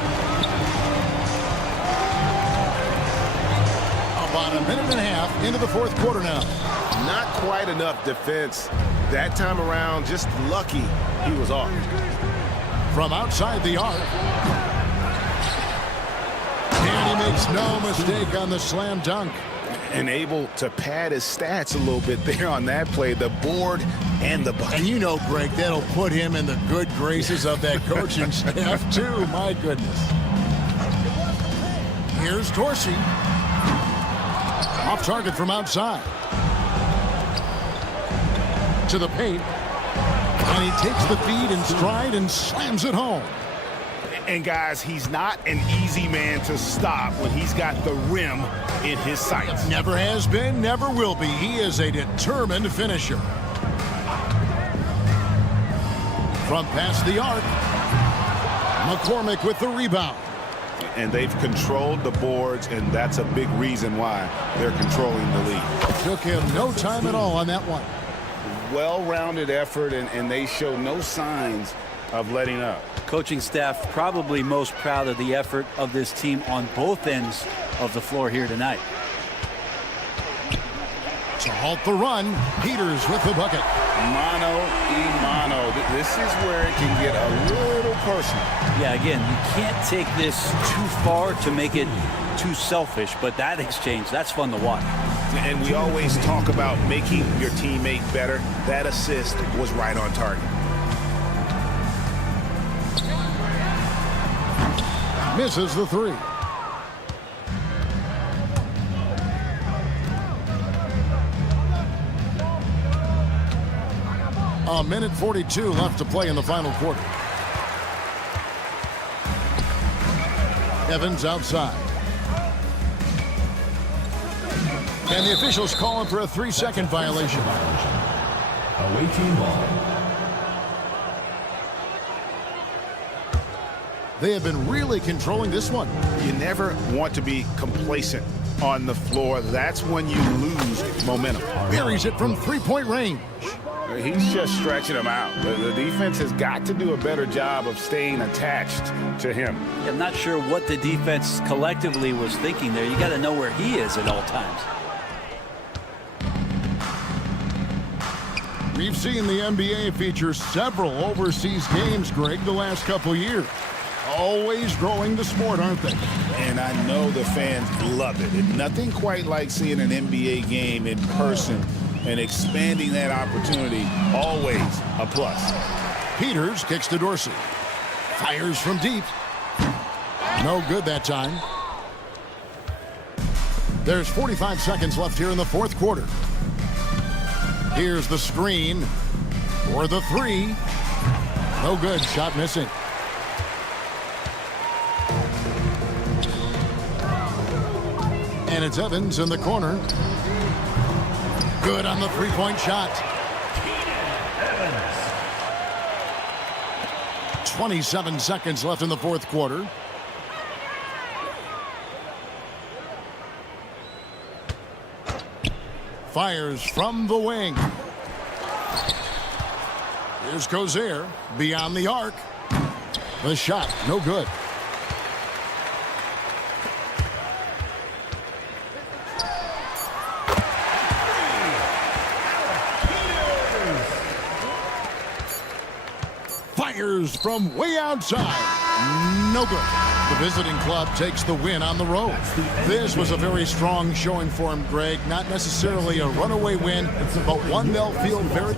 About a minute and a half into the fourth quarter now. Not quite enough defense. That time around, just lucky he was off. From outside the arc. And he makes no mistake on the slam dunk. And able to pad his stats a little bit there on that play, the board and the bucket. And you know, Greg, that'll put him in the good graces of that coaching staff, too. My goodness. Here's Dorsey. Off target from outside. To the paint. And he takes the feed in stride and slams it home. And guys, he's not an easy man to stop when he's got the rim in his sights. Never has been, never will be. He is a determined finisher. From past the arc, McCormick with the rebound. And they've controlled the boards, and that's a big reason why they're controlling the lead. Took him no time at all on that one. Well-rounded effort, and they show no signs of letting up. Coaching staff probably most proud of the effort of this team on both ends of the floor here tonight. To halt the run, Peters with the bucket. Mano a mano. This is where it can get a little personal. Yeah, again, you can't take this too far to make it too selfish, but that exchange, that's fun to watch. And we always talk about making your teammate better. That assist was right on target. Misses the three. A minute 42 left to play in the final quarter. Evans outside. And the officials call him for a 3-second violation. Away team ball. They have been really controlling this one. You never want to be complacent on the floor. That's when you lose momentum. Buries it from three-point range. He's just stretching him out. The defense has got to do a better job of staying attached to him. I'm not sure what the defense collectively was thinking there. You got to know where he is at all times. We've seen the NBA feature several overseas games, Greg, the last couple years. Always growing the sport, aren't they? And I know the fans love it. And nothing quite like seeing an NBA game in person and expanding that opportunity, always a plus. Peters kicks to Dorsey. Fires from deep. No good that time. There's 45 seconds left here in the fourth quarter. Here's the screen for the three. No good. Shot missing. And it's Evans in the corner. Good on the three-point shot. 27 seconds left in the fourth quarter. Fires from the wing. Here's Cozier beyond the arc. The shot, no good. Fires from way outside. No good. The visiting club takes the win on the road. This was a very strong showing for him, Greg. Not necessarily a runaway win, but one they'll feel very...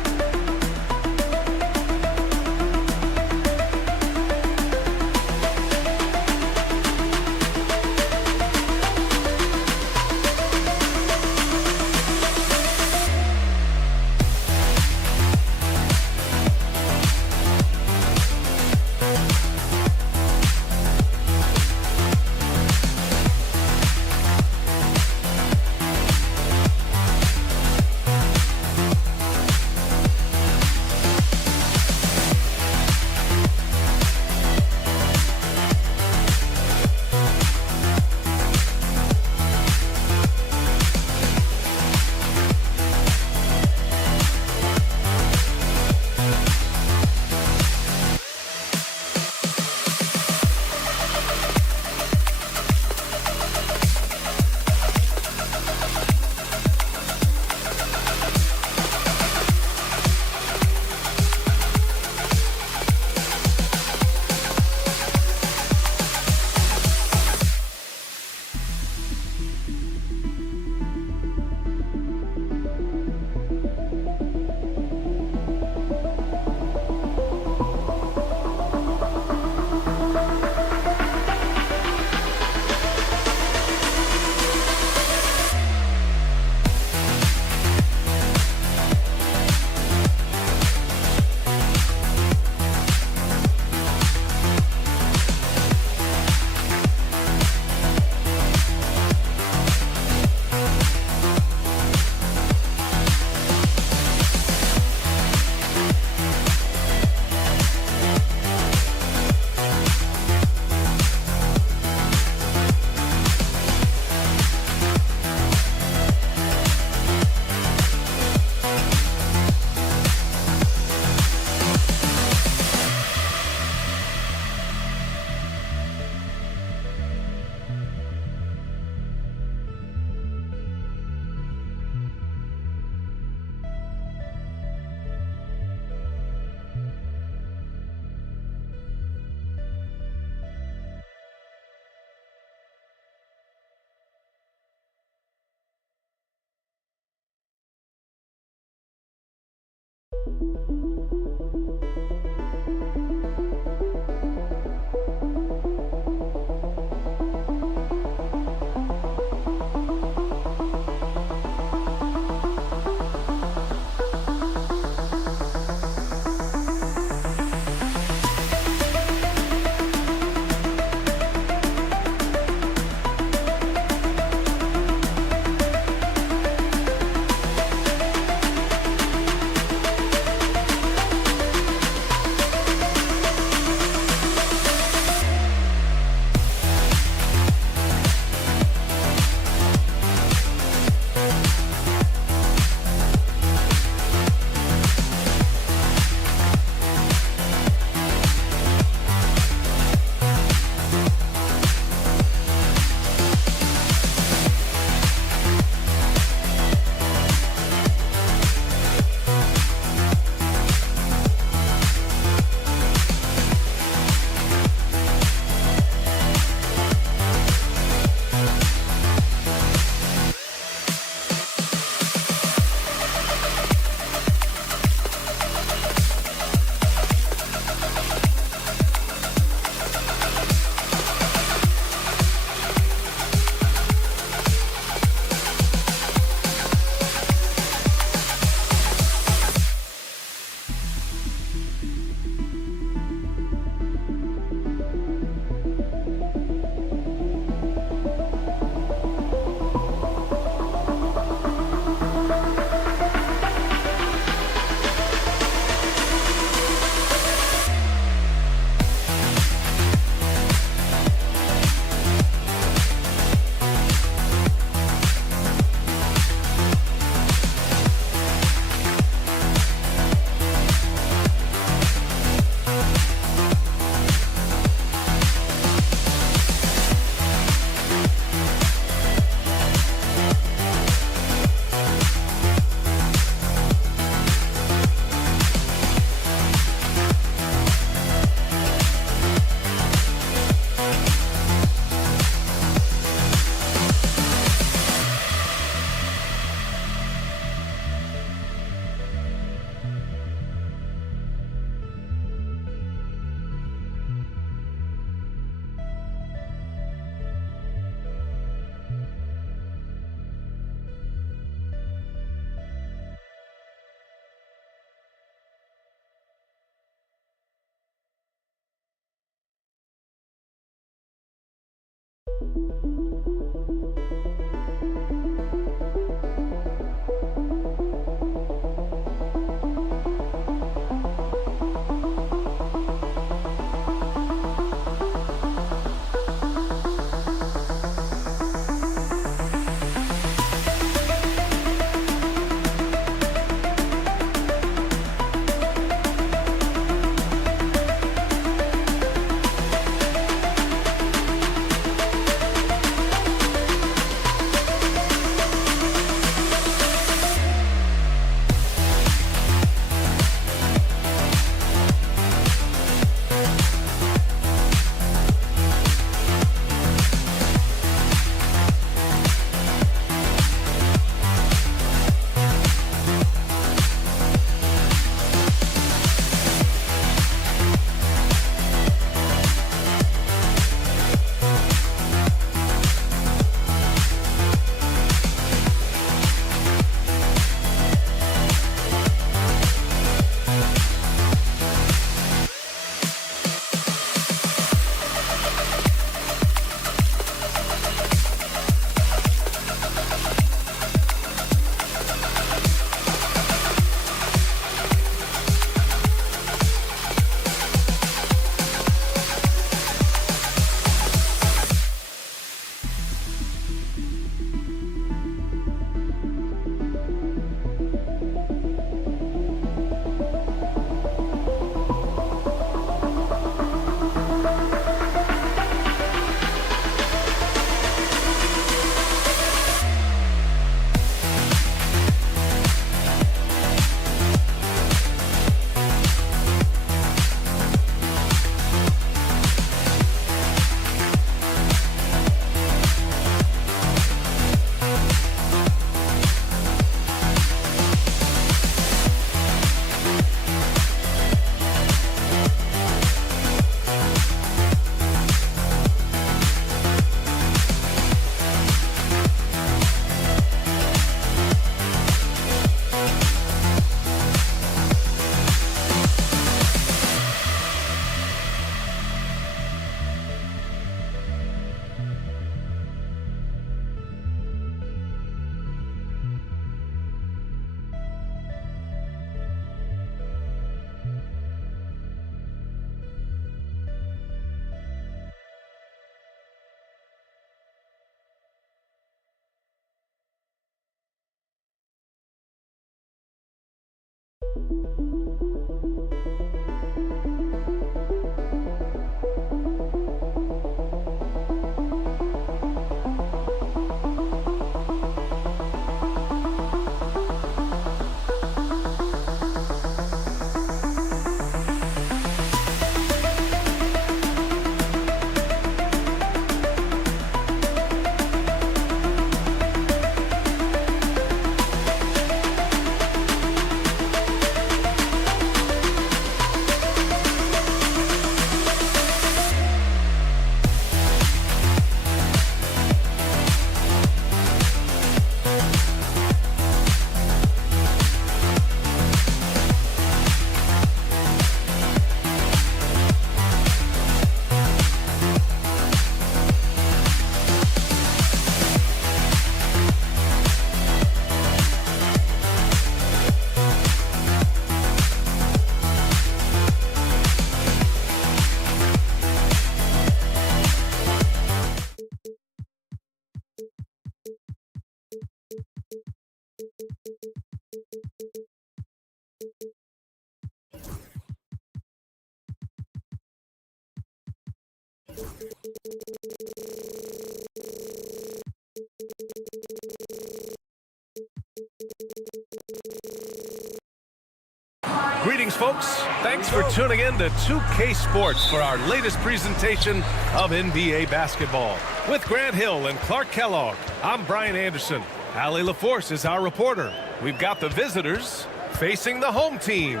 Greetings, folks. Thanks for tuning in to 2K Sports for our latest presentation of NBA basketball. With Grant Hill and Clark Kellogg, I'm Brian Anderson. Allie LaForce is our reporter. We've got the visitors facing the home team.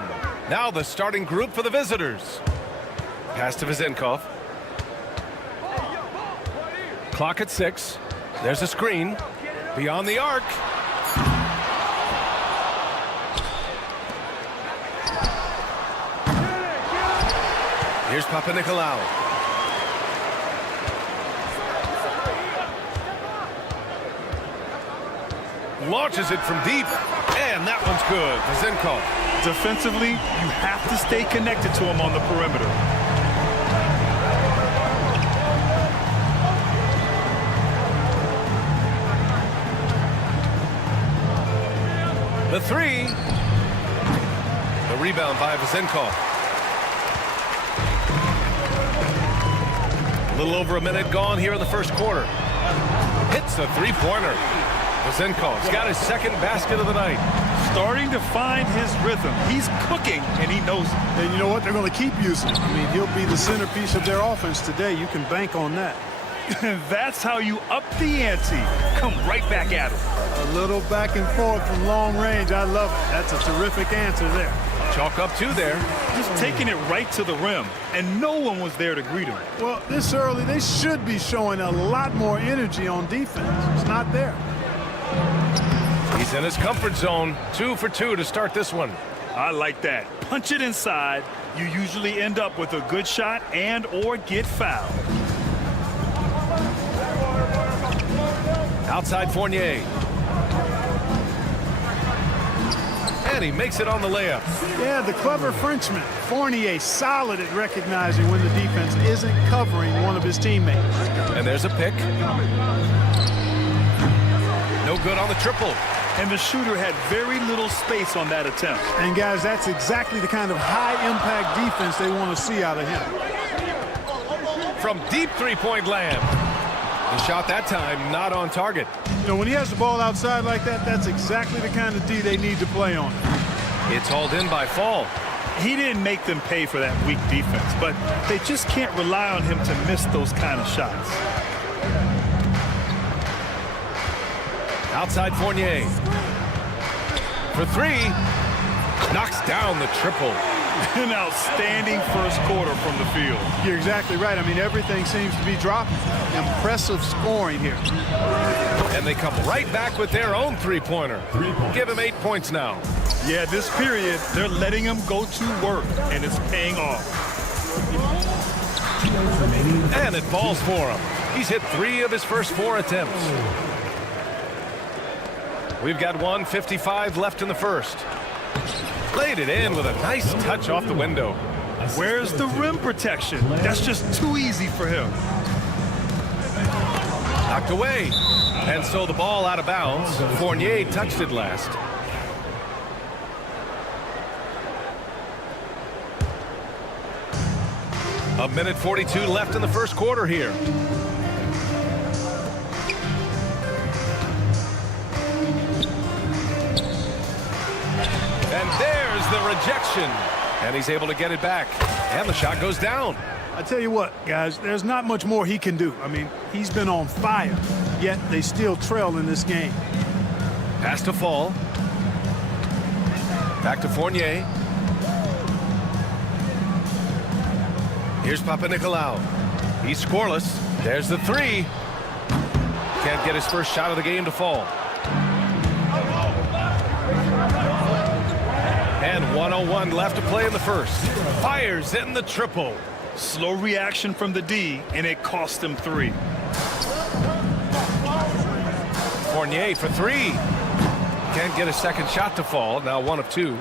Now the starting group for the visitors. Pass to Vezenkov. Clock at 6. There's a screen. Beyond the arc. Here's Papanikolaou. Launches it from deep, and that one's good. Vezenkov. Defensively, you have to stay connected to him on the perimeter. The three. The rebound by Vezenkov. A little over a minute gone here in the first quarter. Hits a three-pointer. Vezenkov's got his second basket of the night. Starting to find his rhythm. He's cooking, and he knows it. And you know what? They're going to keep using him. I mean, he'll be the centerpiece of their offense today. You can bank on that. And that's how you up the ante. Come right back at him. A little back and forth from long range. I love it. That's a terrific answer there. Chalk up two there. Just taking it right to the rim, and no one was there to greet him. Well, this early, they should be showing a lot more energy on defense. It's not there. He's in his comfort zone. 2 for 2 to start this one. I like that. Punch it inside. You usually end up with a good shot and or get fouled. Outside Fournier. And he makes it on the layup. Yeah, the clever Frenchman. Fournier solid at recognizing when the defense isn't covering one of his teammates. And there's a pick. No good on the triple. And the shooter had very little space on that attempt. And guys, that's exactly the kind of high-impact defense they want to see out of him. From deep three-point land. The shot that time not on target. You know, when he has the ball outside like that, that's exactly the kind of D they need to play on. It's hauled in by Fall. He didn't make them pay for that weak defense, but they just can't rely on him to miss those kind of shots. Outside Fournier. For three. Knocks down the triple. An outstanding first quarter from the field. You're exactly right. I mean, everything seems to be dropping. Impressive scoring here. And they come right back with their own three-pointer. Give him 8 points now. Yeah, this period, they're letting him go to work, and it's paying off. And it falls for him. He's hit 3 of his first 4 attempts. We've got 1:55 left in the first. Laid it in with a nice touch off the window. Where's the rim protection? That's just too easy for him. Knocked away. And so the ball out of bounds. Fournier touched it last. A minute 42 left in the first quarter here. And there's the rejection. And he's able to get it back. And the shot goes down. I tell you what, guys, there's not much more he can do. I mean, he's been on fire, yet they still trail in this game. Pass to Fall. Back to Fournier. Here's Papanikolaou. He's scoreless. There's the three. Can't get his first shot of the game to fall. And 1:01 left to play in the first. Fires in the triple. Slow reaction from the D, and it cost him 3. Fournier for 3. Can't get a second shot to fall. Now 1 of 2.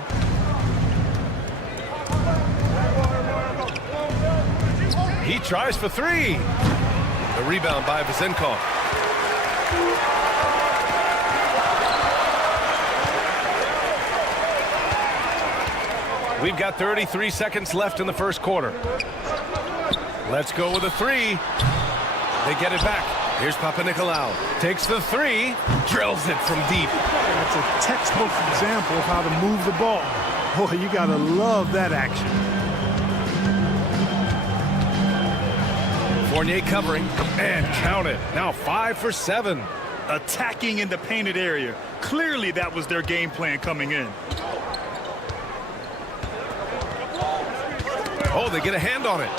He tries for 3. The rebound by Vezenkov. We've got 33 seconds left in the first quarter. Let's go with a 3. They get it back. Here's Papanikolaou. Takes the 3. Drills it from deep. That's a textbook example of how to move the ball. Boy, you got to love that action. Fournier covering. And count it. Now 5 for 7. Attacking in the painted area. Clearly that was their game plan coming in. Oh, they get a hand on it.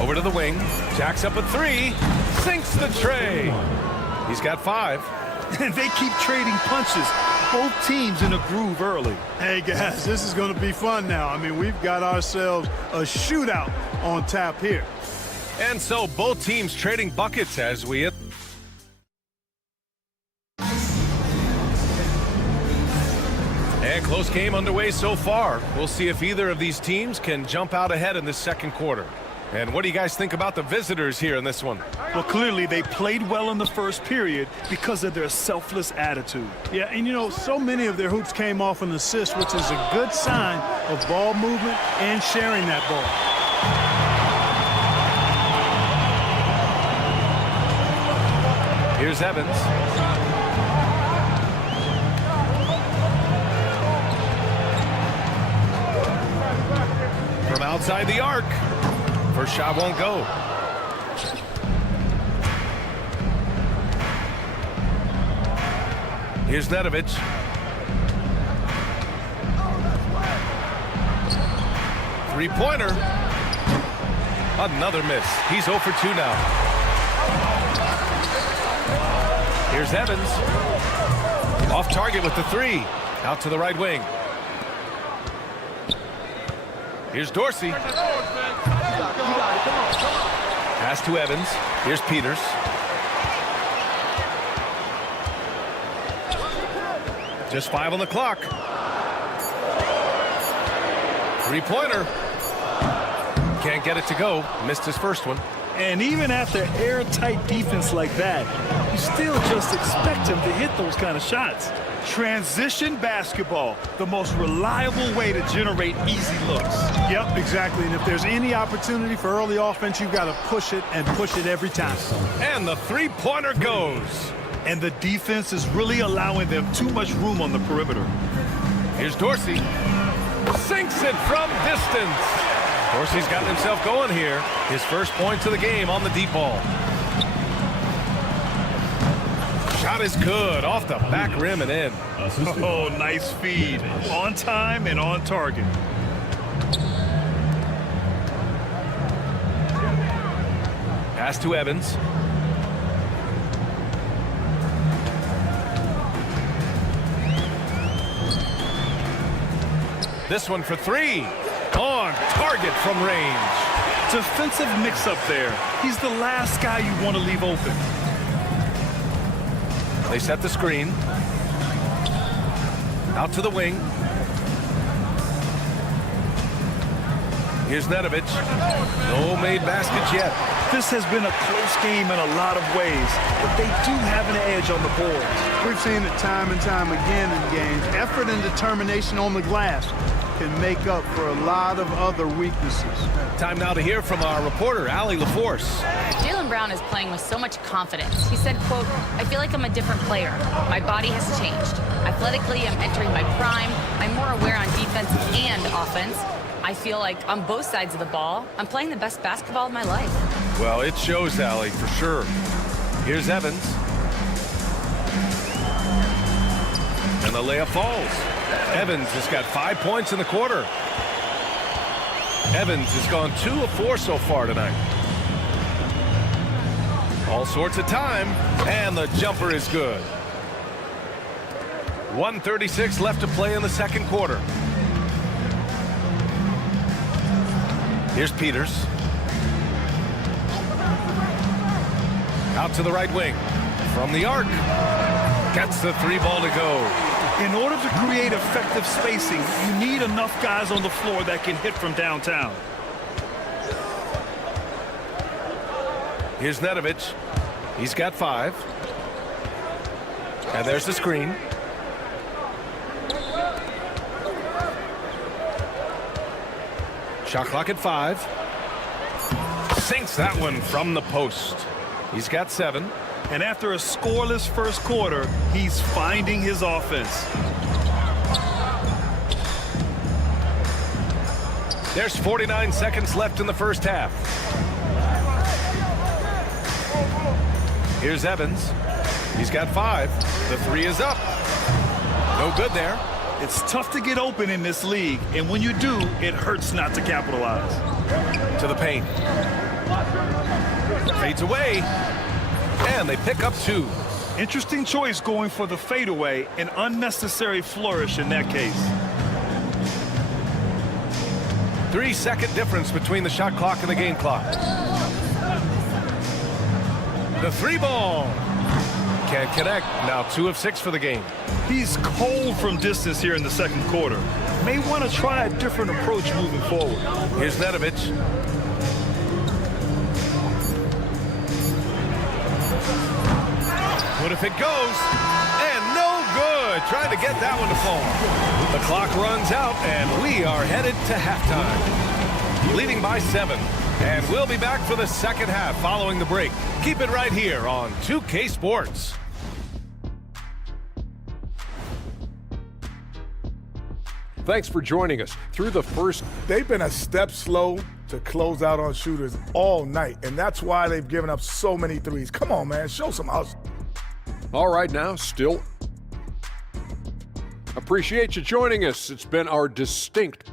Over to the wing. Jacks up a 3. Sinks the tray. He's got 5. And they keep trading punches. Both teams in a groove early. Hey, guys, this is going to be fun now. I mean, we've got ourselves a shootout on tap here. And so both teams trading buckets as we hit. And close game underway so far. We'll see if either of these teams can jump out ahead in this second quarter. And what do you guys think about the visitors here in this one? Well, clearly they played well in the first period because of their selfless attitude. Yeah, and you know, so many of their hoops came off an assist, which is a good sign of ball movement and sharing that ball. Here's Evans. From outside the arc. First shot won't go. Here's Nedovic. Three-pointer. Another miss. He's 0 for 2 now. Here's Evans. Off target with the 3. Out to the right wing. Here's Dorsey. Pass to Evans. Here's Peters. Just 5 on the clock. Three-pointer. Can't get it to go. Missed his first one. And even after airtight defense like that, you still just expect him to hit those kind of shots. Transition basketball, the most reliable way to generate easy looks. Yep, exactly. And if there's any opportunity for early offense, you've got to push it and push it every time. And the three-pointer goes. And the defense is really allowing them too much room on the perimeter. Here's Dorsey. Sinks it from distance. Dorsey's gotten himself going here. His first points of the game on the deep ball. Shot is good. Off the back rim and in. Oh, nice feed. On time and on target. Pass to Evans. This one for 3. On target from range. Defensive mix-up there. He's the last guy you want to leave open. They set the screen. Out to the wing. Here's Nedovic. No made baskets yet. This has been a close game in a lot of ways, but they do have an edge on the boards. We've seen it time and time again in games. Effort and determination on the glass can make up for a lot of other weaknesses. Time now to hear from our reporter, Allie LaForce. Jaylen Brown is playing with so much confidence. He said, quote, "I feel like I'm a different player. My body has changed. Athletically, I'm entering my prime. I'm more aware on defense and offense. I feel like on both sides of the ball, I'm playing the best basketball of my life." Well, it shows, Allie, for sure. Here's Evans. And the layup falls. Evans has got 5 points in the quarter. Evans has gone 2 of 4 so far tonight. All sorts of time, and the jumper is good. 1:36 left to play in the second quarter. Here's Peters. Out to the right wing. From the arc. Gets the 3 ball to go. In order to create effective spacing, you need enough guys on the floor that can hit from downtown. Here's Nedovic. He's got 5. And there's the screen. Shot clock at 5. Sinks that one from the post. He's got 7. And after a scoreless first quarter, he's finding his offense. There's 49 seconds left in the first half. Here's Evans. He's got 5. The 3 is up. No good there. It's tough to get open in this league, and when you do, it hurts not to capitalize. To the paint. Fades away. And they pick up 2. Interesting choice going for the fadeaway, an unnecessary flourish in that case. 3-second difference between the shot clock and the game clock. The 3 ball. Can't connect. Now 2 of 6 for the game. He's cold from distance here in the second quarter. May want to try a different approach moving forward. Here's Nedovic. What if it goes? And no good. Trying to get that one to fall. The clock runs out, and we are headed to halftime. Leading by 7. And we'll be back for the second half following the break. Keep it right here on 2K Sports. Thanks for joining us. Through the first... They've been a step slow to close out on shooters all night, and that's why they've given up so many threes. Come on, man. Show some hustle. All right, now, still appreciate you joining us. It's been our distinct...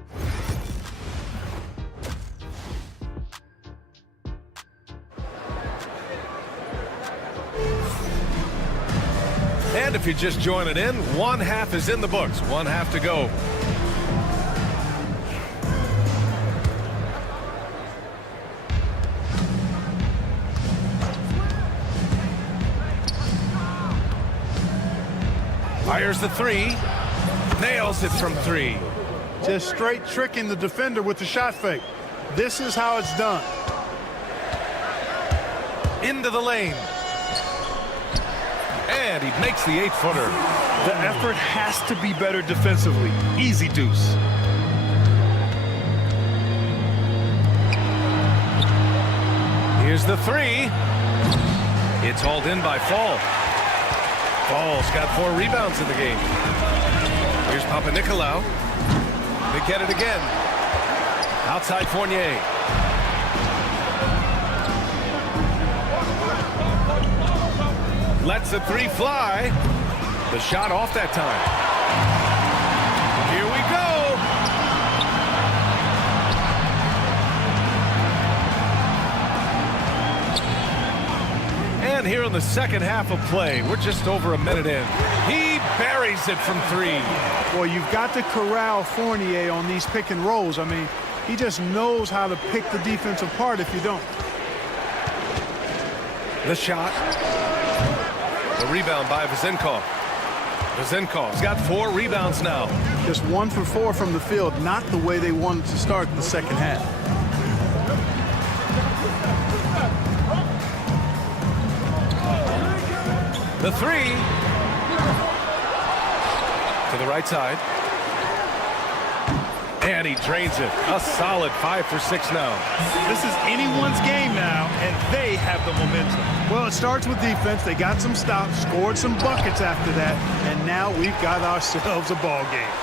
And if you're just joining in, 1 half is in the books. 1 half to go. Fires the 3. Nails it from 3. Just straight tricking the defender with the shot fake. This is how it's done. Into the lane. And he makes the 8-footer. The effort has to be better defensively. Easy deuce. Here's the 3. It's hauled in by Fall. Fall's got 4 rebounds in the game. Here's Papanikolaou. They get it again. Outside Fournier. Lets the 3 fly. The shot off that time. Here we go. And here in the second half of play, we're just over a minute in. He buries it from 3. Well, you've got to corral Fournier on these pick and rolls. I mean, he just knows how to pick the defense apart if you don't. The shot. The rebound by Vezenkov. Vezenkov's got 4 rebounds now. Just 1 for 4 from the field, not the way they wanted to start the second half. The 3. To the right side. And he drains it. A solid 5 for 6 now. This is anyone's game now, and they have the momentum. Well, it starts with defense. They got some stops, scored some buckets after that, and now we've got ourselves a ball game.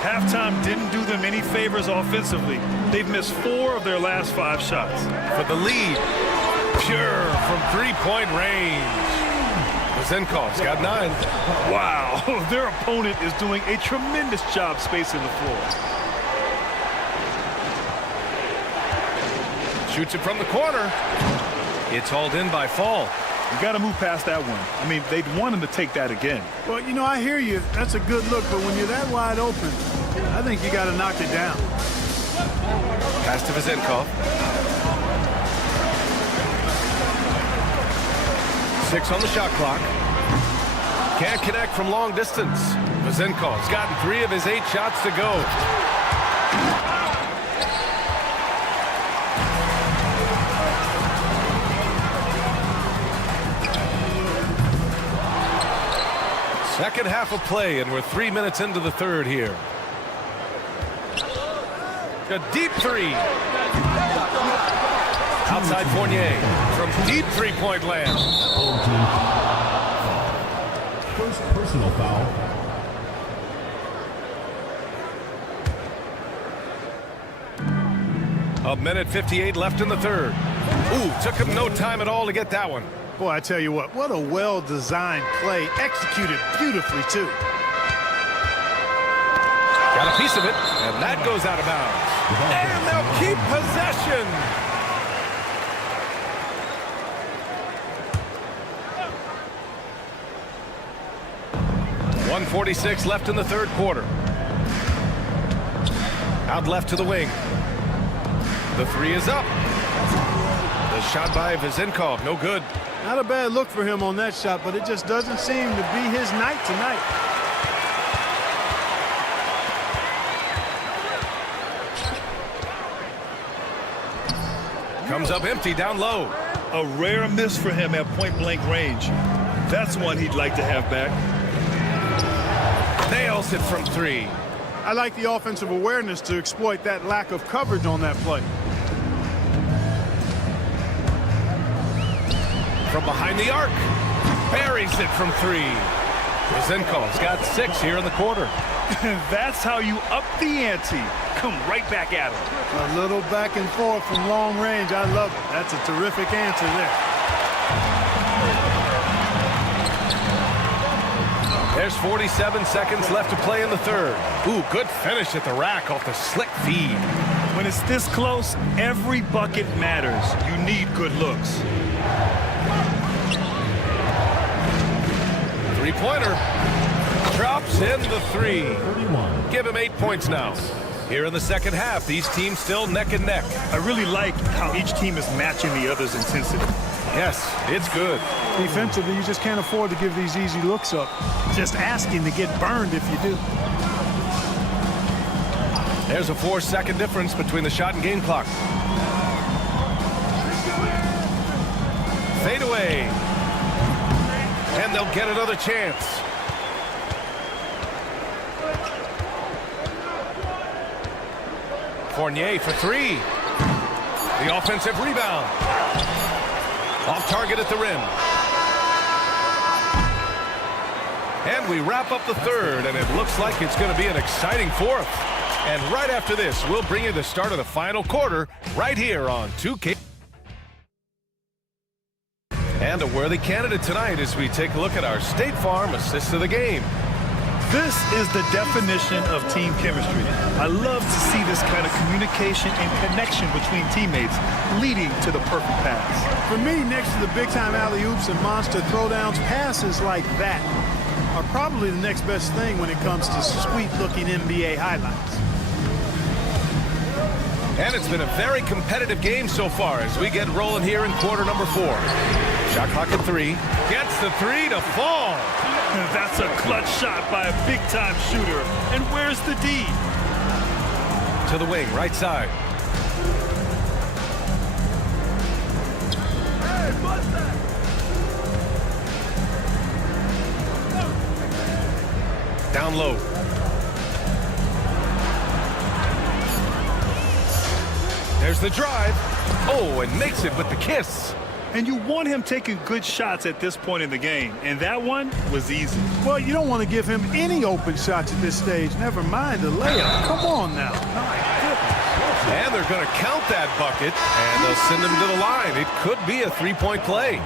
Halftime didn't do them any favors offensively. They've missed 4 of their last 5 shots. For the lead. Pure from 3-point range. Vezenkov's got 9. Wow, their opponent is doing a tremendous job spacing the floor. Shoots it from the corner. It's hauled in by Fall. You got to move past that one. I mean, they'd want him to take that again. Well, you know, I hear you. That's a good look, but when you're that wide open, I think you got to knock it down. Pass to Vezenkov. 6 on the shot clock. Can't connect from long distance. Vezenkov's gotten 3 of his 8 shots to go. Second half of play, and we're 3 minutes into the third here. A deep 3. Outside Fournier from deep 3-point land. First personal foul. A minute 58 left in the third. Ooh, took him no time at all to get that one. Boy, I tell you what a well-designed play, executed beautifully, too. Got a piece of it, and that goes out of bounds. And they'll keep possession. .146 left in the third quarter. Out left to the wing. The 3 is up. The shot by Vezenkov, no good. Not a bad look for him on that shot, but it just doesn't seem to be his night tonight. Comes up empty down low. A rare miss for him at point-blank range. That's one he'd like to have back. Nails it from 3. I like the offensive awareness to exploit that lack of coverage on that play. From behind the arc. Buries it from 3. Vezenkov's got 6 here in the quarter. That's how you up the ante. Come right back at him. A little back and forth from long range. I love it. That's a terrific answer there. There's 47 seconds left to play in the third. Ooh, good finish at the rack off the slick feed. When it's this close, every bucket matters. You need good looks. 3-pointer. Drops in the 3. Give him 8 points now. Here in the second half, these teams still neck and neck. I really like how each team is matching the other's intensity. Yes, it's good. Defensively, you just can't afford to give these easy looks up. Just asking to get burned if you do. There's a 4-second difference between the shot and game clock. Fade away. And they'll get another chance. Fournier for 3. The offensive rebound. Off target at the rim. And we wrap up the third, and it looks like it's going to be an exciting fourth. And right after this, we'll bring you the start of the final quarter right here on 2K. And a worthy candidate tonight as we take a look at our State Farm assist of the game. This is the definition of team chemistry. I love to see this kind of communication and connection between teammates leading to the perfect pass. For me, next to the big-time alley-oops and monster throwdowns, passes like that are probably the next best thing when it comes to sweet-looking NBA highlights. And it's been a very competitive game so far as we get rolling here in quarter number 4. Shot clock at 3. Gets the 3 to fall. That's a clutch shot by a big-time shooter. And where's the D? To the wing, right side. Down low. There's the drive. Oh, and makes it with the kiss. And you want him taking good shots at this point in the game. And that one was easy. Well, you don't want to give him any open shots at this stage. Never mind the layup. Come on now. My goodness. And they're going to count that bucket. And they'll send him to the line. It could be a three-point play.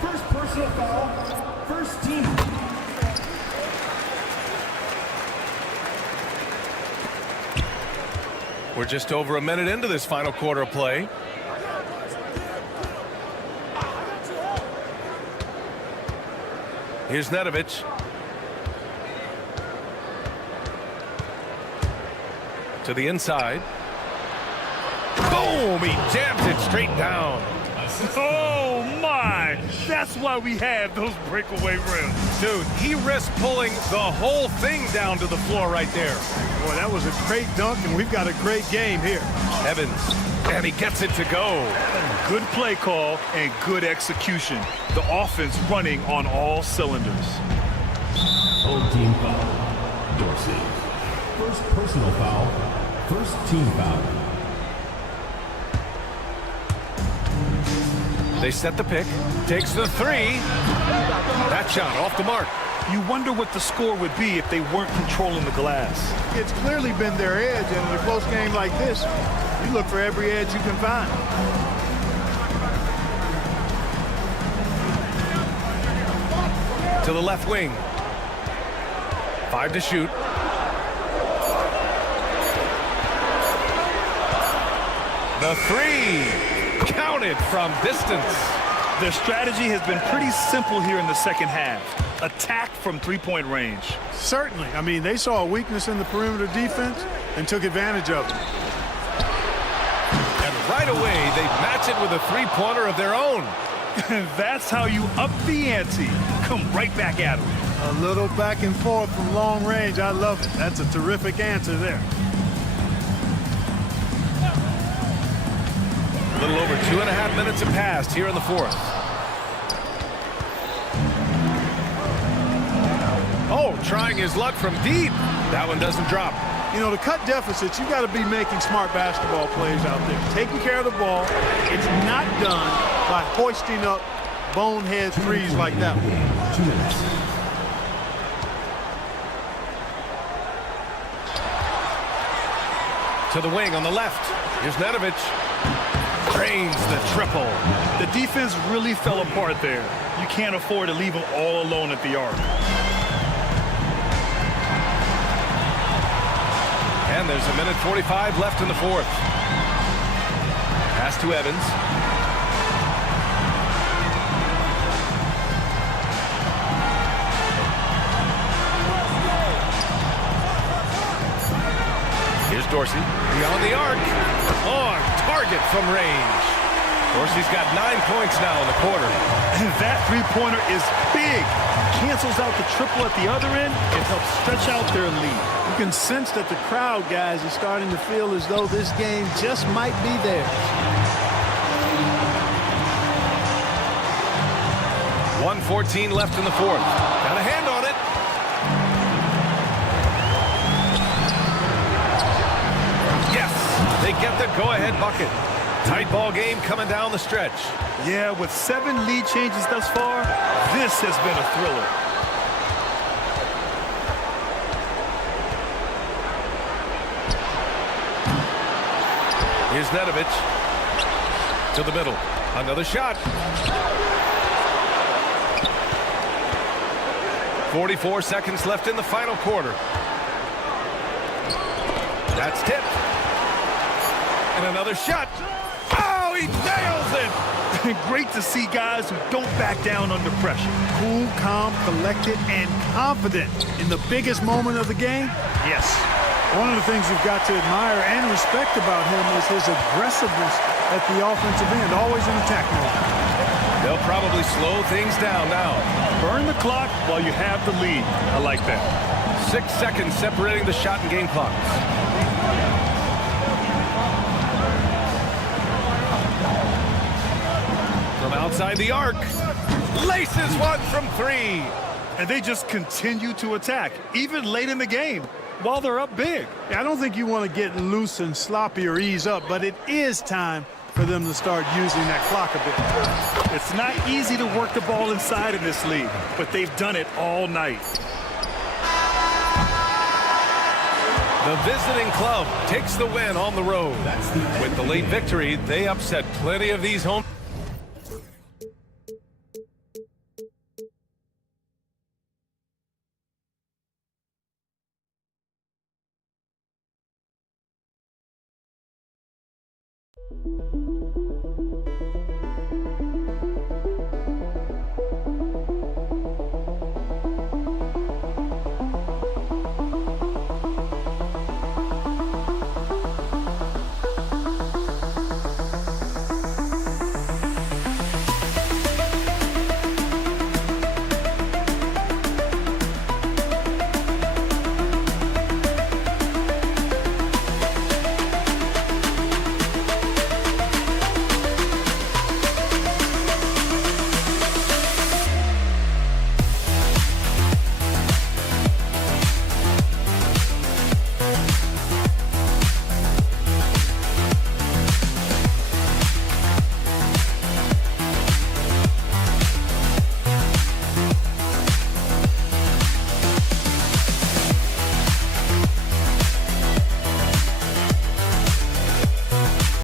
First personal foul, first team. We're just over a minute into this final quarter of play. Here's Nedovic. To the inside. Boom! He jams it straight down. Oh, my! That's why we have those breakaway rims. Dude, he risked pulling the whole thing down to the floor right there. Boy, that was a great dunk, and we've got a great game here. Evans, and he gets it to go. Good play call and good execution. The offense running on all cylinders. Old team foul. Dorsey. First personal foul, first team foul. They set the pick. Takes the 3. That shot off the mark. You wonder what the score would be if they weren't controlling the glass. It's clearly been their edge, and in a close game like this, you look for every edge you can find. To the left wing. 5 to shoot. The 3. Counted from distance. Their strategy has been pretty simple here in the second half. Attack from three-point range. Certainly. I mean, they saw a weakness in the perimeter defense and took advantage of it. And right away, they match it with a three-pointer of their own. That's how you up the ante. Come right back at them. A little back and forth from long range. I love it. That's a terrific answer there. A little over 2.5 minutes have passed here in the 4th. Oh, trying his luck from deep. That one doesn't drop. You know, to cut deficits, you got to be making smart basketball plays out there. Taking care of the ball. It's not done by hoisting up bonehead threes like that one. 2 minutes. To the wing on the left. Here's Nedovic. Drains the triple. The defense really fell apart there. You can't afford to leave them all alone at the arc. And there's a minute 45 left in the 4th. Pass to Evans. Here's Dorsey. Beyond the arc. On target from range. Dorsey's got 9 points now in the quarter. And that three-pointer is big. Cancels out the triple at the other end and helps stretch out their lead. You can sense that the crowd, guys, is starting to feel as though this game just might be theirs. 1:14 left in the 4th. Got a hand on it. Yes, they get the go-ahead bucket. Tight ball game coming down the stretch. Yeah, with 7 lead changes thus far, this has been a thriller. Here's Nedovic. To the middle. Another shot. 44 seconds left in the final quarter. That's tipped. And another shot. Oh, he nails it! And great to see guys who don't back down under pressure. Cool, calm, collected, and confident in the biggest moment of the game. Yes. One of the things you've got to admire and respect about him is his aggressiveness at the offensive end, always in attack mode. They'll probably slow things down now. Burn the clock while you have the lead. I like that. 6 seconds separating the shot and game clocks. From outside the arc, laces one from 3. And they just continue to attack, even late in the game, while they're up big. I don't think you want to get loose and sloppy or ease up, but it is time for them to start using that clock a bit. It's not easy to work the ball inside in this league, but they've done it all night. The visiting club takes the win on the road. With the late victory, they upset plenty of these home.